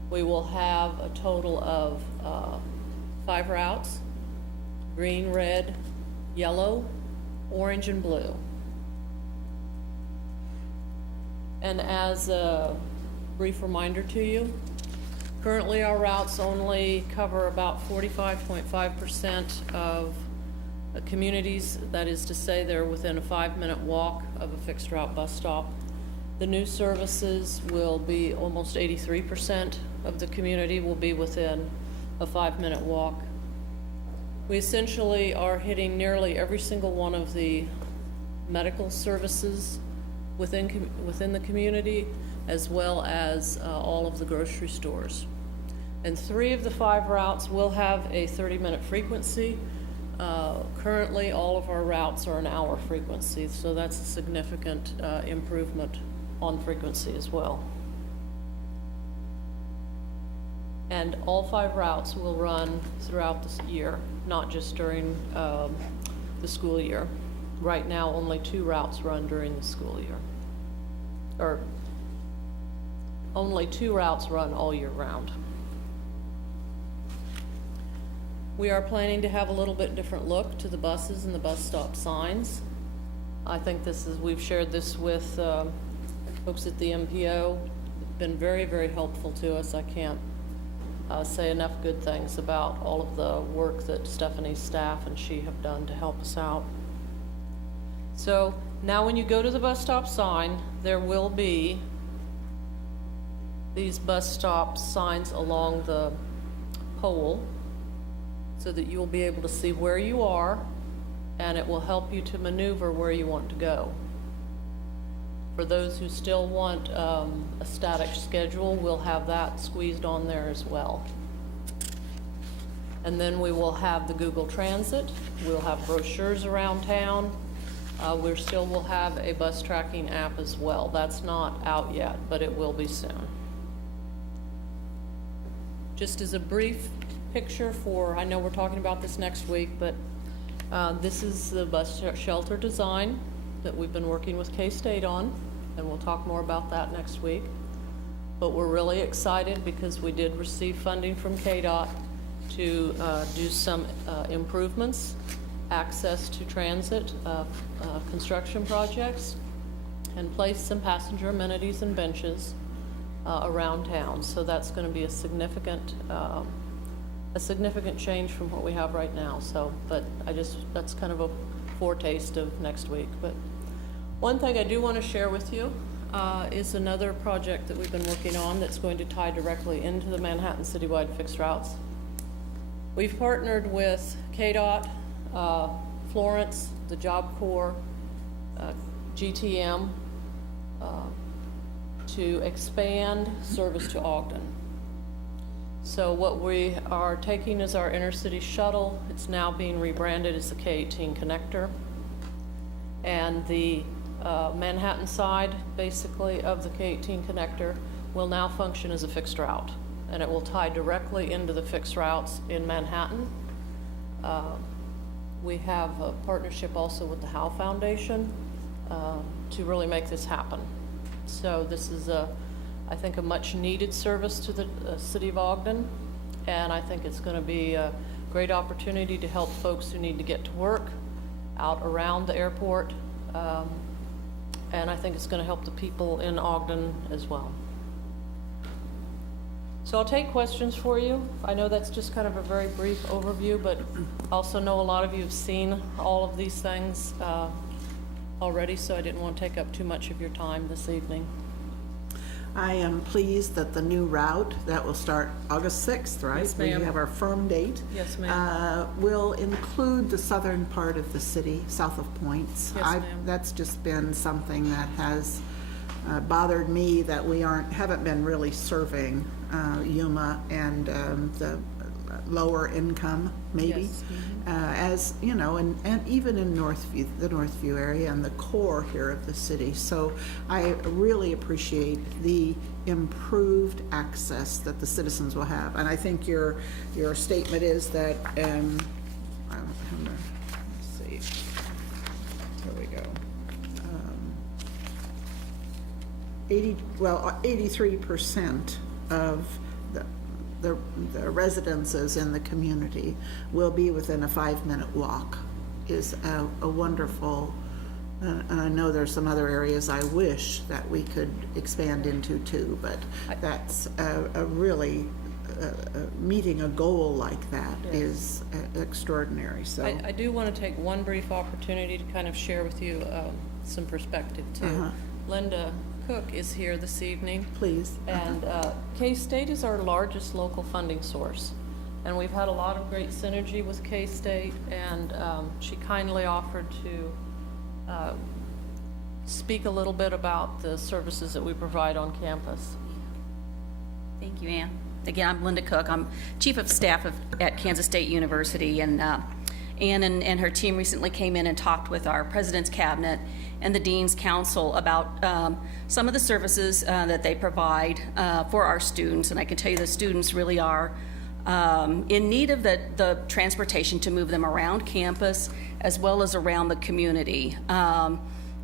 We will have a total of 5 routes: green, red, yellow, orange, and blue. And as a brief reminder to you, currently our routes only cover about 45.5% of communities. That is to say, they're within a 5-minute walk of a fixed route bus stop. The new services will be almost 83% of the community will be within a 5-minute walk. We essentially are hitting nearly every single one of the medical services within the community, as well as all of the grocery stores. And 3 of the 5 routes will have a 30-minute frequency. Currently, all of our routes are an hour frequency, so that's a significant improvement on frequency as well. And all 5 routes will run throughout this year, not just during the school year. Right now, only 2 routes run during the school year. Or only 2 routes run all year round. We are planning to have a little bit different look to the buses and the bus stop signs. I think we've shared this with folks at the MPO. It's been very, very helpful to us. I can't say enough good things about all of the work that Stephanie's staff and she have done to help us out. So now when you go to the bus stop sign, there will be these bus stop signs along the pole so that you will be able to see where you are, and it will help you to maneuver where you want to go. For those who still want a static schedule, we'll have that squeezed on there as well. And then we will have the Google Transit. We'll have brochures around town. We still will have a bus tracking app as well. That's not out yet, but it will be soon. Just as a brief picture I know we're talking about this next week, but this is the bus shelter design that we've been working with K-State on, and we'll talk more about that next week. But we're really excited because we did receive funding from KDOT to do some improvements, access to transit, construction projects, and place some passenger amenities and benches around town. So that's going to be a significant change from what we have right now. So, but that's kind of a foretaste of next week. But one thing I do want to share with you is another project that we've been working on that's going to tie directly into the Manhattan Citywide Fixed Routes. We've partnered with KDOT, Florence, the Job Corps, GTM, to expand service to Ogden. So what we are taking is our intercity shuttle. It's now being rebranded as the K18 Connector. And the Manhattan side, basically, of the K18 Connector will now function as a fixed route. And it will tie directly into the fixed routes in Manhattan. We have a partnership also with the Howe Foundation to really make this happen. So this is I think a much needed service to the city of Ogden, and I think it's going to be a great opportunity to help folks who need to get to work out around the airport, and I think it's going to help the people in Ogden as well. So I'll take questions for you. I know that's just kind of a very brief overview, but I also know a lot of you have seen all of these things already, so I didn't want to take up too much of your time this evening. I am pleased that the new route that will start August 6th, right? Yes, ma'am. We have our firm date. Yes, ma'am. Will include the southern part of the city, south of Points. Yes, ma'am. That's just been something that has bothered me, that we haven't been really serving Yuma and the lower income, maybe. Yes. As you know, and even in Northview, the Northview area and the core here of the city. So I really appreciate the improved access that the citizens will have. And I think your statement is that, let's see, here we go. 83% of the residences in the community will be within a 5-minute walk is a wonderful, and I know there's some other areas I wish that we could expand into too, but that's a really, meeting a goal like that is extraordinary, so. I do want to take one brief opportunity to kind of share with you some perspective too. Linda Cook is here this evening. Please. And K-State is our largest local funding source. And we've had a lot of great synergy with K-State, and she kindly offered to speak a little bit about the services that we provide on campus. Thank you, Ann. Again, I'm Linda Cook. I'm Chief of Staff at Kansas State University, and Ann and her team recently came in and talked with our president's cabinet and the dean's council about some of the services that they provide for our students. And I can tell you the students really are in need of the transportation to move them around campus as well as around the community.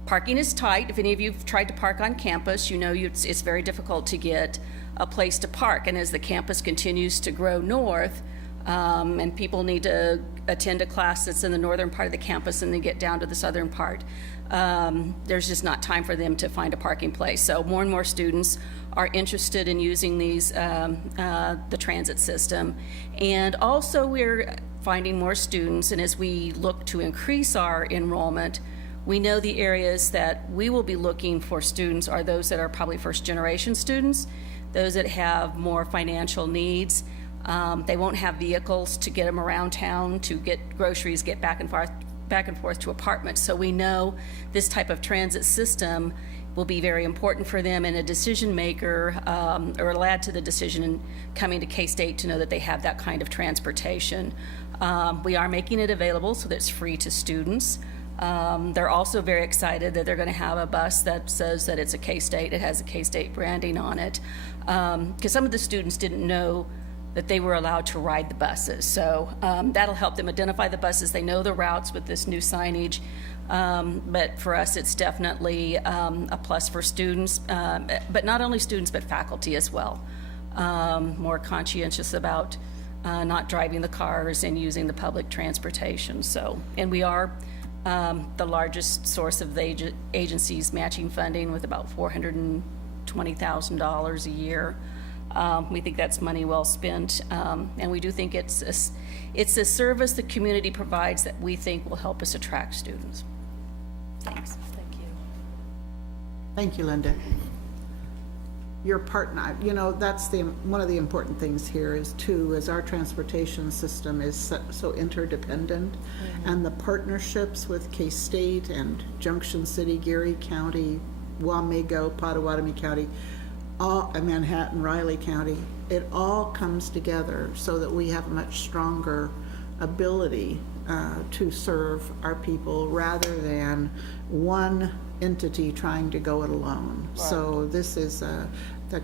Parking is tight. If any of you have tried to park on campus, you know it's very difficult to get a place to park. And as the campus continues to grow north, and people need to attend a class that's in the northern part of the campus and then get down to the southern part, there's just not time for them to find a parking place. So more and more students are interested in using the transit system. And also we're finding more students, and as we look to increase our enrollment, we know the areas that we will be looking for students are those that are probably first-generation students, those that have more financial needs. They won't have vehicles to get them around town, to get groceries, get back and forth to apartments. So we know this type of transit system will be very important for them, and a decision maker, or it'll add to the decision in coming to K-State to know that they have that kind of transportation. We are making it available so that it's free to students. They're also very excited that they're going to have a bus that says that it's a K-State. It has a K-State branding on it, because some of the students didn't know that they were allowed to ride the buses. So that'll help them identify the buses. They know the routes with this new signage. But for us, it's definitely a plus for students, but not only students, but faculty as well. More conscientious about not driving the cars and using the public transportation. So, and we are the largest source of the agency's matching funding with about $420,000 a year. We think that's money well spent, and we do think it's a service the community provides that we think will help us attract students. Thanks. Thank you. Thank you, Linda. Your partner, you know, that's one of the important things here is too, is our transportation system is so interdependent, and the partnerships with K-State and Junction City, Geary County, Wamego, Pottawatomie County, Manhattan, Riley County, it all comes together so that we have a much stronger ability to serve our people rather than one entity trying to go it alone. Right. So this is the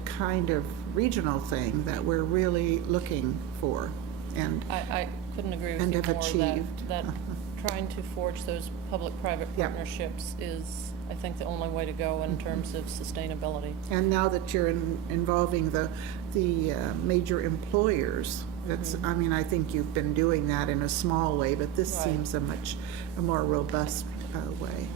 kind of regional thing that we're really looking for, and I couldn't agree with you have more. achieved. That trying to forge those public-private partnerships is, I think, the only way to go in terms of sustainability. And now that you're involving the major employers, that's, I mean, I think you've been doing that in a small way, but this seems a more robust way.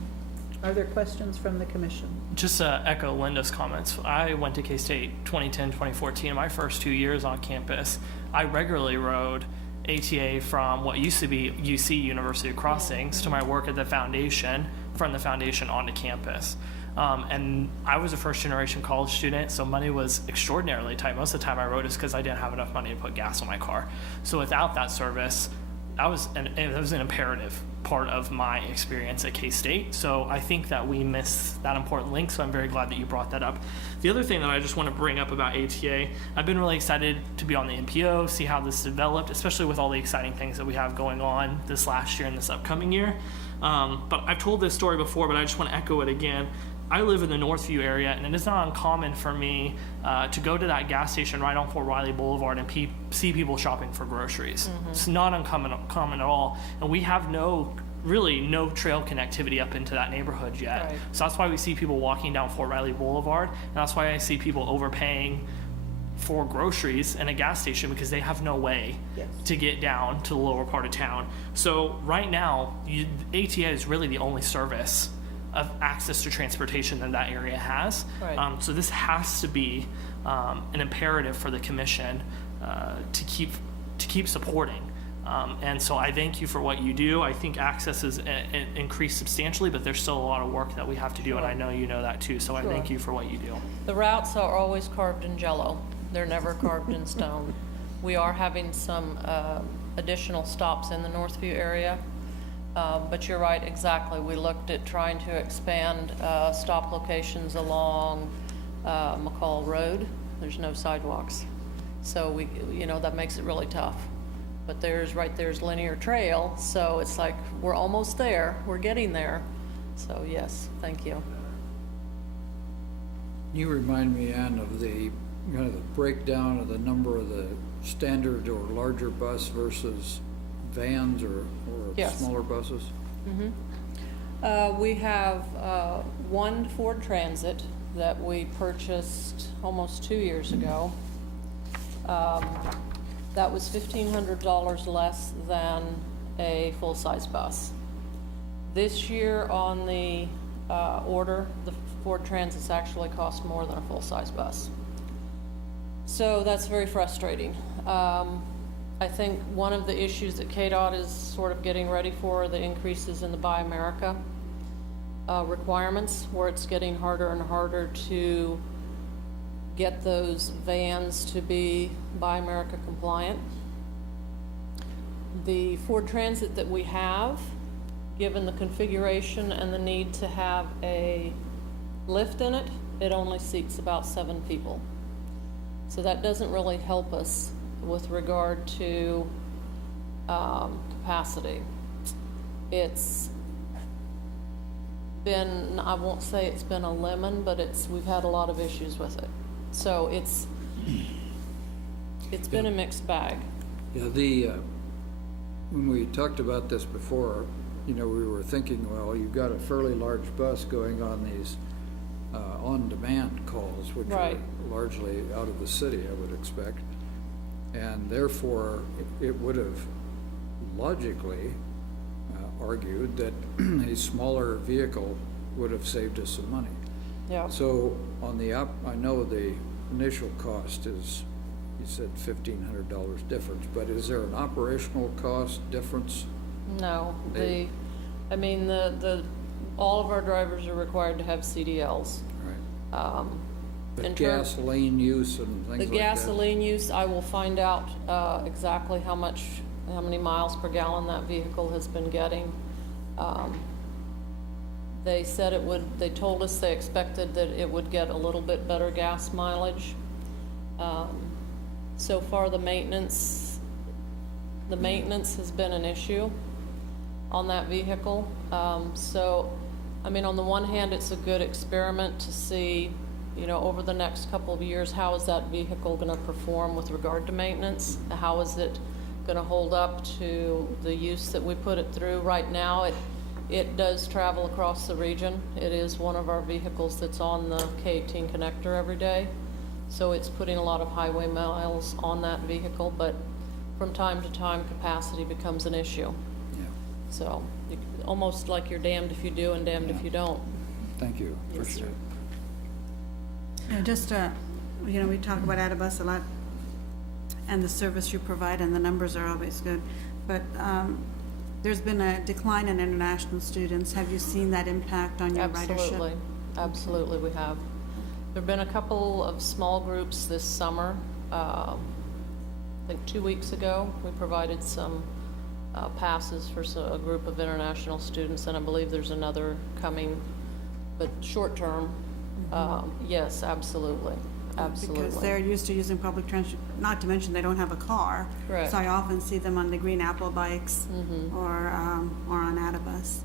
Are there questions from the commission? Just to echo Linda's comments, I went to K-State 2010, 2014. My first 2 years on campus, I regularly rode ATA from what used to be UC, University of Crossings, to my work at the foundation, from the foundation onto campus. And I was a first-generation college student, so money was extraordinarily tight. Most of the time I rode is because I didn't have enough money to put gas on my car. So without that service, it was an imperative part of my experience at K-State. So I think that we missed that important link, so I'm very glad that you brought that up. The other thing that I just want to bring up about ATA, I've been really excited to be on the NPO, see how this developed, especially with all the exciting things that we have going on this last year and this upcoming year. But I've told this story before, but I just want to echo it again. I live in the Northview area, and it is not uncommon for me to go to that gas station right on Fort Riley Boulevard and see people shopping for groceries. It's not uncommon at all, and we have really no trail connectivity up into that neighborhood yet. Right. So that's why we see people walking down Fort Riley Boulevard, and that's why I see people overpaying for groceries in a gas station because they have no way to get down to the lower part of town. So right now, ATA is really the only service of access to transportation that area has. Right. So this has to be an imperative for the commission to keep supporting. And so I thank you for what you do. I think access is increased substantially, but there's still a lot of work that we have to do, and I know you know that too. So I thank you for what you do. The routes are always carved in jello. They're never carved in stone. We are having some additional stops in the Northview area. But you're right, exactly. We looked at trying to expand stop locations along McCall Road. There's no sidewalks. So that makes it really tough. but there's Linear Trail, so it's like, we're almost there, we're getting there. So yes, thank you. You remind me, Ann, of the, kind of the breakdown of the number of the standard or larger bus versus vans or Yes. smaller buses? We have one Ford Transit that we purchased almost 2 years ago. That was $1,500 less than a full-size bus. This year on the order, the Ford Transit's actually cost more than a full-size bus. So that's very frustrating. I think one of the issues that KDOT is sort of getting ready for are the increases in the Buy America requirements, where it's getting harder and harder to get those vans to be Buy America compliant. The Ford Transit that we have, given the configuration and the need to have a lift in it, it only seats about 7 people. So that doesn't really help us with regard to capacity. It's been, I won't say it's been a lemon, but we've had a lot of issues with it. So it's been a mixed bag. Yeah, when we talked about this before, we were thinking, well, you've got a fairly large bus going on these on-demand calls, which Right. are largely out of the city, I would expect. And therefore, it would have logically argued that a smaller vehicle would have saved us some money. Yeah. So on I know the initial cost is, you said $1,500 difference, but is there an operational cost difference? No, They- all of our drivers are required to have CDLs. Right. In But term- gasoline use and things The like that? gasoline use, I will find out exactly how many miles per gallon that vehicle has been getting. They said they told us they expected that it would get a little bit better gas mileage. So far, the maintenance has been an issue on that vehicle. On the one hand, it's a good experiment to see, over the next couple of years, how is that vehicle gonna perform with regard to maintenance? How is it gonna hold up to the use that we put it through? Right now, it does travel across the region. It is one of our vehicles that's on the K-18 connector every day. So it's putting a lot of highway miles on that vehicle, but from time to time, capacity becomes an issue. Yeah, So, almost like you're damned if you do and damned if you don't. thank you. Yes, sir. We talk about Adibus a lot and the service you provide, and the numbers are always good. But there's been a decline in international students. Have you seen that impact on your ridership? Absolutely, we have. There've been a couple of small groups this summer. I think 2 weeks ago, we provided some passes for a group of international students, and I believe there's another coming, but short term, yes, absolutely. Because they're used to using public transit, not to mention they don't have a car. Correct. So I often see them on the Green Apple bikes or on Adibus.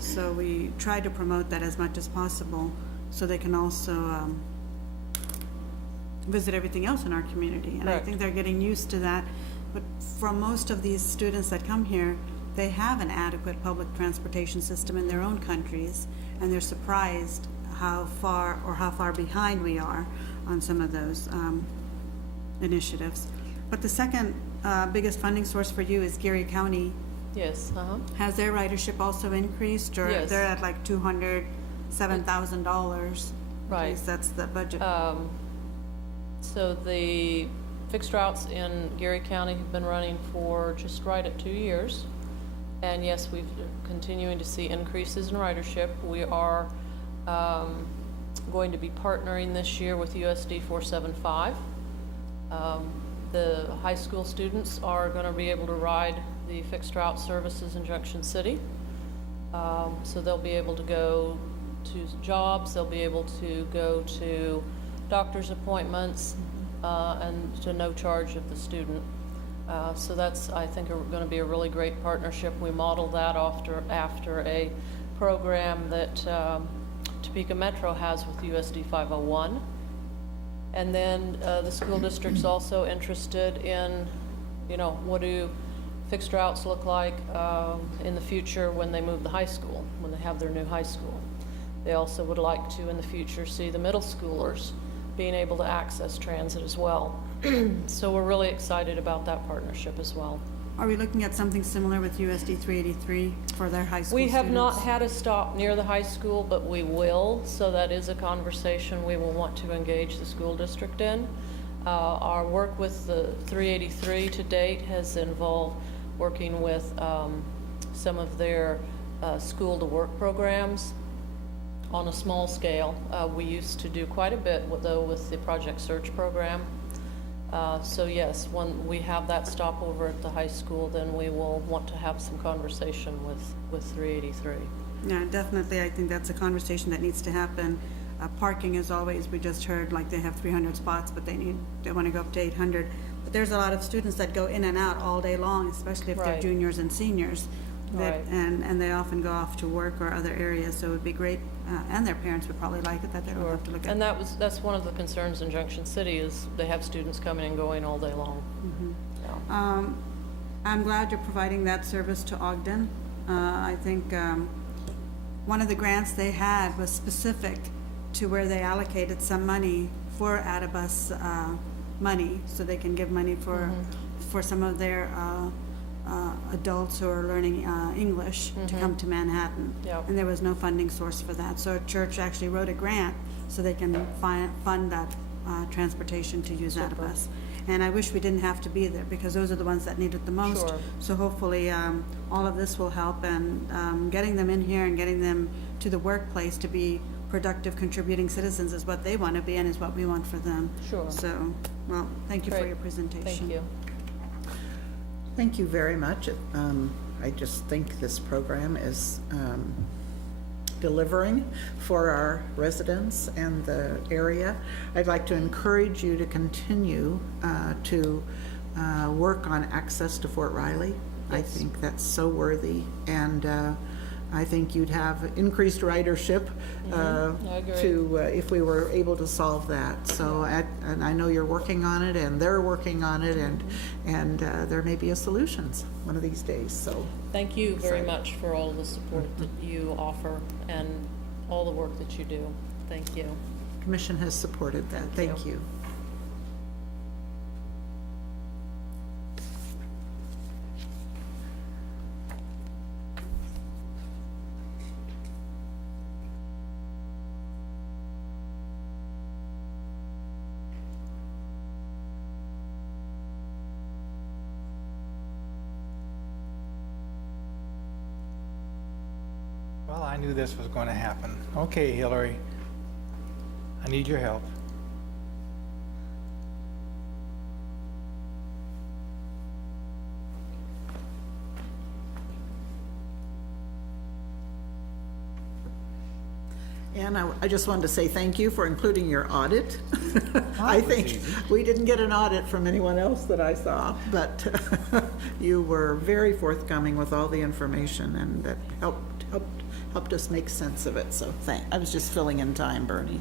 So we try to promote that as much as possible so they can also visit everything else in our community. And I Correct. think they're getting used to that. But for most of these students that come here, they have an adequate public transportation system in their own countries, and they're surprised how far behind we are on some of those initiatives. But the second biggest funding source for you is Geary County. Yes, Has their ridership also increased, or Yes. they're at like $207,000? Right. Because that's the budget. So the fixed routes in Geary County have been running for just right at 2 years. And yes, we've continuing to see increases in ridership. We are going to be partnering this year with USD 475. The high school students are going to be able to ride the fixed route services in Junction City. So they'll be able to go to jobs, they'll be able to go to doctor's appointments, and to no charge of the student. So that's, I think, going to be a really great partnership. We modeled that after a program that Topeka Metro has with USD 501. And then the school district's also interested in, what do fixed routes look like in the future when they move the high school, when they have their new high school. They also would like to, in the future, see the middle schoolers being able to access transit as well. So we're really excited about that partnership as well. Are we looking at something similar with USD 383 for their high school We have not students? had a stop near the high school, but we will, so that is a conversation we will want to engage the school district in. Our work with the 383 to date has involved working with some of their school-to-work programs on a small scale. We used to do quite a bit, though, with the Project Search program. So yes, when we have that stopover at the high school, then we will want to have some conversation with 383. Yeah, definitely. I think that's a conversation that needs to happen. Parking, as always, we just heard like they have 300 spots, but they want to go up to 800. But there's a lot of students that go in and out all day long, especially if they're Right. juniors and seniors. Right. And they often go off to work or other areas, so it would be great, and their parents would probably like it, that they don't have to look at. And that's one of the concerns in Junction City is they have students coming and going all day long. Yeah. I'm glad you're providing that service to Ogden. I think one of the grants they had was specific to where they allocated some money for Adibus money, so they can give money for some of their adults who are learning English to come to Manhattan. Yep. And there was no funding source for that. So a church actually wrote a grant so they can fund that transportation to use Adibus. And I wish we didn't have to be there, because those are the ones that need it the most. Sure. So hopefully all of this will help, and getting them in here and getting them to the workplace to be productive, contributing citizens is what they want to be and is what we want for them. Sure. So, well, thank you for Great. your presentation. Thank you. Thank you very much. I just think this program is delivering for our residents and the area. I'd like to encourage you to continue to work on access to Fort Riley. I think that's so worthy, and I think you'd have increased ridership I agree. to if we were able to solve that. So, and I know you're working on it, and they're working on it, and there may be a solutions one of these days. So, Thank you very much for all the support that you offer and all the work that you do. Thank you. Commission has supported that. Thank you. Well, I knew this was going to happen. Okay, Hillary, I need your help. And I just wanted to say thank you for including your audit. I think we didn't get an audit from anyone else that I saw, but you were very forthcoming with all the information, and that helped us make sense of it. So I was just filling in time, Bernie.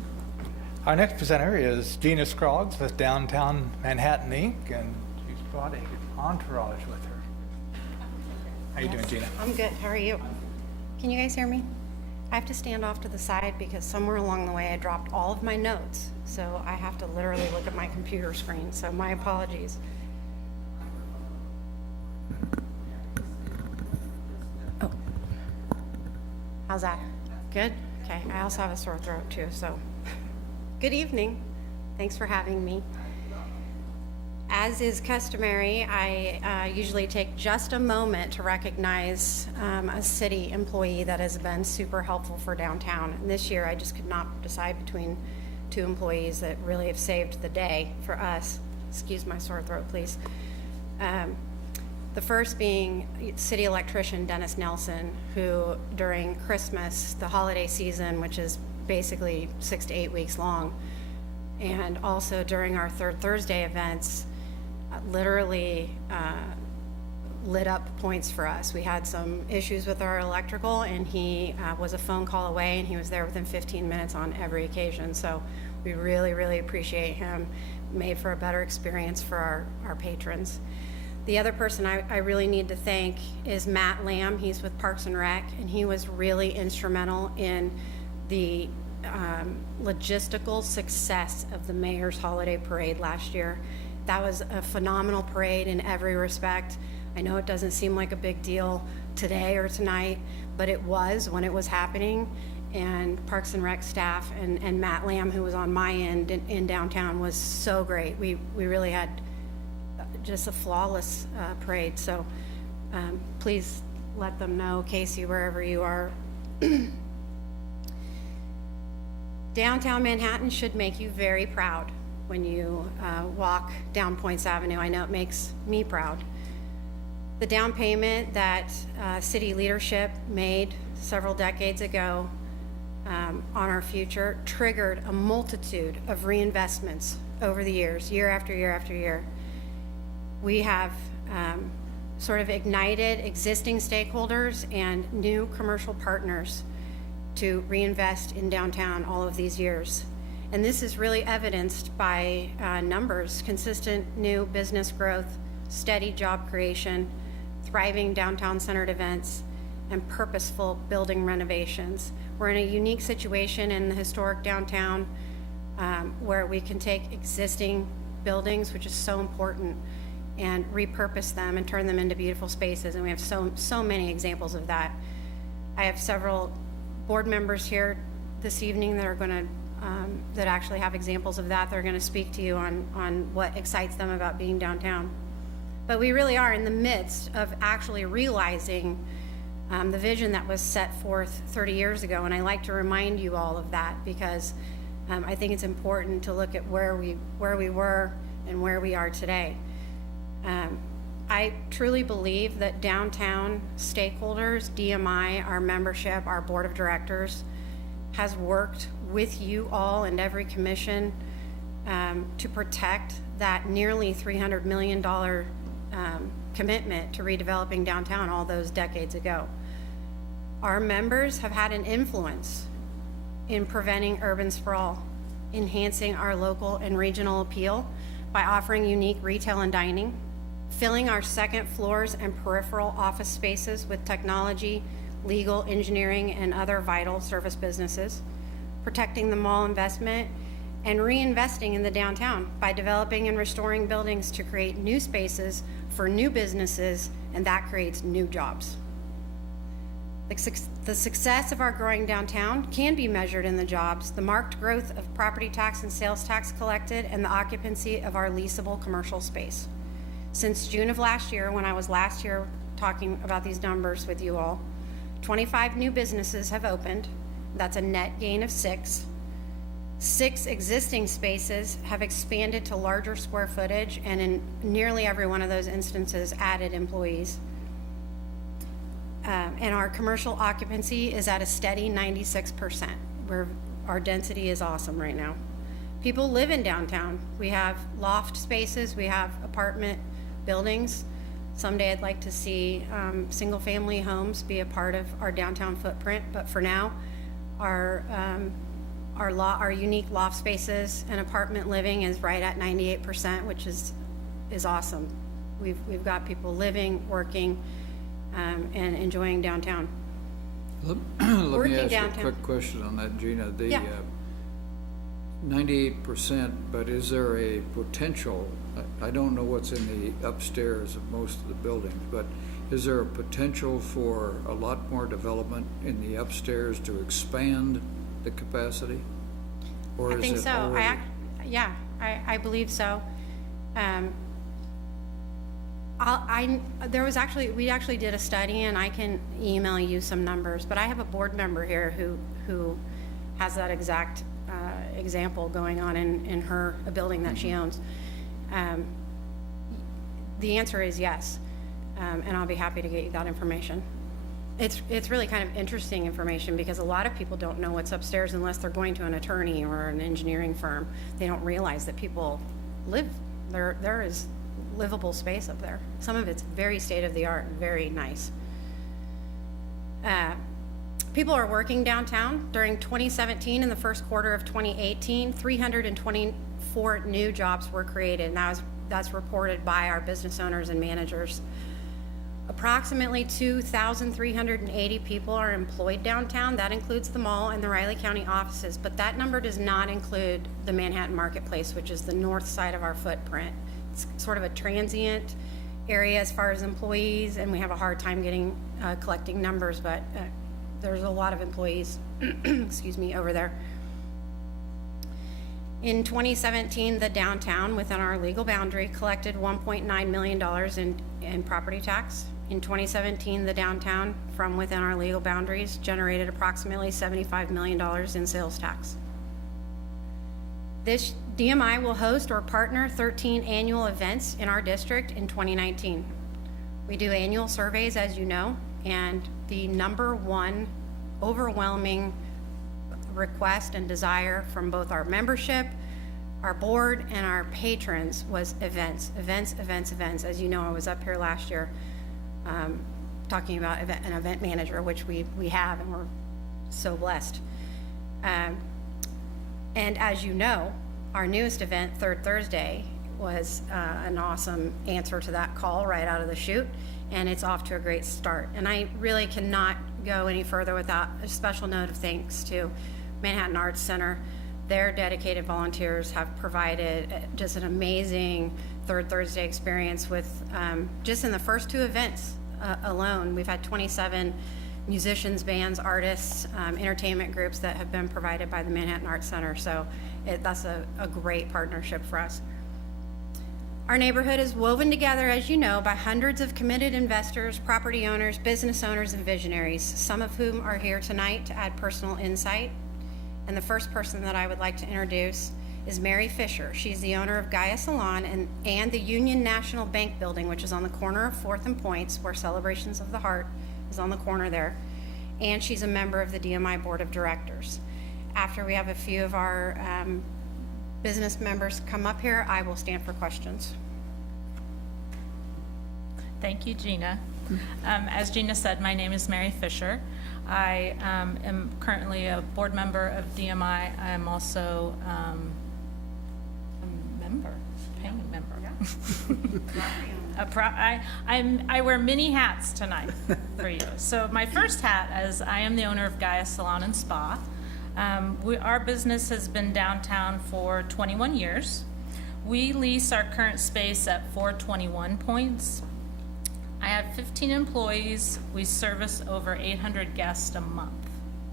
Our next presenter is Gina Scroggs with Downtown Manhattan Inc., and she's brought an entourage with her. How you doing, Gina? I'm good. How are you? Can you guys hear me? I have to stand off to the side because somewhere along the way I dropped all of my notes. So I have to literally look at my computer screen. So my apologies. Oh. How's that? Good? Okay. I also have a sore throat too. So good evening. Thanks for having me. As is customary, I usually take just a moment to recognize a city employee that has been super helpful for downtown. And this year, I just could not decide between two employees that really have saved the day for us. Excuse my sore throat, please. The first being city electrician Dennis Nelson, who during Christmas, the holiday season, which is basically 6 to 8 weeks long, and also during our Third Thursday events, literally lit up points for us. We had some issues with our electrical, and he was a phone call away, and he was there within 15 minutes on every occasion. So we really, really appreciate him. Made for a better experience for our patrons. The other person I really need to thank is Matt Lamb. He's with Parks and Rec, and he was really instrumental in the logistical success of the Mayor's Holiday Parade last year. That was a phenomenal parade in every respect. I know it doesn't seem like a big deal today or tonight, but it was when it was happening. And Parks and Rec staff and Matt Lamb, who was on my end in downtown, was so great. We really had just a flawless parade. So please let them know, Casey, wherever you are. Downtown Manhattan should make you very proud when you walk down Poyntz Avenue. I know it makes me proud. The down payment that city leadership made several decades ago on our future triggered a multitude of reinvestments over the years, year after year after year. We have sort of ignited existing stakeholders and new commercial partners to reinvest in downtown all of these years. And this is really evidenced by numbers: consistent new business growth, steady job creation, thriving downtown-centered events, and purposeful building renovations. We're in a unique situation in the historic downtown where we can take existing buildings, which is so important, and repurpose them and turn them into beautiful spaces. And we have so many examples of that. I have several board members here this evening that are going to that actually have examples of that. They're going to speak to you on what excites them about being downtown. But we really are in the midst of actually realizing the vision that was set forth 30 years ago. And I like to remind you all of that because I think it's important to look at where we were and where we are today. I truly believe that downtown stakeholders, DMI, our membership, our board of directors, has worked with you all and every commission to protect that nearly $300 million commitment to redeveloping downtown all those decades ago. Our members have had an influence in preventing urban sprawl, enhancing our local and regional appeal by offering unique retail and dining, filling our second floors and peripheral office spaces with technology, legal, engineering, and other vital service businesses, protecting the mall investment, and reinvesting in the downtown by developing and restoring buildings to create new spaces for new businesses, and that creates new jobs. The success of our growing downtown can be measured in the jobs, the marked growth of property tax and sales tax collected, and the occupancy of our leasable commercial space. Since June of last year, when I was last year talking about these numbers with you all, 25 new businesses have opened. That's a net gain of 6. 6 existing spaces have expanded to larger square footage, and in nearly every one of those instances added employees. And our commercial occupancy is at a steady 96%, where our density is awesome right now. People live in downtown. We have loft spaces, we have apartment buildings. Someday I'd like to see single-family homes be a part of our downtown footprint, but for now, our unique loft spaces and apartment living is right at 98%, which is awesome. We've got people living, working, and enjoying downtown. Let Working me ask you a downtown. quick question on that, Gina. The Yeah. 98%, but is there a potential, I don't know what's in the upstairs of most of the buildings, but is there a potential for a lot more development in the upstairs to expand the capacity? Or I is think it so. already- I believe so. We actually did a study, and I can email you some numbers, but I have a board member here who has that exact example going on in a building that she owns. The answer is yes, and I'll be happy to get you that information. It's really kind of interesting information because a lot of people don't know what's upstairs unless they're going to an attorney or an engineering firm. They don't realize that people live there. There is livable space up there. Some of it's very state-of-the-art, very nice. People are working downtown. During 2017 and the first quarter of 2018, 324 new jobs were created, and that's reported by our business owners and managers. Approximately 2,380 people are employed downtown. That includes the mall and the Riley County offices, but that number does not include the Manhattan Marketplace, which is the north side of our footprint. It's sort of a transient area as far as employees, and we have a hard time collecting numbers, but there's a lot of employees, excuse me, over there. In 2017, the downtown, within our legal boundary, collected $1.9 million in property tax. In 2017, the downtown, from within our legal boundaries, generated approximately $75 million in sales tax. This DMI will host or partner 13 annual events in our district in 2019. We do annual surveys, as you know, and the number one overwhelming request and desire from both our membership, our board, and our patrons was events. As you know, I was up here last year talking about an event manager, which we have, and we're so blessed. And as you know, our newest event, Third Thursday, was an awesome answer to that call right out of the chute, and it's off to a great start. And I really cannot go any further without a special note of thanks to Manhattan Arts Center. Their dedicated volunteers have provided just an amazing Third Thursday experience with, just in the first two events alone, we've had 27 musicians, bands, artists, entertainment groups that have been provided by the Manhattan Arts Center. So that's a great partnership for us. Our neighborhood is woven together, as you know, by hundreds of committed investors, property owners, business owners, and visionaries, some of whom are here tonight to add personal insight. And the first person that I would like to introduce is Mary Fisher. She's the owner of Gaia Salon and the Union National Bank building, which is on the corner of 4th and Points, where Celebrations of the Heart is on the corner there. And she's a member of the DMI Board of Directors. After we have a few of our business members come up here, I will stand for questions. Thank you, Gina. As Gina said, my name is Mary Fisher. I am currently a board member of DMI. I am also a member, paying member. I wear many hats tonight for you. So my first hat is I am the owner of Gaia Salon and Spa. Our business has been downtown for 21 years. We lease our current space at 421 Points. I have 15 employees. We service over 800 guests a month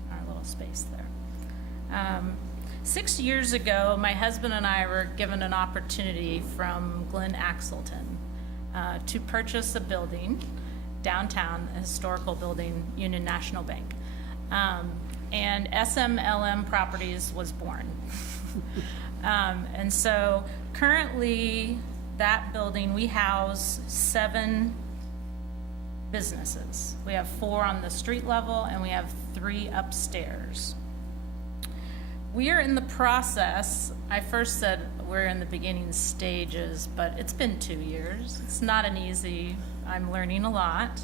in our little space there. 6 years ago, my husband and I were given an opportunity from Glenn Axelton to purchase a building downtown, a historical building, Union National Bank. And SMLM Properties was born. And so currently that building, we house 7 businesses. We have 4 on the street level and we have 3 upstairs. We are in the process, I first said we're in the beginning stages, but it's been 2 years. It's not an easy, I'm learning a lot,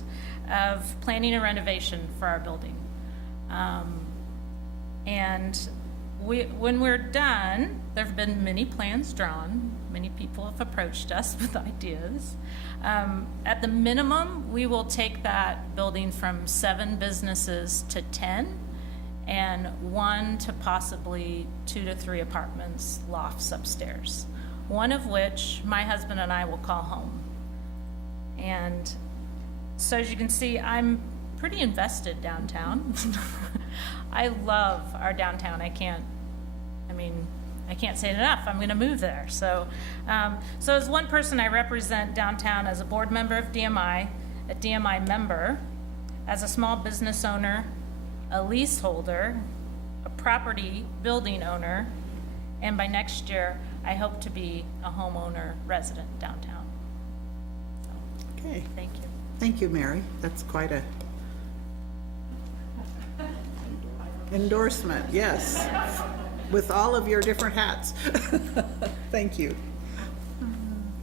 of planning a renovation for our building. And when we're done, there have been many plans drawn. Many people have approached us with ideas. At the minimum, we will take that building from 7 businesses to 10, and 1 to possibly 2 to 3 apartments, lofts upstairs. One of which my husband and I will call home. And so as you can see, I'm pretty invested downtown. I love our downtown. I can't say it enough. I'm going to move there. So as one person, I represent downtown as a board member of DMI, a DMI member, as a small business owner, a leaseholder, a property building owner, and by next year, I hope to be a homeowner resident downtown. So, Okay. thank you. Thank you, Mary. That's quite a endorsement, yes, with all of your different hats. Thank you.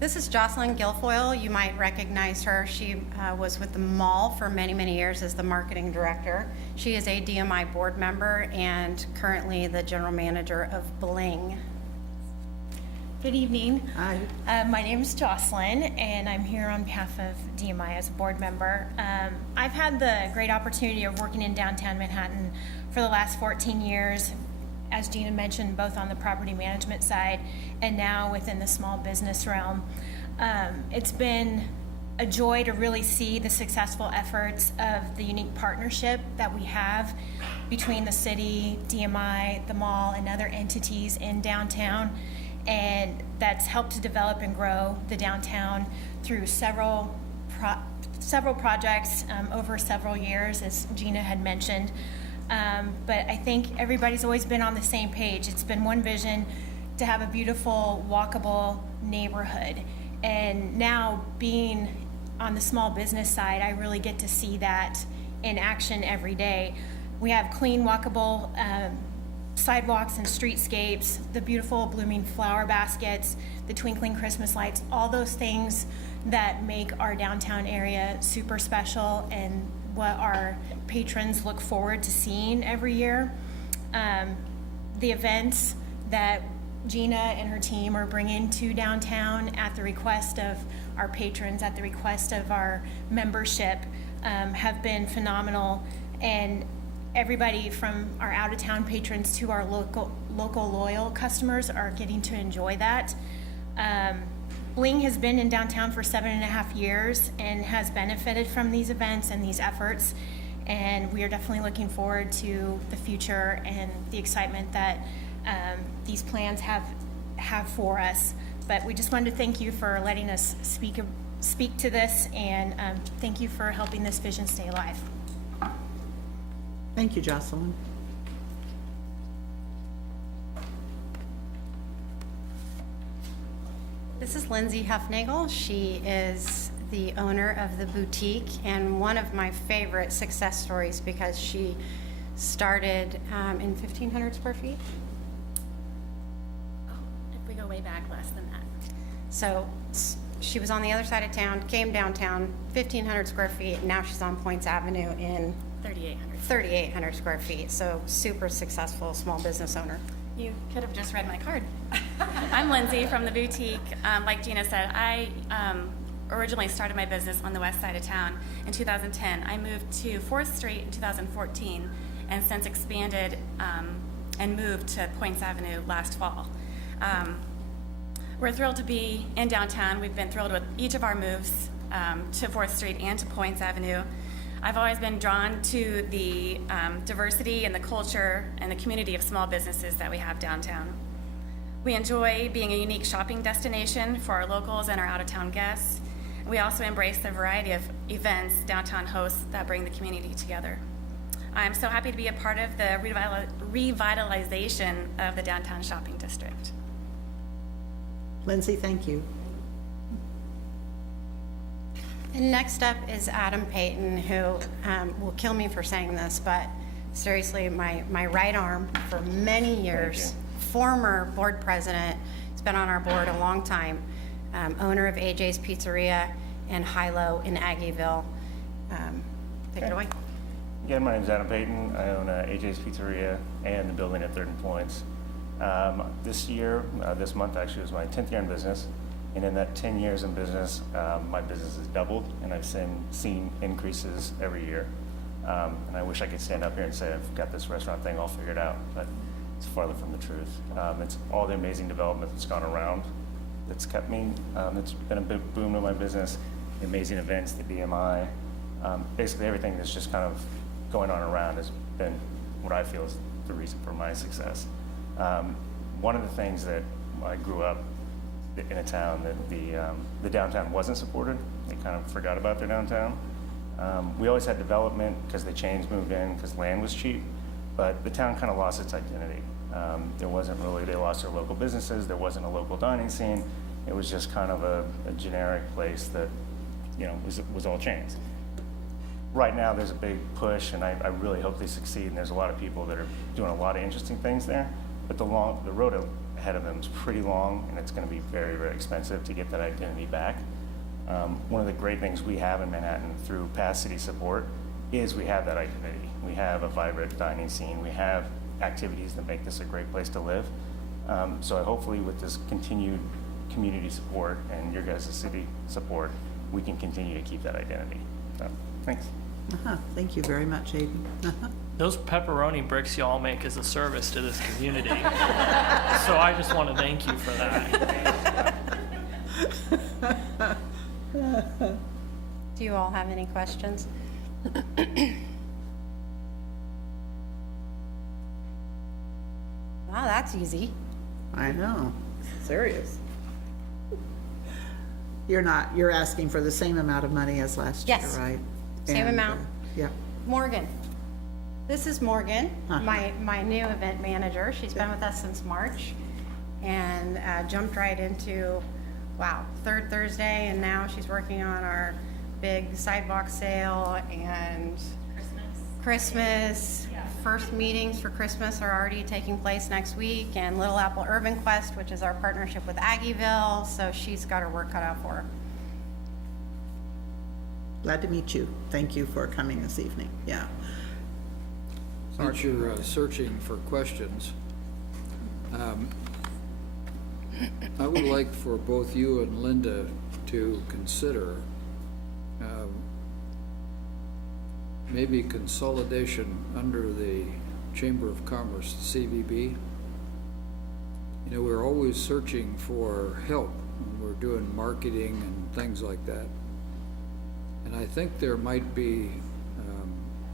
This is Jocelyn Guilfoyle. You might recognize her. She was with the mall for many, many years as the marketing director. She is a DMI board member and currently the general manager of Bling. Good evening. Hi. My name is Jocelyn, and I'm here on behalf of DMI as a board member. I've had the great opportunity of working in downtown Manhattan for the last 14 years, as Gina mentioned, both on the property management side and now within the small business realm. It's been a joy to really see the successful efforts of the unique partnership that we have between the city, DMI, the mall, and other entities in downtown. And that's helped to develop and grow the downtown through several projects over several years, as Gina had mentioned. But I think everybody's always been on the same page. It's been one vision to have a beautiful, walkable neighborhood. And now being on the small business side, I really get to see that in action every day. We have clean, walkable sidewalks and streetscapes, the beautiful blooming flower baskets, the twinkling Christmas lights, all those things that make our downtown area super special and what our patrons look forward to seeing every year. The events that Gina and her team are bringing to downtown at the request of our patrons, at the request of our membership, have been phenomenal. And everybody from our out-of-town patrons to our local loyal customers are getting to enjoy that. Bling has been in downtown for 7.5 years and has benefited from these events and these efforts. And we are definitely looking forward to the future and the excitement that these plans have for us. But we just wanted to thank you for letting us speak to this, and thank you for helping this vision stay alive. Thank you, Jocelyn. This is Lindsay Huffnagel. She is the owner of the boutique and one of my favorite success stories because she started in 1,500 square feet. Oh, if we go way back, less than that. So she was on the other side of town, came downtown, 1,500 square feet, and now she's on Points Avenue in 3,800 square feet. So super successful small business owner. You could have just read my card. I'm Lindsay from the boutique. Like Gina said, I originally started my business on the west side of town in 2010. I moved to 4th Street in 2014 and since expanded and moved to Points Avenue last fall. We're thrilled to be in downtown. We've been thrilled with each of our moves to 4th Street and to Points Avenue. I've always been drawn to the diversity and the culture and the community of small businesses that we have downtown. We enjoy being a unique shopping destination for our locals and our out-of-town guests. We also embrace the variety of events downtown hosts that bring the community together. I'm so happy to be a part of the revitalization of the downtown shopping district. Lindsay, thank you. And next up is Adam Payton, who will kill me for saying this, but seriously, my right arm for many years, former board president, has been on our board a long time, owner of AJ's Pizzeria and Hilo in Aggieville. Take it away. Again, my name is Adam Payton. I own AJ's Pizzeria and the building at Third and Points. This year, this month actually, was my 10th year in business. And in that 10 years in business, my business has doubled, and I've seen increases every year. And I wish I could stand up here and say I've got this restaurant thing all figured out, but it's farther from the truth. It's all the amazing development that's gone around that's kept me. It's been a big boom to my business, the amazing events, the DMI. Basically everything that's just kind of going on around has been what I feel is the reason for my success. One of the things that I grew up in a town that the downtown wasn't supported. They kind of forgot about their downtown. We always had development because the chains moved in because land was cheap, but the town kind of lost its identity. There wasn't really, they lost their local businesses, there wasn't a local dining scene. It was just kind of a generic place that, you know, was all chains. Right now there's a big push, and I really hope they succeed, and there's a lot of people that are doing a lot of interesting things there, but the road ahead of them is pretty long, and it's going to be very, very expensive to get that identity back. One of the great things we have in Manhattan through past city support is we have that identity. We have a vibrant dining scene. We have activities that make this a great place to live. So hopefully with this continued community support and your guys' city support, we can continue to keep that identity. So, thanks. Thank you very much, Aiden. Those pepperoni bricks y'all make is a service to this community. So I just want to thank you for that. Do you all have any questions? Wow, that's easy. I know, serious. You're asking for the same amount of money as last year, Yes. right? Same And, amount. Yeah. Morgan. This is Morgan, my new event manager. She's been with us since March and jumped right into, wow, third Thursday, and now she's working on our big sidewalk sale and Christmas. First meetings for Christmas are already taking place next week, and Little Apple Urban Quest, which is our partnership with Aggieville, so she's got her work cut out for her. Glad to meet you. Thank you for coming this evening. Yeah. Since you're searching for questions, I would like for both you and Linda to consider maybe consolidation under the Chamber of Commerce, the CVB. You know, we're always searching for help when we're doing marketing and things like that. And I think there might be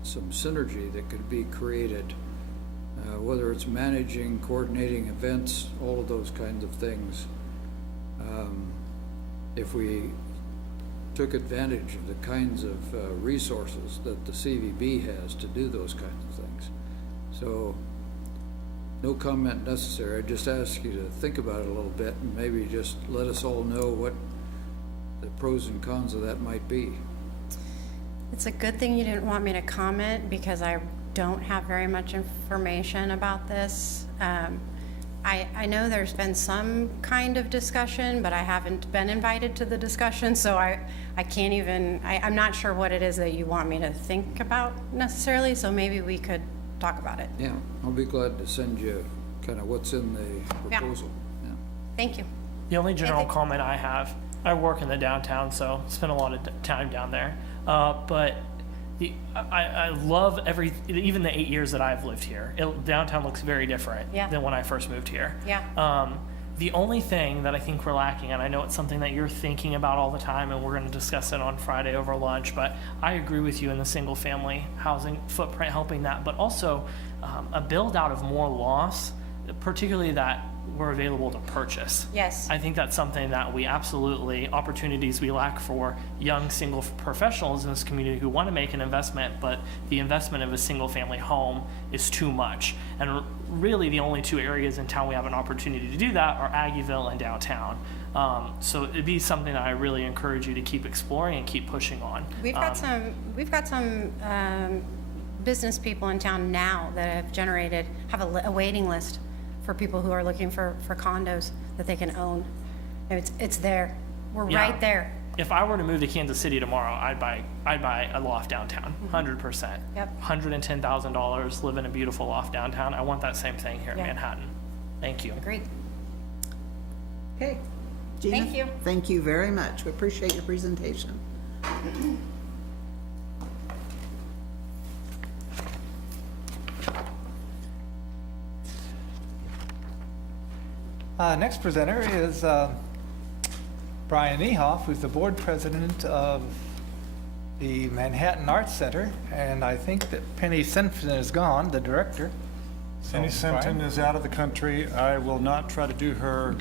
some synergy that could be created, whether it's managing, coordinating events, all of those kinds of things. If we took advantage of the kinds of resources that the CVB has to do those kinds of things. So, no comment necessary. I just ask you to think about it a little bit and maybe just let us all know what the pros and cons of that might be. It's a good thing you didn't want me to comment because I don't have very much information about this. I know there's been some kind of discussion, but I haven't been invited to the discussion, so I can't even, I'm not sure what it is that you want me to think about necessarily, so maybe we could talk about it. Yeah, I'll be glad to send you kind of what's in the proposal. Yeah. Thank you. The only general comment I have, I work in the downtown, so spend a lot of time down there. But I love even the 8 years that I've lived here. Downtown looks very different than when I first moved here. Yeah. The only thing that I think we're lacking, and I know it's something that you're thinking about all the time, and we're going to discuss it on Friday over lunch, but I agree with you in the single family housing footprint, helping that, but also a build out of more lofts, particularly that were available to purchase. Yes. I think that's something that we absolutely, opportunities we lack for young single professionals in this community who want to make an investment, but the investment of a single family home is too much. And really the only two areas in town we have an opportunity to do that are Aggieville and downtown. So it'd be something that I really encourage you to keep exploring and keep pushing on. We've got some business people in town now that have a waiting list for people who are looking for condos that they can own. It's there. We're right there. If I were to move to Kansas City tomorrow, I'd buy a loft downtown, 100%. Yep. $110,000, live in a beautiful loft downtown. I want that same thing here in Manhattan. Thank you. Agreed. Okay. Gina, Thank you. Thank you very much. We appreciate your presentation. Next presenter is Brian Niehoff, who's the board president of the Manhattan Arts Center, and I think that Penny Simpson is gone, the director. Penny Simpson is out of the country. I will not try to do her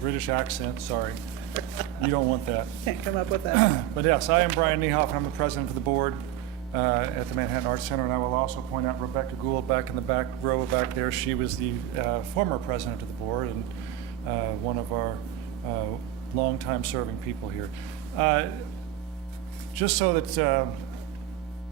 British accent, sorry. You don't want that. Can't come up with that. But yes, I am Brian Niehoff, and I'm the president of the board at the Manhattan Arts Center, and I will also point out Rebecca Gould back in the back row back there. She was the former president of the board and one of our longtime serving people here. Just so that I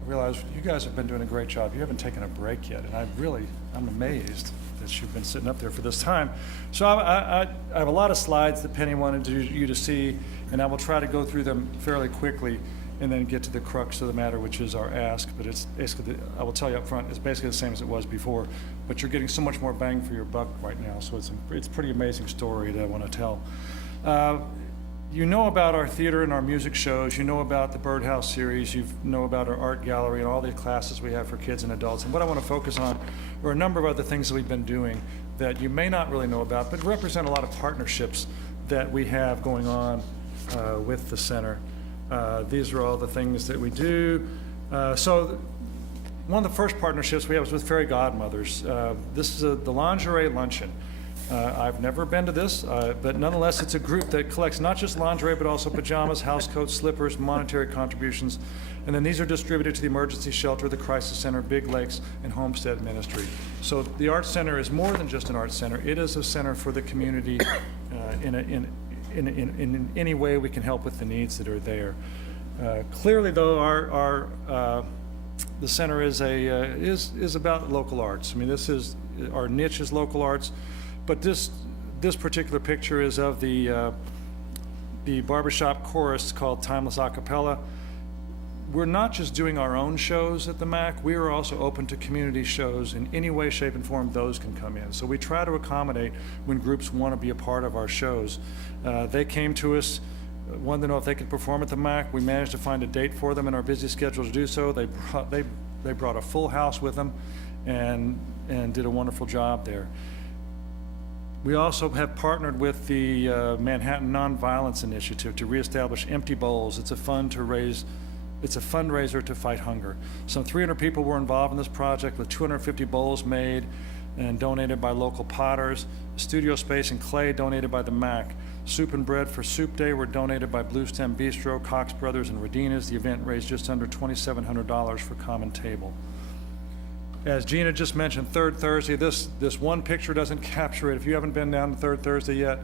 realize you guys have been doing a great job. You haven't taken a break yet, and I'm amazed that you've been sitting up there for this time. So I have a lot of slides that Penny wanted you to see, and I will try to go through them fairly quickly and then get to the crux of the matter, which is our ask. But it's basically, I will tell you up front, it's basically the same as it was before, but you're getting so much more bang for your buck right now. So it's a pretty amazing story that I want to tell. You know about our theater and our music shows. You know about the Birdhouse series. You know about our art gallery and all the classes we have for kids and adults. And what I want to focus on are a number of other things that we've been doing that you may not really know about, but represent a lot of partnerships that we have going on with the center. These are all the things that we do. So one of the first partnerships we have is with Fairy Godmothers. This is the lingerie luncheon. I've never been to this, but nonetheless, it's a group that collects not just lingerie, but also pajamas, housecoats, slippers, monetary contributions. And then these are distributed to the emergency shelter, the crisis center, Big Lakes, and Homestead Ministry. So the Arts Center is more than just an arts center. It is a center for the community in any way we can help with the needs that are there. Clearly, though, the center is about local arts. I mean, this is our niche is local arts. But this particular picture is of the barbershop chorus called Timeless Acapella. We're not just doing our own shows at the MAC, we are also open to community shows in any way, shape, and form those can come in. So we try to accommodate when groups want to be a part of our shows. They came to us, wanted to know if they could perform at the MAC. We managed to find a date for them in our busy schedule to do so. They brought a full house with them and did a wonderful job there. We also have partnered with the Manhattan Nonviolence Initiative to reestablish Empty Bowls. It's a fundraiser to fight hunger. Some 300 people were involved in this project with 250 bowls made and donated by local potters. Studio space and clay donated by the MAC. Soup and bread for Soup Day were donated by Blue Stem Bistro, Cox Brothers, and Redina's. The event raised just under $2,700 for Common Table. As Gina just mentioned, Third Thursday, this one picture doesn't capture it. If you haven't been down to Third Thursday yet,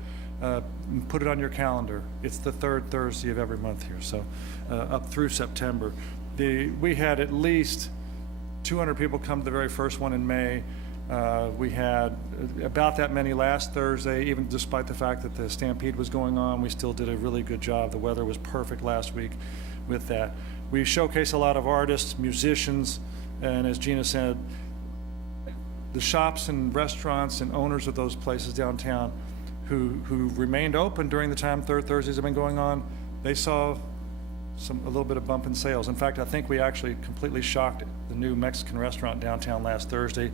put it on your calendar. It's the third Thursday of every month here, so up through September. We had at least 200 people come to the very first one in May. We had about that many last Thursday, even despite the fact that the Stampede was going on. We still did a really good job. The weather was perfect last week with that. We showcase a lot of artists, musicians, and as Gina said, the shops and restaurants and owners of those places downtown who remained open during the time Third Thursdays have been going on, they saw a little bit of bump in sales. In fact, I think we actually completely shocked the new Mexican restaurant downtown last Thursday.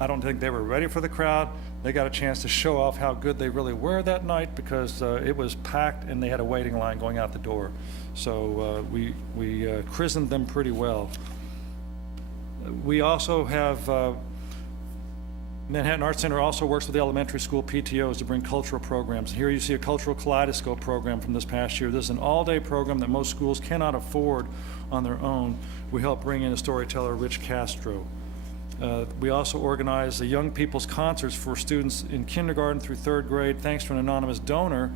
I don't think they were ready for the crowd. They got a chance to show off how good they really were that night because it was packed and they had a waiting line going out the door. So we christened them pretty well. We also have, Manhattan Arts Center also works with the elementary school PTOs to bring cultural programs. Here you see a cultural kaleidoscope program from this past year. This is an all-day program that most schools cannot afford on their own. We help bring in a storyteller, Rich Castro. We also organize the Young People's Concerts for students in kindergarten through third grade. Thanks to an anonymous donor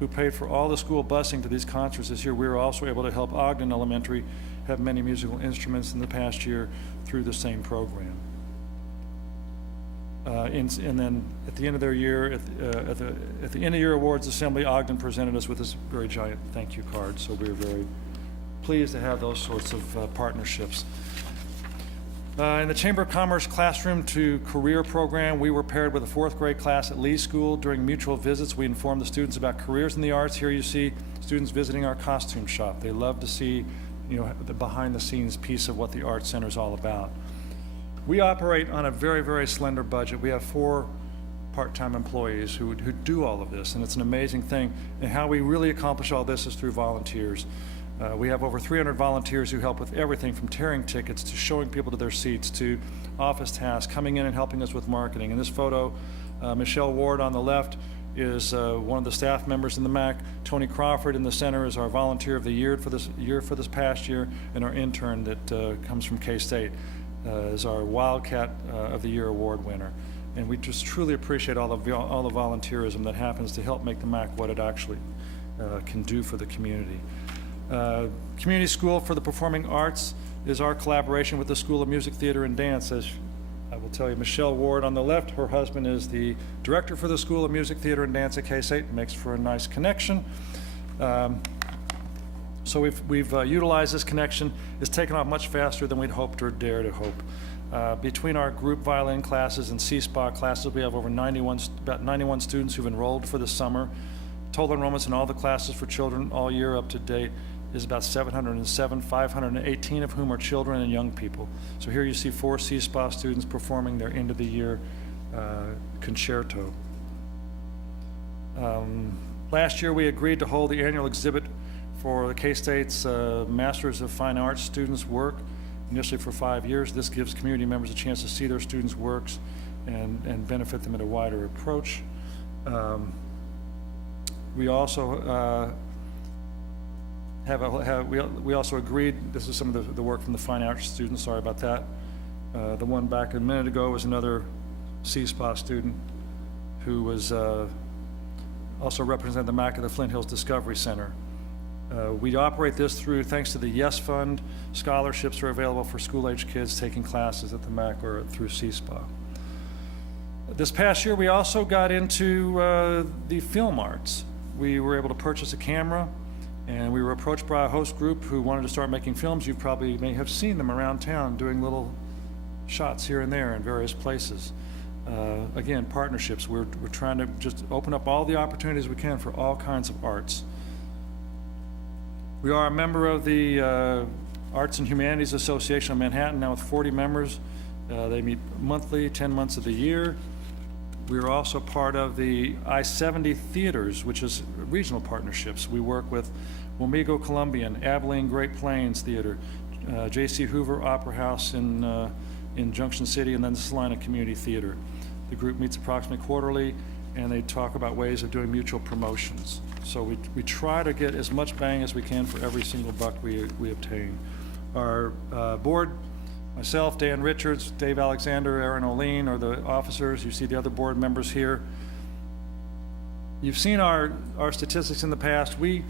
who paid for all the school busing to these concerts this year, we were also able to help Ogden Elementary have many musical instruments in the past year through the same program. And then at the end of their year, at the end of year awards assembly, Ogden presented us with this very giant thank you card. So we're very pleased to have those sorts of partnerships. In the Chamber of Commerce Classroom to Career program, we were paired with a fourth grade class at Lee School. During mutual visits, we informed the students about careers in the arts. Here you see students visiting our costume shop. They love to see, the behind-the-scenes piece of what the Arts Center is all about. We operate on a very, very slender budget. We have 4 part-time employees who do all of this, and it's an amazing thing. And how we really accomplish all this is through volunteers. We have over 300 volunteers who help with everything from tearing tickets to showing people to their seats to office tasks, coming in and helping us with marketing. In this photo, Michelle Ward on the left is one of the staff members in the MAC. Tony Crawford in the center is our volunteer of the year for this past year, and our intern that comes from K-State is our Wildcat of the Year award winner. And we just truly appreciate all the volunteerism that happens to help make the MAC what it actually can do for the community. Community School for the Performing Arts is our collaboration with the School of Music, Theater, and Dance. As I will tell you, Michelle Ward on the left, her husband is the director for the School of Music, Theater, and Dance at K-State. Makes for a nice connection. So we've utilized this connection. It's taken off much faster than we'd hoped or dared to hope. Between our group violin classes and C-SPA classes, we have over about 91 students who've enrolled for the summer. Total enrollments in all the classes for children all year up to date is about 707, 518 of whom are children and young people. So here you see 4 C-SPA students performing their end of the year concerto. Last year we agreed to hold the annual exhibit for the K-State's Masters of Fine Arts students' work, initially for 5 years. This gives community members a chance to see their students' works and benefit them in a wider approach. We also we also agreed, this is some of the work from the fine arts students, sorry about that. The one back a minute ago was another C-SPA student who was also represented the MAC of the Flint Hills Discovery Center. We operate this through, thanks to the YES Fund, scholarships are available for school-age kids taking classes at the MAC or through C-SPA. This past year, we also got into the film arts. We were able to purchase a camera, and we were approached by a host group who wanted to start making films. You probably may have seen them around town doing little shots here and there in various places. Again, partnerships. We're trying to just open up all the opportunities we can for all kinds of arts. We are a member of the Arts and Humanities Association of Manhattan, now with 40 members. They meet monthly, 10 months of the year. We are also part of the I-70 Theaters, which is regional partnerships. We work with Wamego Columbian, Abilene Great Plains Theater, J.C. Hoover Opera House in Junction City, and then the Salina Community Theater. The group meets approximately quarterly, and they talk about ways of doing mutual promotions. So we try to get as much bang as we can for every single buck we obtain. Our board, myself, Dan Richards, Dave Alexander, Aaron O'Lean are the officers. You see the other board members here. You've seen our statistics in the past. We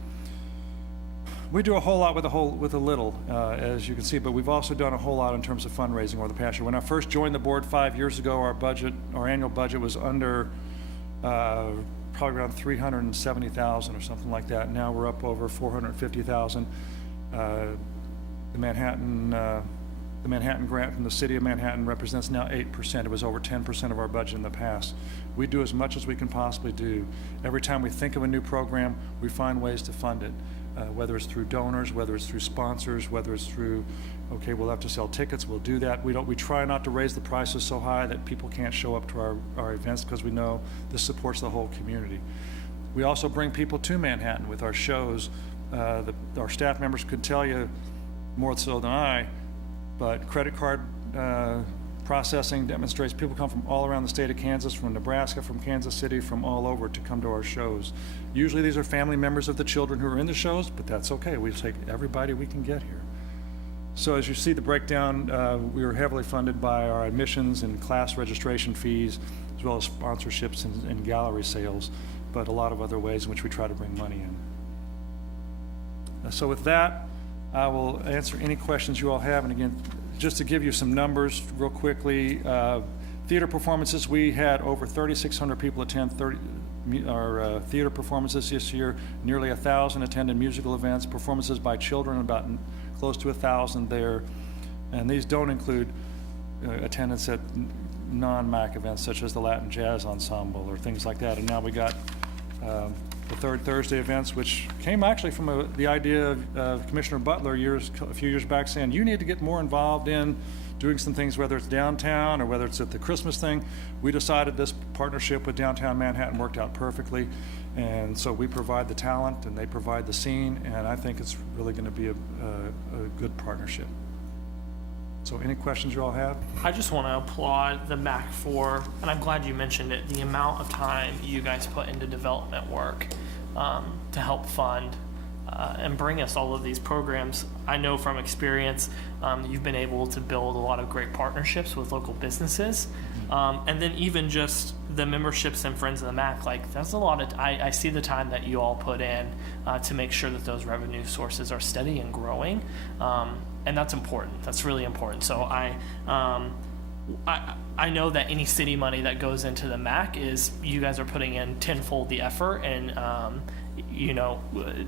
do a whole lot with a little, as you can see, but we've also done a whole lot in terms of fundraising over the past year. When I first joined the board 5 years ago, our annual budget was under probably around $370,000 or something like that. Now we're up over $450,000. The Manhattan grant from the city of Manhattan represents now 8%. It was over 10% of our budget in the past. We do as much as we can possibly do. Every time we think of a new program, we find ways to fund it, whether it's through donors, whether it's through sponsors, whether it's through, okay, we'll have to sell tickets, we'll do that. We try not to raise the prices so high that people can't show up to our events, because we know this supports the whole community. We also bring people to Manhattan with our shows. Our staff members could tell you more so than I, but credit card processing demonstrates people come from all around the state of Kansas, from Nebraska, from Kansas City, from all over to come to our shows. Usually these are family members of the children who are in the shows, but that's okay. We take everybody we can get here. So as you see the breakdown, we are heavily funded by our admissions and class registration fees, as well as sponsorships and gallery sales, but a lot of other ways in which we try to bring money in. So with that, I will answer any questions you all have. And again, just to give you some numbers real quickly, theater performances, we had over 3,600 people attend our theater performances this year. Nearly 1,000 attended musical events, performances by children, about close to 1,000 there. And these don't include attendance at non-MAC events such as the Latin Jazz Ensemble or things like that. And now we got the Third Thursday events, which came actually from the idea of Commissioner Butler a few years back, saying you need to get more involved in doing some things, whether it's downtown or whether it's at the Christmas thing. We decided this partnership with Downtown Manhattan worked out perfectly, and so we provide the talent and they provide the scene, and I think it's really going to be a good partnership. So any questions you all have? I just want to applaud the MAC for, and I'm glad you mentioned it, the amount of time you guys put into development work to help fund and bring us all of these programs. I know from experience you've been able to build a lot of great partnerships with local businesses, and then even just the memberships and Friends of the MAC, like that's a lot of, I see the time that you all put in to make sure that those revenue sources are steady and growing. And that's important. That's really important. So I know that any city money that goes into the MAC is, you guys are putting in tenfold the effort and, you know,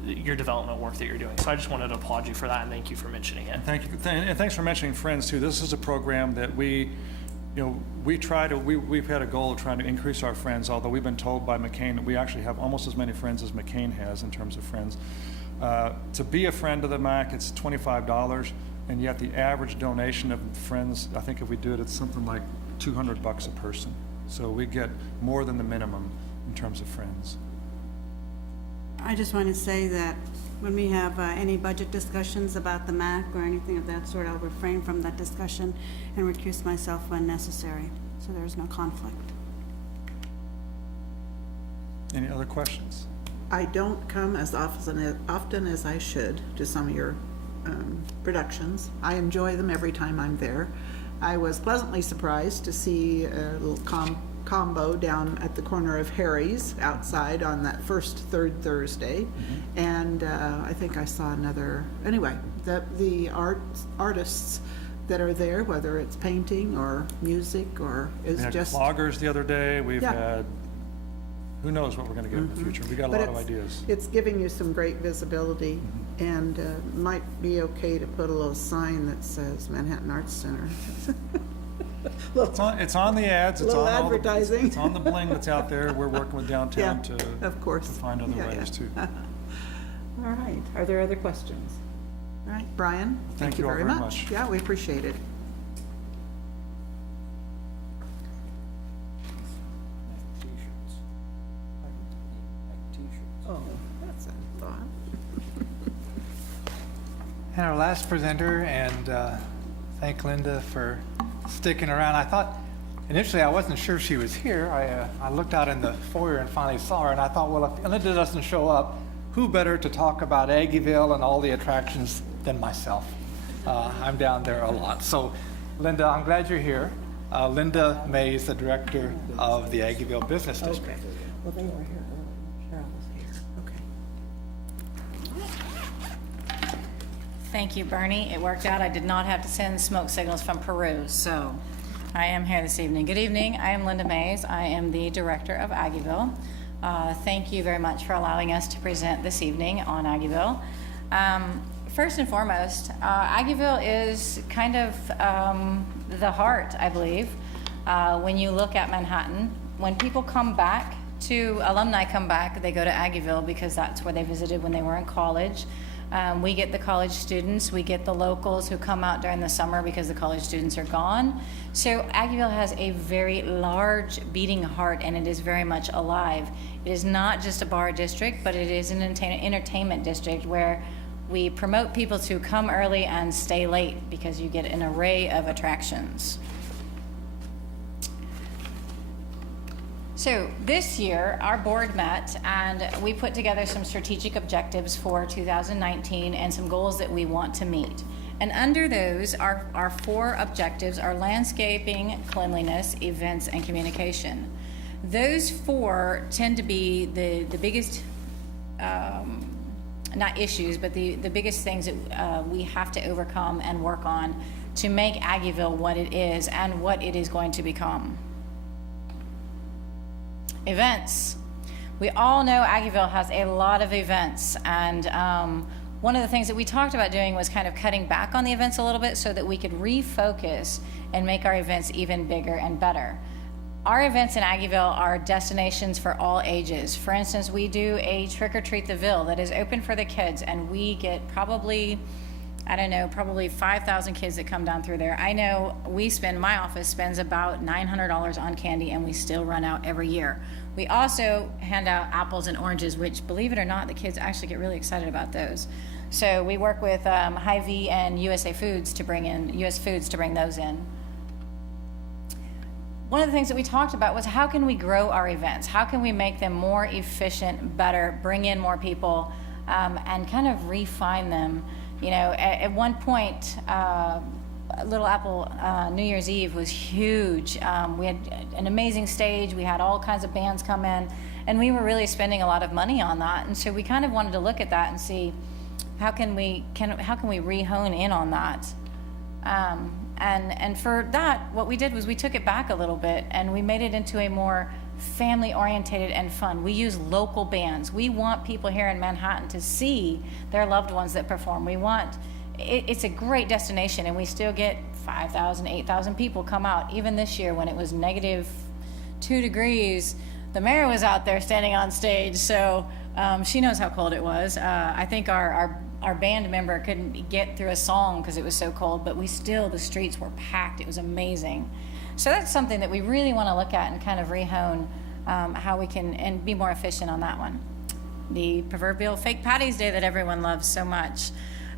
your development work that you're doing. So I just wanted to applaud you for that and thank you for mentioning it. Thank you, and thanks for mentioning Friends too. This is a program that we've had a goal of trying to increase our Friends, although we've been told by McCain that we actually have almost as many friends as McCain has in terms of Friends. To be a friend of the MAC, it's $25, and yet the average donation of Friends, I think if we do it, it's something like $200 a person. So we get more than the minimum in terms of Friends. I just want to say that when we have any budget discussions about the MAC or anything of that sort, I'll refrain from that discussion and recuse myself when necessary, so there's no conflict. Any other questions? I don't come as often as I should to some of your productions. I enjoy them every time I'm there. I was pleasantly surprised to see a little combo down at the corner of Harry's outside on that third Thursday. And I think I saw another, anyway, the artists that are there, whether it's painting or music or is We had just. cloggers the other day. We've Yeah. had, who knows what we're going to get in the future. We got a But lot of ideas. It's giving you some great visibility, and might be okay to put a little sign that says Manhattan Arts Center. It's on the ads. It's Little on all the- advertising. It's on the bling that's out there. We're working with downtown Yeah, to of course. to find other Yeah, ways too. All right, are there other questions? All right, Brian, thank you all very very much. much. Yeah, we appreciate it. Oh, that's a thought. And our last presenter, and thank Linda for sticking around. I thought, initially I wasn't sure she was here. I looked out in the foyer and finally saw her, and I thought, well, if Linda doesn't show up, who better to talk about Aggieville and all the attractions than myself? I'm down there a lot. So Linda, I'm glad you're here. Linda May is the director of the Aggieville Business District. Well, they were here earlier. Cheryl was here. Okay. Thank you, Bernie. It worked out. I did not have to send smoke signals from Peru, so I am here this evening. Good evening. I am Linda Mays. I am the director of Aggieville. Thank you very much for allowing us to present this evening on Aggieville. First and foremost, Aggieville is kind of the heart, I believe, when you look at Manhattan. When people come back alumni come back, they go to Aggieville because that's where they visited when they were in college. We get the college students, we get the locals who come out during the summer because the college students are gone. So Aggieville has a very large beating heart, and it is very much alive. It is not just a bar district, but it is an entertainment district where we promote people to come early and stay late because you get an array of attractions. So this year, our board met and we put together some strategic objectives for 2019 and some goals that we want to meet. And under those, our 4 objectives are landscaping, cleanliness, events, and communication. Those 4 tend to be the biggest, not issues, but the biggest things that we have to overcome and work on to make Aggieville what it is and what it is going to become. Events. We all know Aggieville has a lot of events, and one of the things that we talked about doing was kind of cutting back on the events a little bit so that we could refocus and make our events even bigger and better. Our events in Aggieville are destinations for all ages. For instance, we do a Trick or Treat the Ville that is open for the kids, and we get probably 5,000 kids that come down through there. I know my office spends about $900 on candy, and we still run out every year. We also hand out apples and oranges, which, believe it or not, the kids actually get really excited about those. So we work with Hy-Vee and US Foods to bring those in. One of the things that we talked about was how can we grow our events? How can we make them more efficient, better, bring in more people, and kind of refine them? You know, at one point, Little Apple New Year's Eve was huge. We had an amazing stage. We had all kinds of bands come in, and we were really spending a lot of money on that. And so we kind of wanted to look at that and see how can we re-hone in on that. And for that, what we did was we took it back a little bit and we made it into a more family-oriented and fun. We use local bands. We want people here in Manhattan to see their loved ones that perform. We want, it's a great destination, and we still get 5,000, 8,000 people come out. Even this year when it was -2 degrees, the mayor was out there standing on stage, so she knows how cold it was. I think our band member couldn't get through a song because it was so cold, but the streets were packed. It was amazing. So that's something that we really want to look at and kind of rehone how we can and be more efficient on that one. The proverbial fake Patty's Day that everyone loves so much.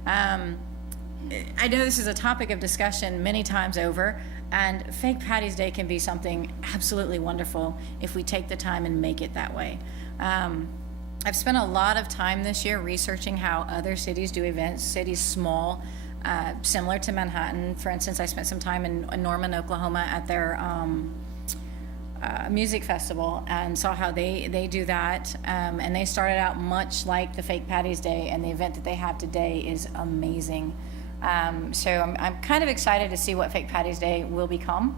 I know this is a topic of discussion many times over, and fake Patty's Day can be something absolutely wonderful if we take the time and make it that way. I've spent a lot of time this year researching how other cities do events, cities small, similar to Manhattan. For instance, I spent some time in Norman, Oklahoma at their music festival and saw how they do that. And they started out much like the Fake Patty's Day, and the event that they have today is amazing. So I'm kind of excited to see what Fake Patty's Day will become.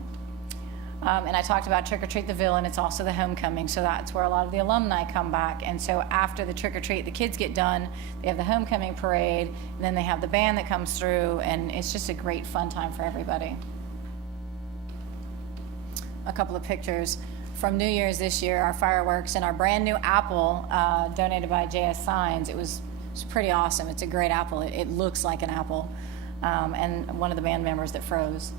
And I talked about Trick or Treat the Ville, and it's also the homecoming, so that's where a lot of the alumni come back. And so after the Trick or Treat, the kids get done, they have the homecoming parade, and then they have the band that comes through, and it's just a great fun time for everybody. A couple of pictures from New Year's this year, our fireworks, and our brand new apple donated by JS Signs. It's pretty awesome. It's a great apple. It looks like an apple, and one of the band members that froze.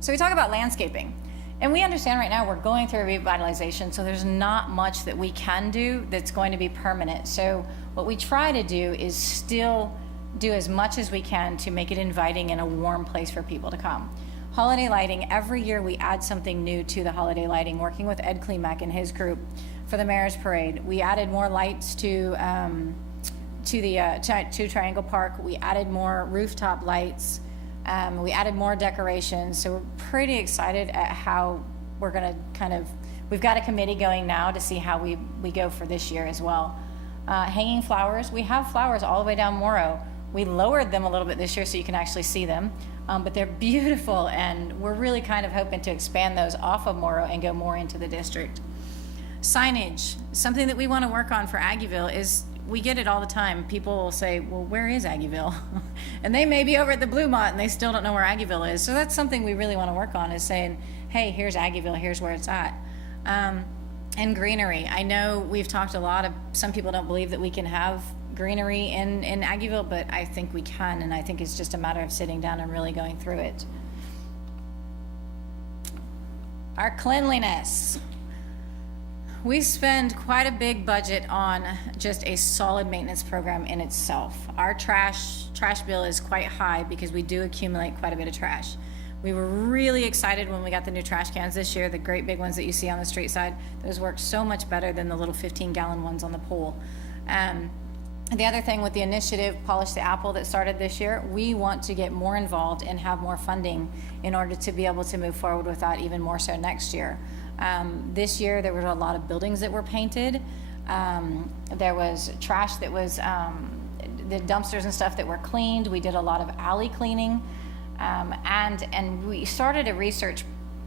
So we talk about landscaping, and we understand right now we're going through a revitalization, so there's not much that we can do that's going to be permanent. So what we try to do is still do as much as we can to make it inviting and a warm place for people to come. Holiday lighting, every year we add something new to the holiday lighting, working with Ed Klimek and his group for the Mayor's Parade. We added more lights to Triangle Park. We added more rooftop lights. We added more decorations, so we're pretty excited at how we're going to we've got a committee going now to see how we go for this year as well. Hanging flowers, we have flowers all the way down Morrow. We lowered them a little bit this year so you can actually see them, but they're beautiful, and we're really kind of hoping to expand those off of Morrow and go more into the district. Signage, something that we want to work on for Aggieville is, we get it all the time. People will say, well, where is Aggieville? And they may be over at the Bluemont and they still don't know where Aggieville is. So that's something we really want to work on, is saying, hey, here's Aggieville, here's where it's at. And greenery. I know we've talked a lot of, some people don't believe that we can have greenery in Aggieville, but I think we can, and I think it's just a matter of sitting down and really going through it. Our cleanliness. We spend quite a big budget on just a solid maintenance program in itself. Our trash bill is quite high because we do accumulate quite a bit of trash. We were really excited when we got the new trash cans this year, the great big ones that you see on the street side. Those work so much better than the little 15-gallon ones on the pole. The other thing with the initiative, Polish the Apple, that started this year, we want to get more involved and have more funding in order to be able to move forward with that even more so next year. This year, there were a lot of buildings that were painted. There was trash that was, the dumpsters and stuff that were cleaned. We did a lot of alley cleaning. And we started a research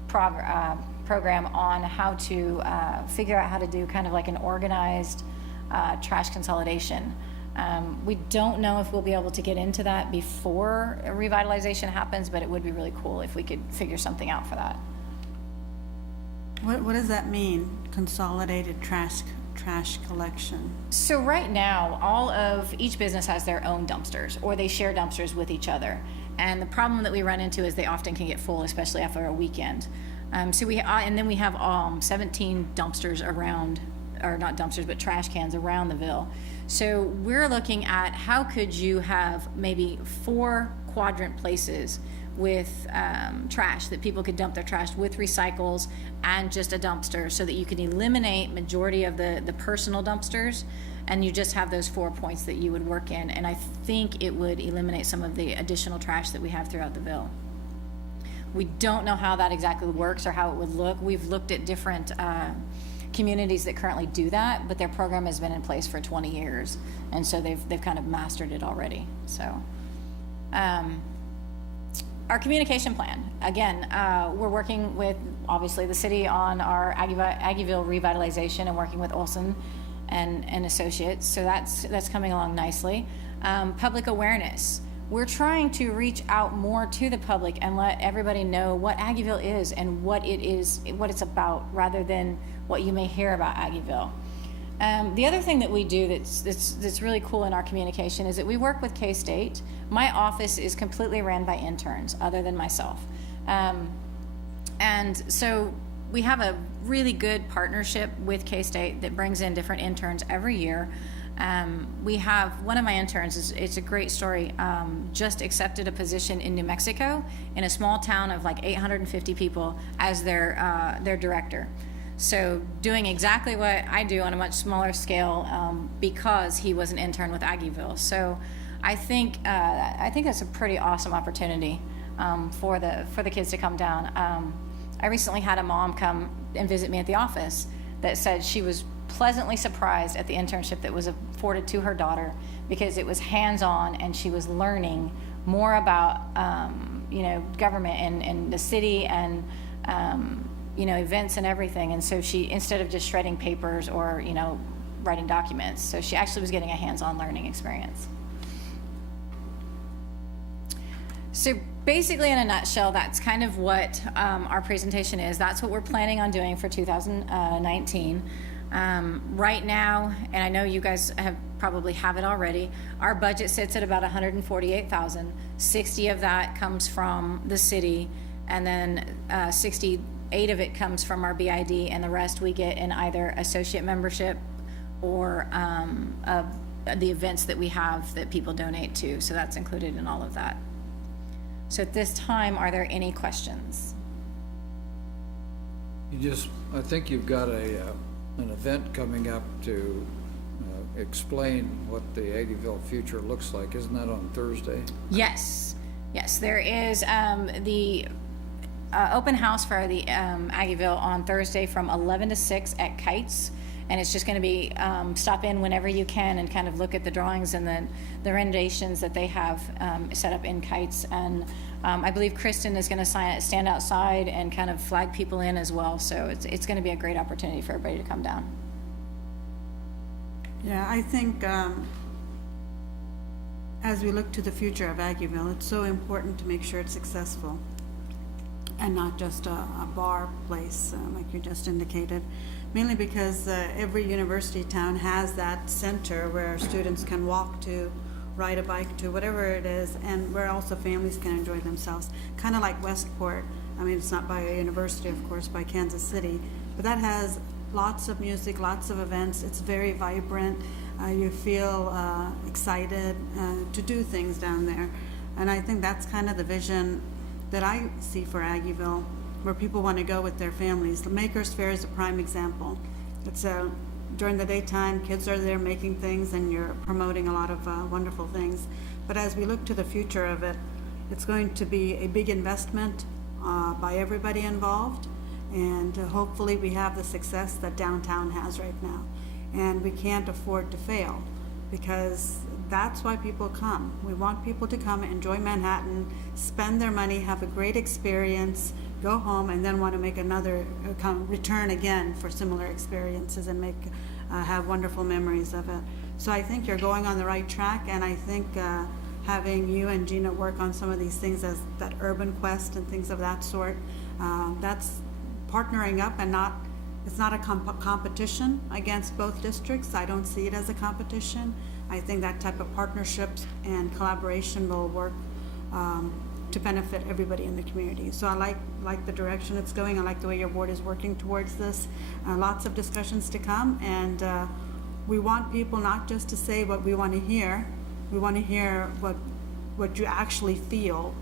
program on how to figure out how to do kind of like an organized trash consolidation. We don't know if we'll be able to get into that before a revitalization happens, but it would be really cool if we could figure something out for that. What does that mean, consolidated trash collection? So right now, each business has their own dumpsters, or they share dumpsters with each other. And the problem that we run into is they often can get full, especially after a weekend. And then we have 17 dumpsters around, or not dumpsters, but trash cans around the Ville. So we're looking at how could you have maybe 4 quadrant places with trash that people could dump their trash with, recycles, and just a dumpster, so that you can eliminate majority of the personal dumpsters, and you just have those 4 points that you would work in. And I think it would eliminate some of the additional trash that we have throughout the Ville. We don't know how that exactly works or how it would look. We've looked at different communities that currently do that, but their program has been in place for 20 years, and so they've kind of mastered it already. So our communication plan, again, we're working with, obviously, the city on our Aggieville revitalization and working with Olson and Associates, so that's coming along nicely. Public awareness. We're trying to reach out more to the public and let everybody know what Aggieville is and what it's about, rather than what you may hear about Aggieville. The other thing that we do that's really cool in our communication is that we work with K-State. My office is completely ran by interns, other than myself. And so we have a really good partnership with K-State that brings in different interns every year. We have one of my interns, it's a great story, just accepted a position in New Mexico in a small town of like 850 people as their director. So doing exactly what I do on a much smaller scale, because he was an intern with Aggieville. So I think that's a pretty awesome opportunity for the kids to come down. I recently had a mom come and visit me at the office that said she was pleasantly surprised at the internship that was afforded to her daughter, because it was hands-on and she was learning more about government and the city and events and everything. And so she, instead of just shredding papers or writing documents, so she actually was getting a hands-on learning experience. So basically, in a nutshell, that's kind of what our presentation is. That's what we're planning on doing for 2019. Right now, and I know you guys probably have it already, our budget sits at about $148,000. 60 of that comes from the city, and then 68 of it comes from our BID, and the rest we get in either associate membership or the events that we have that people donate to. So that's included in all of that. So at this time, are there any questions? I think you've got an event coming up to explain what the Aggieville future looks like. Isn't that on Thursday? Yes, there is the open house for the Aggieville on Thursday from 11 to 6 at Kites. And it's just going to be stop in whenever you can and kind of look at the drawings and the renditions that they have set up in Kites. And I believe Kristen is going to stand outside and kind of flag people in as well. So it's going to be a great opportunity for everybody to come down. Yeah, I think as we look to the future of Aggieville, it's so important to make sure it's successful and not just a bar place like you just indicated. Mainly because every university town has that center where students can walk to, ride a bike to, whatever it is, and where also families can enjoy themselves. Kind of like Westport. I mean, it's not by a university, of course, by Kansas City, but that has lots of music, lots of events. It's very vibrant. You feel excited to do things down there. And I think that's kind of the vision that I see for Aggieville, where people want to go with their families. The Makers Fair is a prime example. It's during the daytime, kids are there making things, and you're promoting a lot of wonderful things. But as we look to the future of it, it's going to be a big investment by everybody involved, and hopefully we have the success that downtown has right now. And we can't afford to fail, because that's why people come. We want people to come, enjoy Manhattan, spend their money, have a great experience, go home, and then want to make another, return again for similar experiences and have wonderful memories of it. So I think you're going on the right track, and I think having you and Gina work on some of these things, as that Urban Quest and things of that sort, that's partnering up, and it's not a competition against both districts. I don't see it as a competition. I think that type of partnerships and collaboration will work to benefit everybody in the community. So I like the direction it's going. I like the way your board is working towards this. Lots of discussions to come, and we want people not just to say what we want to hear. We want to hear what you actually feel,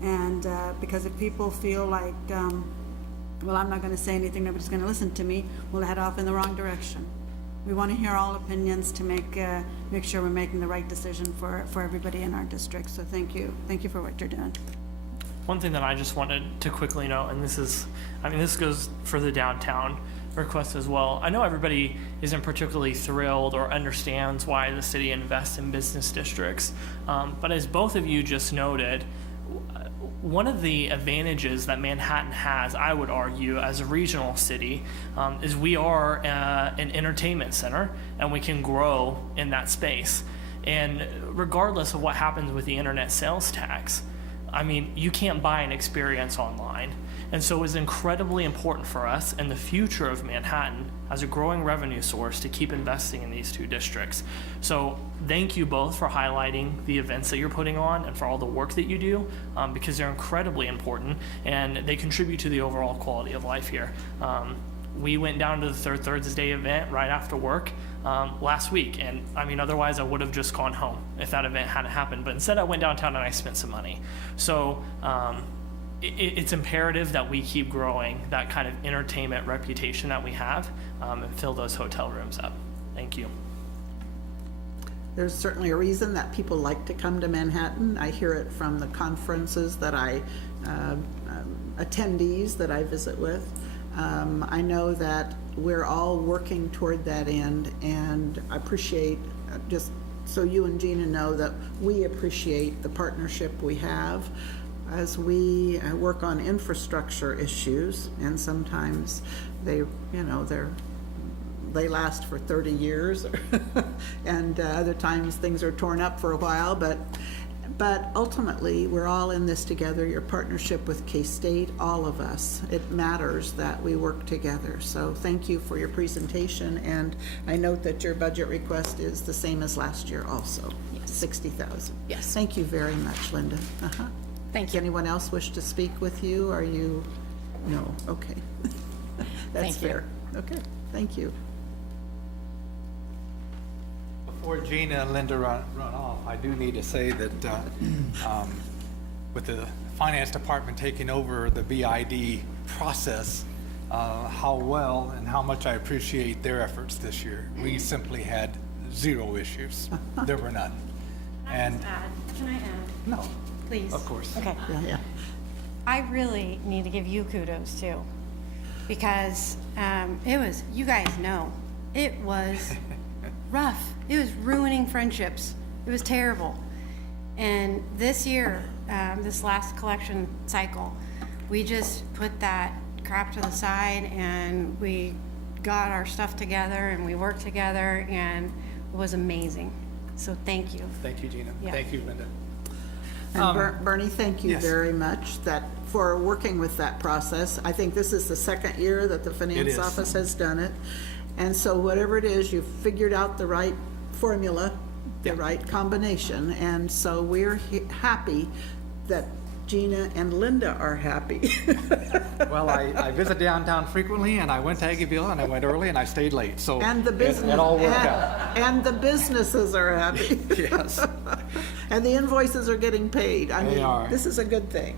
and because if people feel like, well, I'm not going to say anything, nobody's going to listen to me, we'll head off in the wrong direction. We want to hear all opinions to make sure we're making the right decision for everybody in our district. So thank you for what you're doing. One thing that I just wanted to quickly note, and this goes for the downtown request as well. I know everybody isn't particularly thrilled or understands why the city invests in business districts, but as both of you just noted, one of the advantages that Manhattan has, I would argue, as a regional city, is we are an entertainment center, and we can grow in that space. And regardless of what happens with the internet sales tax, I mean, you can't buy an experience online. And so it's incredibly important for us and the future of Manhattan as a growing revenue source to keep investing in these two districts. So thank you both for highlighting the events that you're putting on and for all the work that you do, because they're incredibly important and they contribute to the overall quality of life here. We went down to the Third Thursday event right after work last week, and I mean, otherwise I would have just gone home if that event hadn't happened, but instead I went downtown and I spent some money. So it's imperative that we keep growing that kind of entertainment reputation that we have, and fill those hotel rooms up. Thank you. There's certainly a reason that people like to come to Manhattan. I hear it from the conferences that attendees that I visit with. I know that we're all working toward that end, and I appreciate, just so you and Gina know, that we appreciate the partnership we have as we work on infrastructure issues, and sometimes they last for 30 years, and other times things are torn up for a while, but ultimately, we're all in this together. Your partnership with K-State, all of us, it matters that we work together. So thank you for your presentation, and I note that your budget request is the same as last year also. Yes. $60,000. Yes. Thank you very much, Linda. Thank Does you. anyone else wish to speak with you? Are you, no, okay. That's Thank you. fair. Okay, thank you. Before Gina and Linda run off, I do need to say that with the finance department taking over the BID process, how well and how much I appreciate their efforts this year. We simply had 0 issues. There were none. And Can I add? no, Please. of course. Okay. Yeah. I really need to give you kudos too, because it was, you guys know, it was rough. It was ruining friendships. It was terrible. And this year, this last collection cycle, we just put that crap to the side and we got our stuff together and we worked together, and it was amazing. So thank you. Thank you, Gina. Yeah. Thank you, Linda. And Bernie, thank you yes. very much for working with that process. I think this is the second year that the It finance is. office has done it. And so whatever it is, you've figured out the right formula, the Yeah. right combination. And so we're happy that Gina and Linda are happy. Well, I visit downtown frequently, and I went to Aggieville, and I went early, and I stayed late, so And the business. it all worked out. And the businesses are happy. Yes. And the invoices are getting paid. I They mean, are. this is a good thing.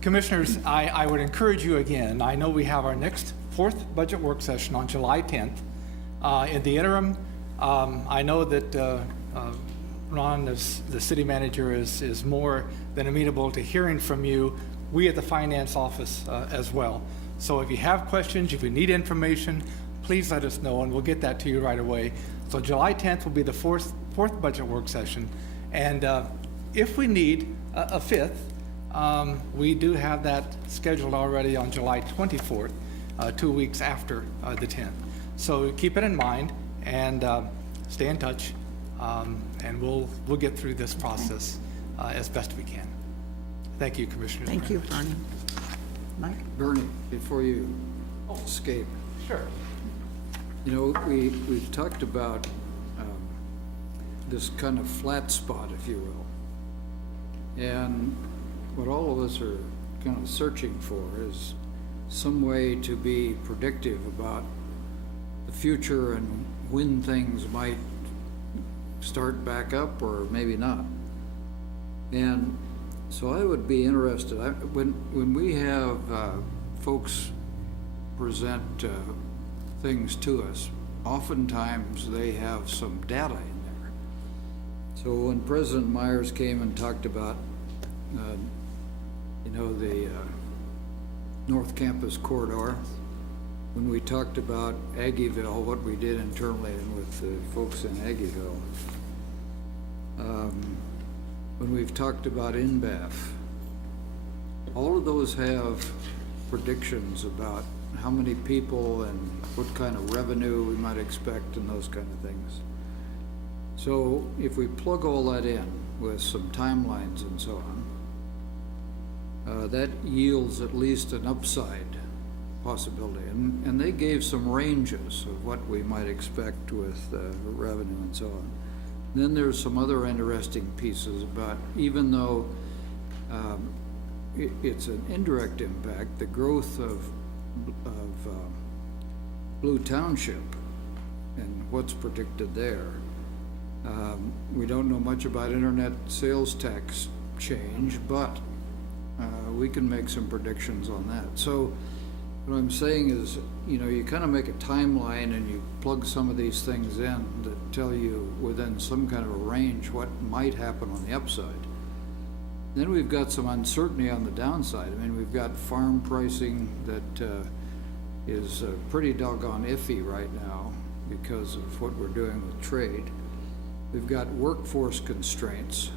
Commissioners, I would encourage you again, I know we have our next 4th budget work session on July 10th. In the interim, I know that Ron, as the city manager, is more than amenable to hearing from you. We at the finance office as well. So if you have questions, if you need information, please let us know, and we'll get that to you right away. So July 10th will be the fourth budget work session. And if we need a 5th, we do have that scheduled already on July 24th, 2 weeks after the 10th. So keep it in mind and stay in touch, and we'll get through this process as best we can. Thank you, Commissioner. Thank you, Bernie. Mike? Bernie, before you escape, Sure. you know, we've talked about this kind of flat spot, if you will. And what all of us are kind of searching for is some way to be predictive about the future and when things might start back up or maybe not. And so I would be interested, when we have folks present things to us, oftentimes they have some data in there. So when President Myers came and talked about, the North Campus corridor, when we talked about Aggieville, what we did internally and with the folks in Aggieville, when we've talked about INBAF, all of those have predictions about how many people and what kind of revenue we might expect and those kind of things. So if we plug all that in with some timelines and so on, that yields at least an upside possibility. And they gave some ranges of what we might expect with revenue and so on. Then there's some other interesting pieces about, even though it's an indirect impact, the growth of Blue Township and what's predicted there. We don't know much about internet sales tax change, but we can make some predictions on that. So what I'm saying is, you know, you kind of make a timeline and you plug some of these things in that tell you within some kind of a range what might happen on the upside. Then we've got some uncertainty on the downside. I mean, we've got farm pricing that is pretty doggone iffy right now because of what we're doing with trade. We've got workforce constraints.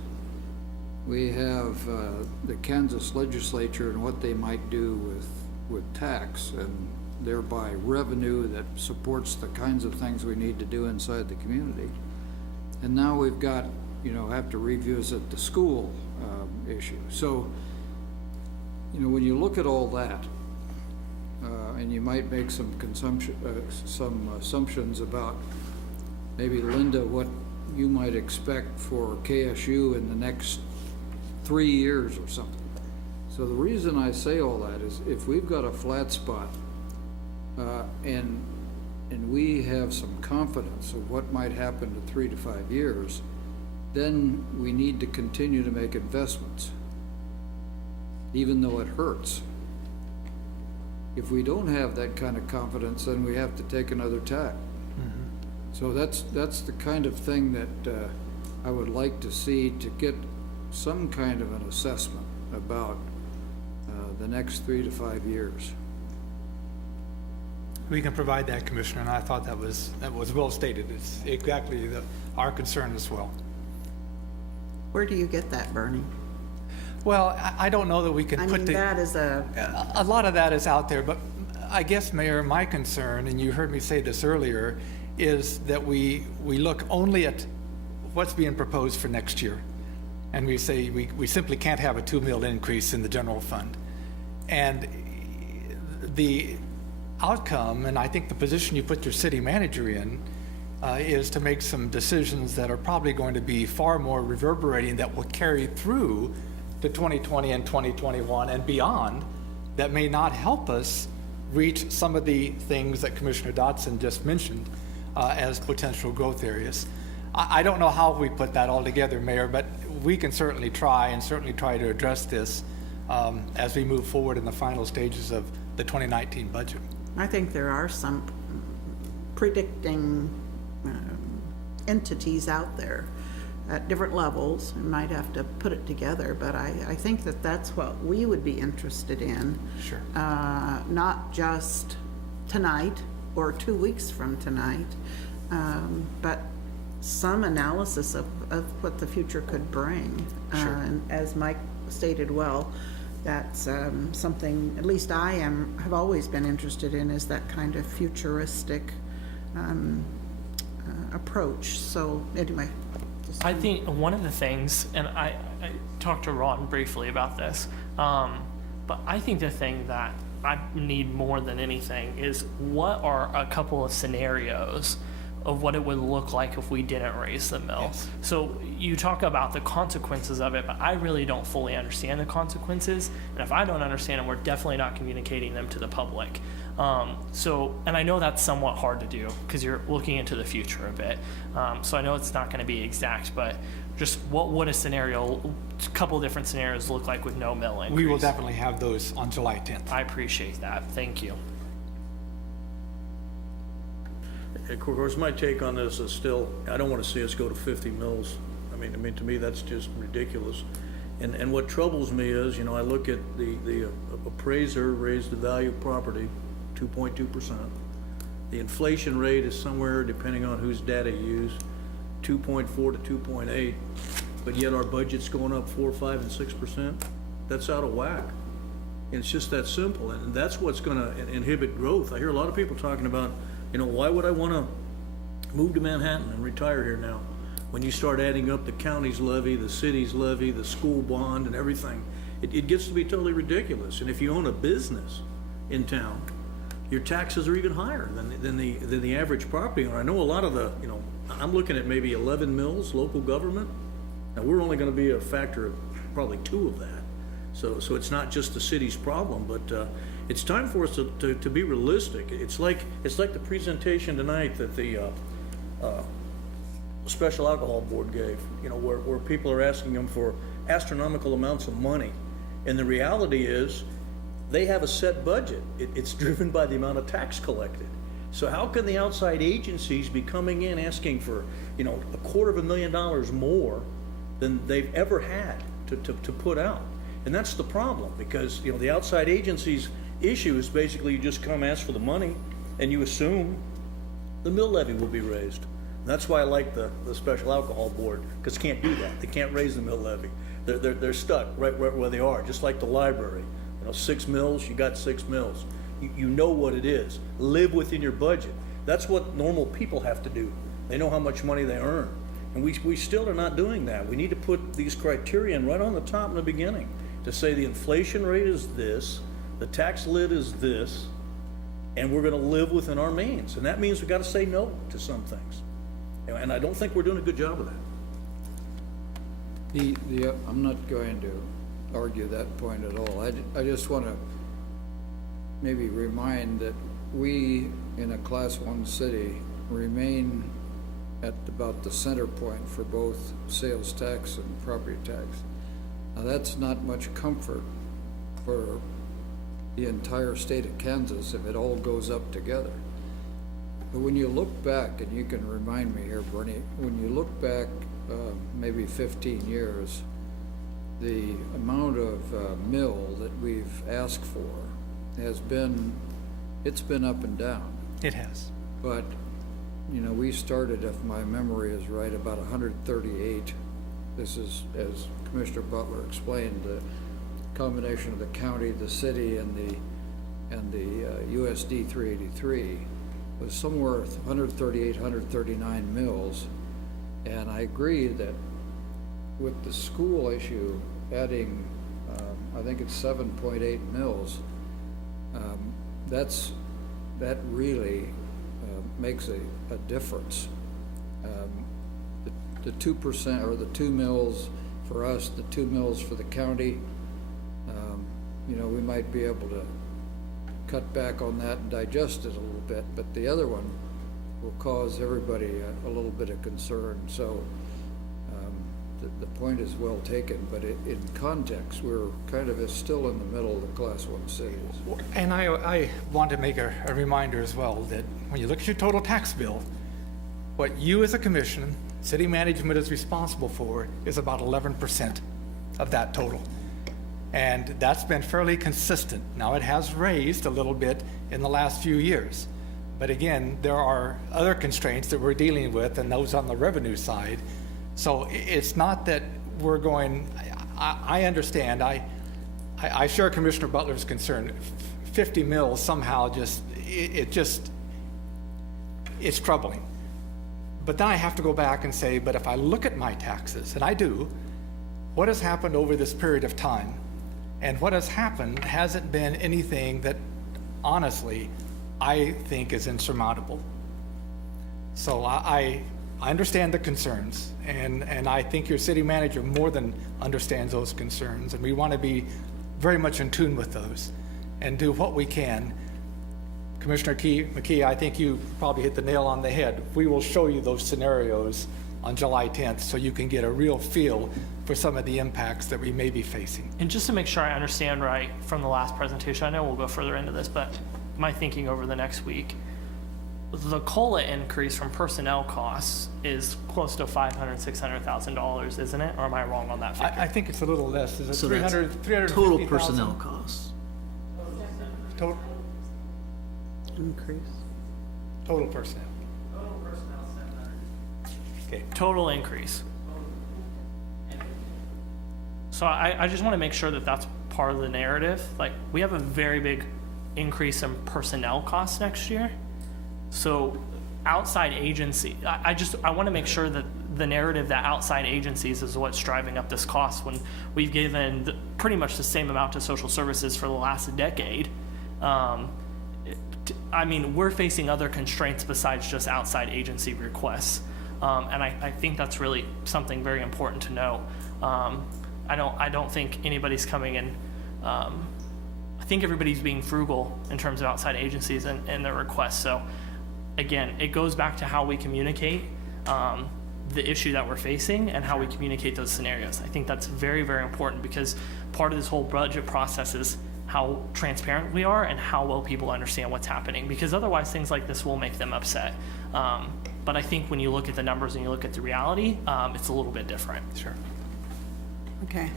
We have the Kansas legislature and what they might do with tax and thereby revenue that supports the kinds of things we need to do inside the community. And now we've got, you know, have to revisit the school issue. So, you know, when you look at all that, and you might make some assumptions about maybe, Linda, what you might expect for KSU in the next 3 years or something. So the reason I say all that is if we've got a flat spot and we have some confidence of what might happen to 3 to 5 years, then we need to continue to make investments, even though it hurts. If we don't have that kind of confidence, then we have to take another tack. So that's the kind of thing that I would like to see to get some kind of an assessment about the next 3 to 5 years. We can provide that, Commissioner, and I thought that was well stated. It's exactly our concern as well. Where do you get that, Bernie? Well, I don't know that we can put that is a lot of that is out there, but I guess, Mayor, my concern, and you heard me say this earlier, is that we look only at what's being proposed for next year. And we say we simply can't have a 2 mil increase in the general fund. And the outcome, and I think the position you put your city manager in, is to make some decisions that are probably going to be far more reverberating, that will carry through to 2020 and 2021 and beyond, that may not help us reach some of the things that Commissioner Dotson just mentioned as potential growth areas. I don't know how we put that all together, Mayor, but we can certainly try to address this as we move forward in the final stages of the 2019 budget. I think there are some predicting entities out there at different levels. We might have to put it together, but I think that that's what we would be interested in. Sure. Not just tonight or 2 weeks from tonight, but some analysis of what the future could bring. Sure. And as Mike stated well, that's something at least I have always been interested in, is that kind of futuristic approach. So anyway. I think one of the things, and I talked to Ron briefly about this, but I think the thing that I need more than anything is what are a couple of scenarios of what it would look like if we didn't raise the mill. Yes. So you talk about the consequences of it, but I really don't fully understand the consequences. And if I don't understand them, we're definitely not communicating them to the public. And I know that's somewhat hard to do because you're looking into the future a bit. So I know it's not going to be exact, but just what would a couple of different scenarios look like with no mill increase? We will definitely have those on July 10th. I appreciate that. Thank you. Of course, my take on this is still, I don't want to see us go to 50 mils. I mean, to me, that's just ridiculous. And what troubles me is, you know, I look at the appraiser raised the value of property 2.2%. The inflation rate is somewhere, depending on whose data you use, 2.4 to 2.8, but yet our budget's going up 4, 5, and 6%. That's out of whack. And it's just that simple, and that's what's gonna inhibit growth. I hear a lot of people talking about, why would I wanna move to Manhattan and retire here now? When you start adding up the county's levy, the city's levy, the school bond and everything, it gets to be totally ridiculous. And if you own a business in town, your taxes are even higher than the average property owner. I know a lot of the, I'm looking at maybe 11 mills, local government. Now, we're only gonna be a factor of probably 2 of that. So it's not just the city's problem, but it's time for us to be realistic. It's like the presentation tonight that the Special Alcohol Board gave, where people are asking them for astronomical amounts of money. And the reality is, they have a set budget. It's driven by the amount of tax collected. So how can the outside agencies be coming in asking for, $250,000 more than they've ever had to put out? And that's the problem, because, the outside agency's issue is basically you just come ask for the money and you assume the mill levy will be raised. That's why I like the Special Alcohol Board, because can't do that. They can't raise the mill levy. They're stuck right where they are, just like the library. 6 mills, you got 6 mills. You know what it is. Live within your budget. That's what normal people have to do. They know how much money they earn. And we still are not doing that. We need to put these criteria in right on the top in the beginning to say the inflation rate is this, the tax lid is this, and we're gonna live within our means. And that means we gotta say no to some things. And I don't think we're doing a good job of that. I'm not going to argue that point at all. I just want to maybe remind that we, in a Class 1 city, remain at about the center point for both sales tax and property tax. Now, that's not much comfort for the entire state of Kansas if it all goes up together. But when you look back, and you can remind me here, Bernie, when you look back maybe 15 years, the amount of mill that we've asked for has been, it's been up and down. It has. But, we started, if my memory is right, about 138. This is, as Commissioner Butler explained, the combination of the county, the city, and the USD 383 was somewhere 138, 139 mills. And I agree that with the school issue adding, I think it's 7.8 mills, that really makes a difference. The 2%, or the 2 mills for us, the 2 mills for the county, we might be able to cut back on that and digest it a little bit, but the other one will cause everybody a little bit of concern. So the point is well taken, but in context, we're kind of still in the middle of the Class 1 cities. And I want to make a reminder as well that when you look at your total tax bill, what you as a commission, city management is responsible for is about 11% of that total. And that's been fairly consistent. Now, it has raised a little bit in the last few years. But again, there are other constraints that we're dealing with, and those on the revenue side. So it's not that we're going, I understand, I share Commissioner Butler's concern. 50 mills somehow it's troubling. But then I have to go back and say, but if I look at my taxes, and I do, what has happened over this period of time? And what has happened hasn't been anything that, honestly, I think is insurmountable. So I understand the concerns, and I think your city manager more than understands those concerns, and we want to be very much in tune with those and do what we can. Commissioner McKee, I think you probably hit the nail on the head. We will show you those scenarios on July 10th so you can get a real feel for some of the impacts that we may be facing. And just to make sure I understand right from the last presentation, I know we'll go further into this, but my thinking over the next week, the COLA increase from personnel costs is close to $500,000, $600,000, isn't it? Or am I wrong on that figure? I think it's a little less. Is it So that's 350,000? total personnel costs. Total Increase. personnel. Total personnel, 700. Okay, total increase. So I just want to make sure that that's part of the narrative. Like, we have a very big increase in personnel costs next year. So outside agency, I want to make sure that the narrative that outside agencies is what's driving up this cost when we've given pretty much the same amount to social services for the last decade. I mean, we're facing other constraints besides just outside agency requests. And I think that's really something very important to know. I don't think anybody's coming in. I think everybody's being frugal in terms of outside agencies and their requests. So again, it goes back to how we communicate the issue that we're facing and how we communicate those scenarios. I think that's very, very important because part of this whole budget process is how transparent we are and how well people understand what's happening, because otherwise things like this will make them upset. But I think when you look at the numbers and you look at the reality, it's a little bit different. Sure. Okay.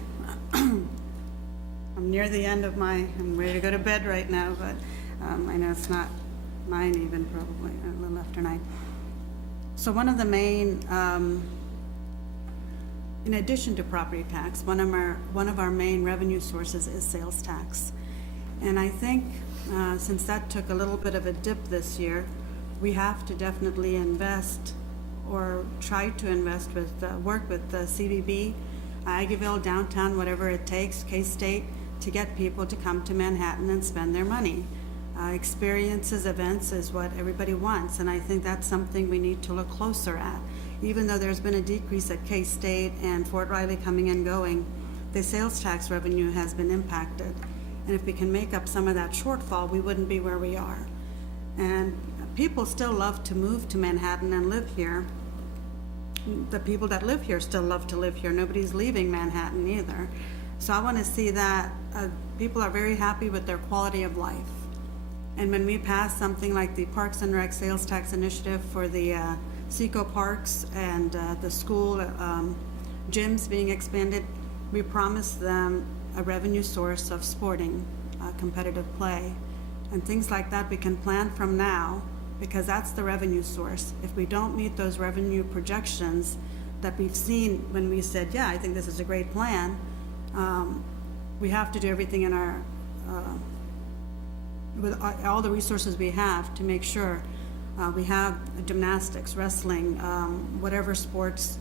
I'm near the end of I'm ready to go to bed right now, but I know it's not 9 even, probably, a little after 9. So one of the main, in addition to property tax, one of our main revenue sources is sales tax. And I think since that took a little bit of a dip this year, we have to definitely invest or try to invest with, work with the CVB, Aggieville, downtown, whatever it takes, K-State, to get people to come to Manhattan and spend their money. Experiences, events is what everybody wants, and I think that's something we need to look closer at. Even though there's been a decrease at K-State and Fort Riley coming and going, the sales tax revenue has been impacted. And if we can make up some of that shortfall, we wouldn't be where we are. And people still love to move to Manhattan and live here. The people that live here still love to live here. Nobody's leaving Manhattan either. So I want to see that people are very happy with their quality of life. And when we pass something like the Parks and Rec sales tax initiative for the Seco Parks and the school gyms being expanded, we promise them a revenue source of sporting competitive play. And things like that we can plan from now, because that's the revenue source. If we don't meet those revenue projections that we've seen when we said, yeah, I think this is a great plan, we have to do everything in our with all the resources we have to make sure we have gymnastics, wrestling, whatever sports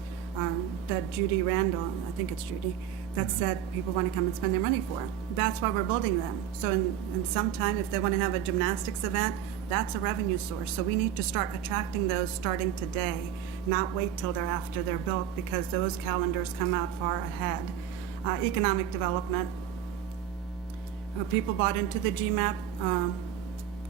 that Judy Randall, I think it's Judy, that said people want to come and spend their money for. That's why we're building them. So in some time, if they want to have a gymnastics event, that's a revenue source. So we need to start attracting those starting today, not wait till they're after they're built, because those calendars come out far ahead. Economic development. People bought into the GMAP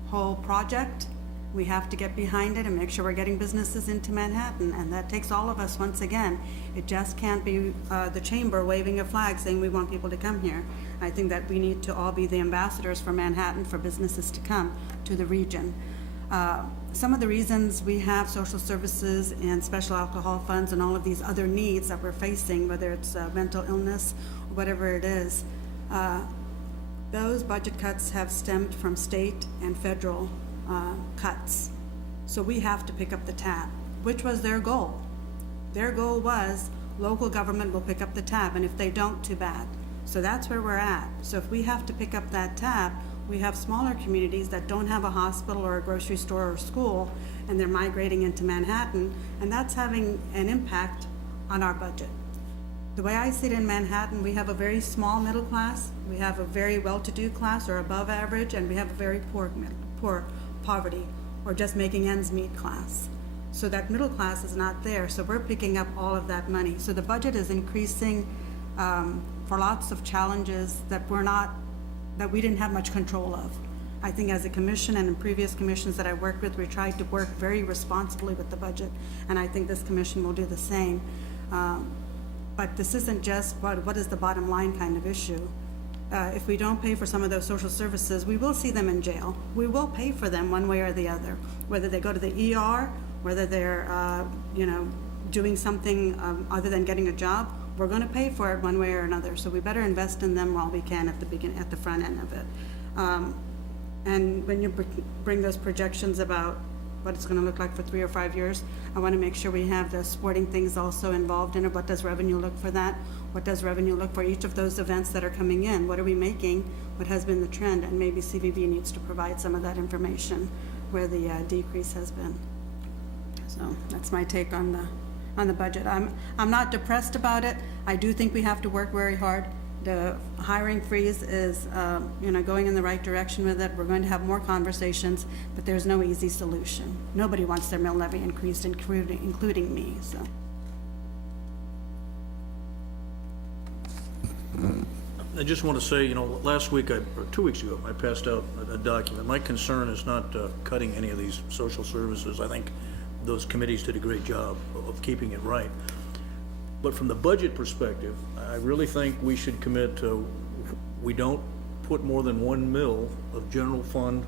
whole project. We have to get behind it and make sure we're getting businesses into Manhattan, and that takes all of us once again. It just can't be the chamber waving a flag saying we want people to come here. I think that we need to all be the ambassadors for Manhattan for businesses to come to the region. Some of the reasons we have social services and special alcohol funds and all of these other needs that we're facing, whether it's mental illness or whatever it is, those budget cuts have stemmed from state and federal cuts. So we have to pick up the tab, which was their goal. Their goal was local government will pick up the tab, and if they don't, too bad. So that's where we're at. So if we have to pick up that tab, we have smaller communities that don't have a hospital or a grocery store or school, and they're migrating into Manhattan, and that's having an impact on our budget. The way I see it in Manhattan, we have a very small middle class, we have a very well-to-do class or above average, and we have a very poor poverty or just making ends meet class. So that middle class is not there, so we're picking up all of that money. So the budget is increasing for lots of challenges that we didn't have much control of. I think as a commission and in previous commissions that I worked with, we tried to work very responsibly with the budget, and I think this commission will do the same. But this isn't just what is the bottom line kind of issue. If we don't pay for some of those social services, we will see them in jail. We will pay for them one way or the other, whether they go to the ER, whether they're doing something other than getting a job. We're going to pay for it one way or another. So we better invest in them while we can at the front end of it. And when you bring those projections about what it's gonna look like for 3 or 5 years. I wanna make sure we have the sporting things also involved in it. What does revenue look for that? What does revenue look for each of those events that are coming in? What are we making? What has been the trend? And maybe CVB needs to provide some of that information where the decrease has been. So that's my take on the budget. I'm not depressed about it. I do think we have to work very hard. The hiring freeze is, going in the right direction with it. We're going to have more conversations, but there's no easy solution. Nobody wants their mill levy increased, including me, so. I just want to say, last week, or 2 weeks ago, I passed out a document. My concern is not cutting any of these social services. I think those committees did a great job of keeping it right. But from the budget perspective, I really think we should commit to, we don't put more than 1 mil of general fund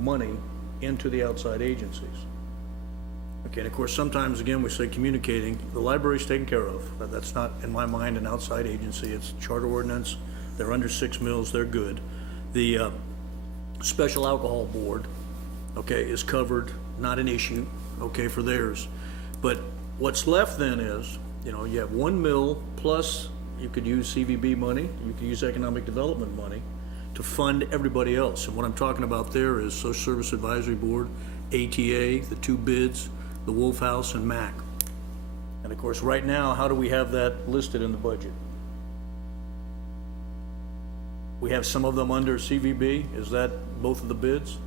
money into the outside agencies. Okay, and of course, sometimes, again, we say communicating, the library's taken care of. That's not, in my mind, an outside agency. It's charter ordinance. They're under 6 mils, they're good. The Special Alcohol Board, okay, is covered, not an issue, okay, for theirs. But what's left then is, you have 1 mil plus you could use CVB money, you could use economic development money to fund everybody else. And what I'm talking about there is Social Service Advisory Board, ATA, the 2 bids, the Wolf House, and MAC. And of course, right now, how do we have that listed in the budget? We have some of them under CVB. Is that both of the bids?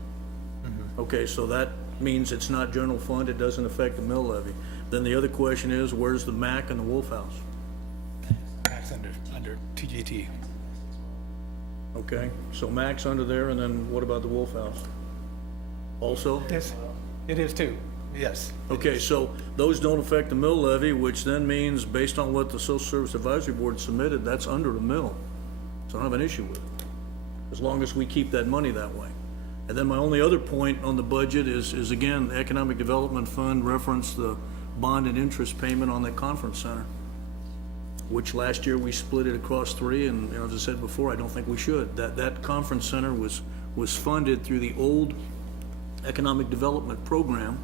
Okay, so that means it's not general fund. It doesn't affect the mill levy. Then the other question is, where's the MAC and the Wolf House? That's under TGT. Okay, so MAC's under there, and then what about the Wolf House? Also? Yes, it is too, yes. Okay, so those don't affect the mill levy, which then means, based on what the Social Service Advisory Board submitted, that's under the mill. So I don't have an issue with it, as long as we keep that money that way. And then my only other point on the budget is again, the Economic Development Fund referenced the bond and interest payment on that conference center, which last year we split it across 3, and as I said before, I don't think we should. That conference center was funded through the old Economic Development Program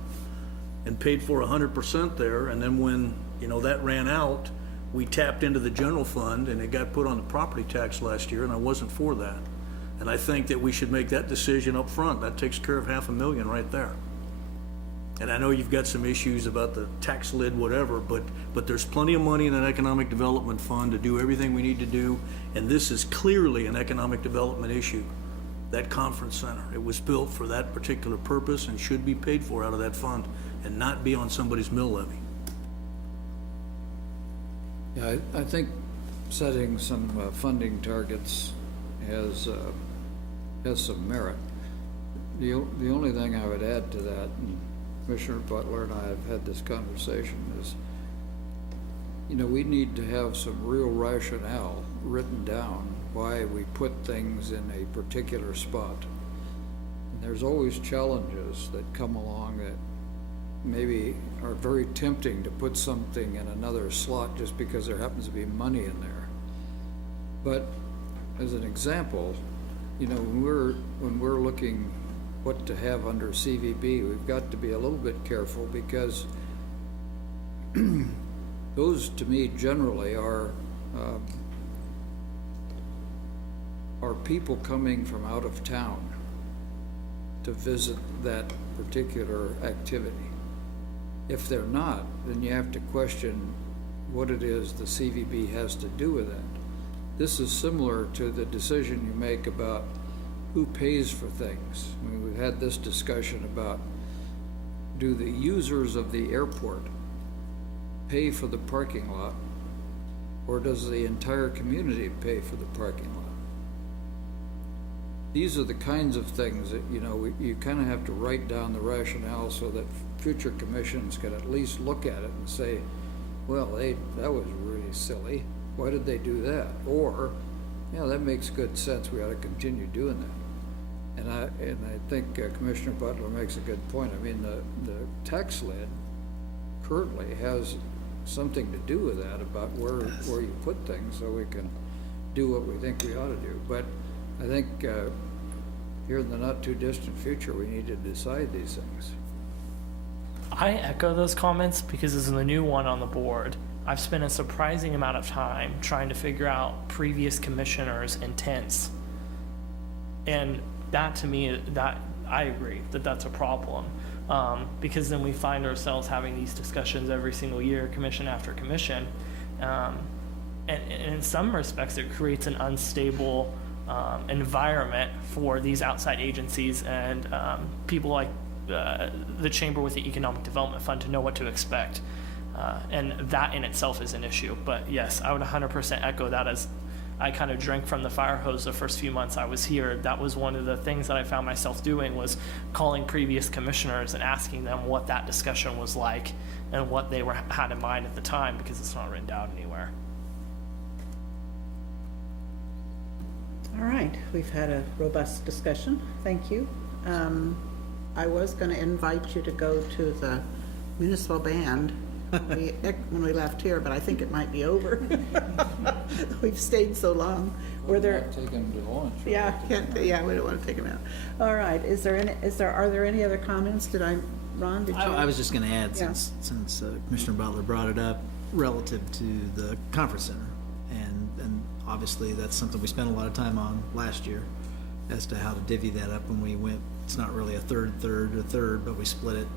and paid for 100% there, and then when, that ran out, we tapped into the general fund, and it got put on the property tax last year, and I wasn't for that. And I think that we should make that decision up front. That takes care of $500,000 right there. And I know you've got some issues about the tax lid, whatever, but there's plenty of money in that economic development fund to do everything we need to do, and this is clearly an economic development issue. That conference center, it was built for that particular purpose and should be paid for out of that fund and not be on somebody's mill levy. Yeah, I think setting some funding targets has some merit. The only thing I would add to that, and Commissioner Butler and I have had this conversation, is, we need to have some real rationale written down why we put things in a particular spot. And there's always challenges that come along that maybe are very tempting to put something in another slot just because there happens to be money in there. But as an example, when we're looking what to have under CVB, we've got to be a little bit careful, because those to me generally are people coming from out of town to visit that particular activity. If they're not, then you have to question what it is the CVB has to do with that. This is similar to the decision you make about who pays for things. I mean, we've had this discussion about, do the users of the airport pay for the parking lot, or does the entire community pay for the parking lot? These are the kinds of things that, you kind of have to write down the rationale so that future commissions can at least look at it and say, well, that was really silly. Why did they do that? Or, that makes good sense. We ought to continue doing that. And I think Commissioner Butler makes a good point. I mean, the tax lid currently has something to do with that, about where you put things, so we can do what we think we ought to do. But I think here in the not too distant future, we need to decide these things. I echo those comments because as the new one on the board, I've spent a surprising amount of time trying to figure out previous commissioners' intents. And that to me, that I agree that that's a problem. Because then we find ourselves having these discussions every single year, commission after commission. And in some respects, it creates an unstable environment for these outside agencies and people like the Chamber with the Economic Development Fund to know what to expect. And that in itself is an issue. But yes, I would 100% echo that. As I kind of drank from the fire hose the first few months I was here. That was one of the things that I found myself doing, was calling previous commissioners and asking them what that discussion was like and what they had in mind at the time, because it's not written down anywhere. All right, we've had a robust discussion. Thank you. I was going to invite you to go to the municipal band when we left here, but I think it might be over. We've stayed so long. Were there? Take them to lunch. Yeah, yeah, we don't want to take them out. All right, are there any other comments? Ron, did you? I was just going to add, Yeah. since Commissioner Butler brought it up, relative to the conference center. And obviously, that's something we spent a lot of time on last year as to how to divvy that up when we went. It's not really a third, but we split it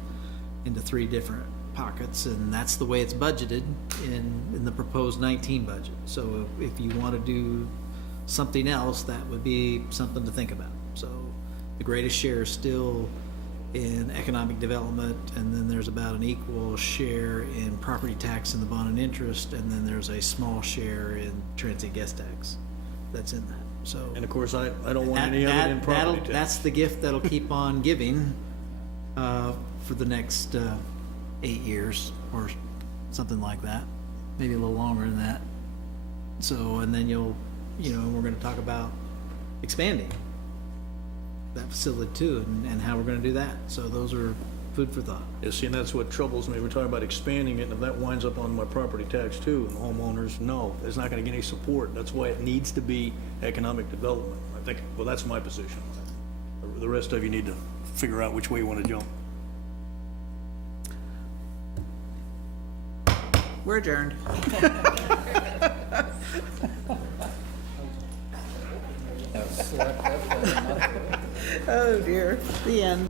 into 3 different pockets, and that's the way it's budgeted in the proposed 19 budget. So if you want to do something else, that would be something to think about. So the greatest share is still in economic development, and then there's about an equal share in property tax and the bond and interest, and then there's a small share in transient guest tax that's in that. So, And of course, I don't want any of it in property tax. that's the gift that'll keep on giving for the next 8 years or something like that, maybe a little longer than that. So, and then we're going to talk about expanding that facility too, and how we're going to do that. So those are food for thought. Yeah, see, and that's what troubles me. We're talking about expanding it, and if that winds up on my property tax too, and homeowners, no, it's not gonna get any support. That's why it needs to be economic development. I think, well, that's my position. The rest of you need to figure out which way you wanna jump. We're adjourned. Oh dear, the end.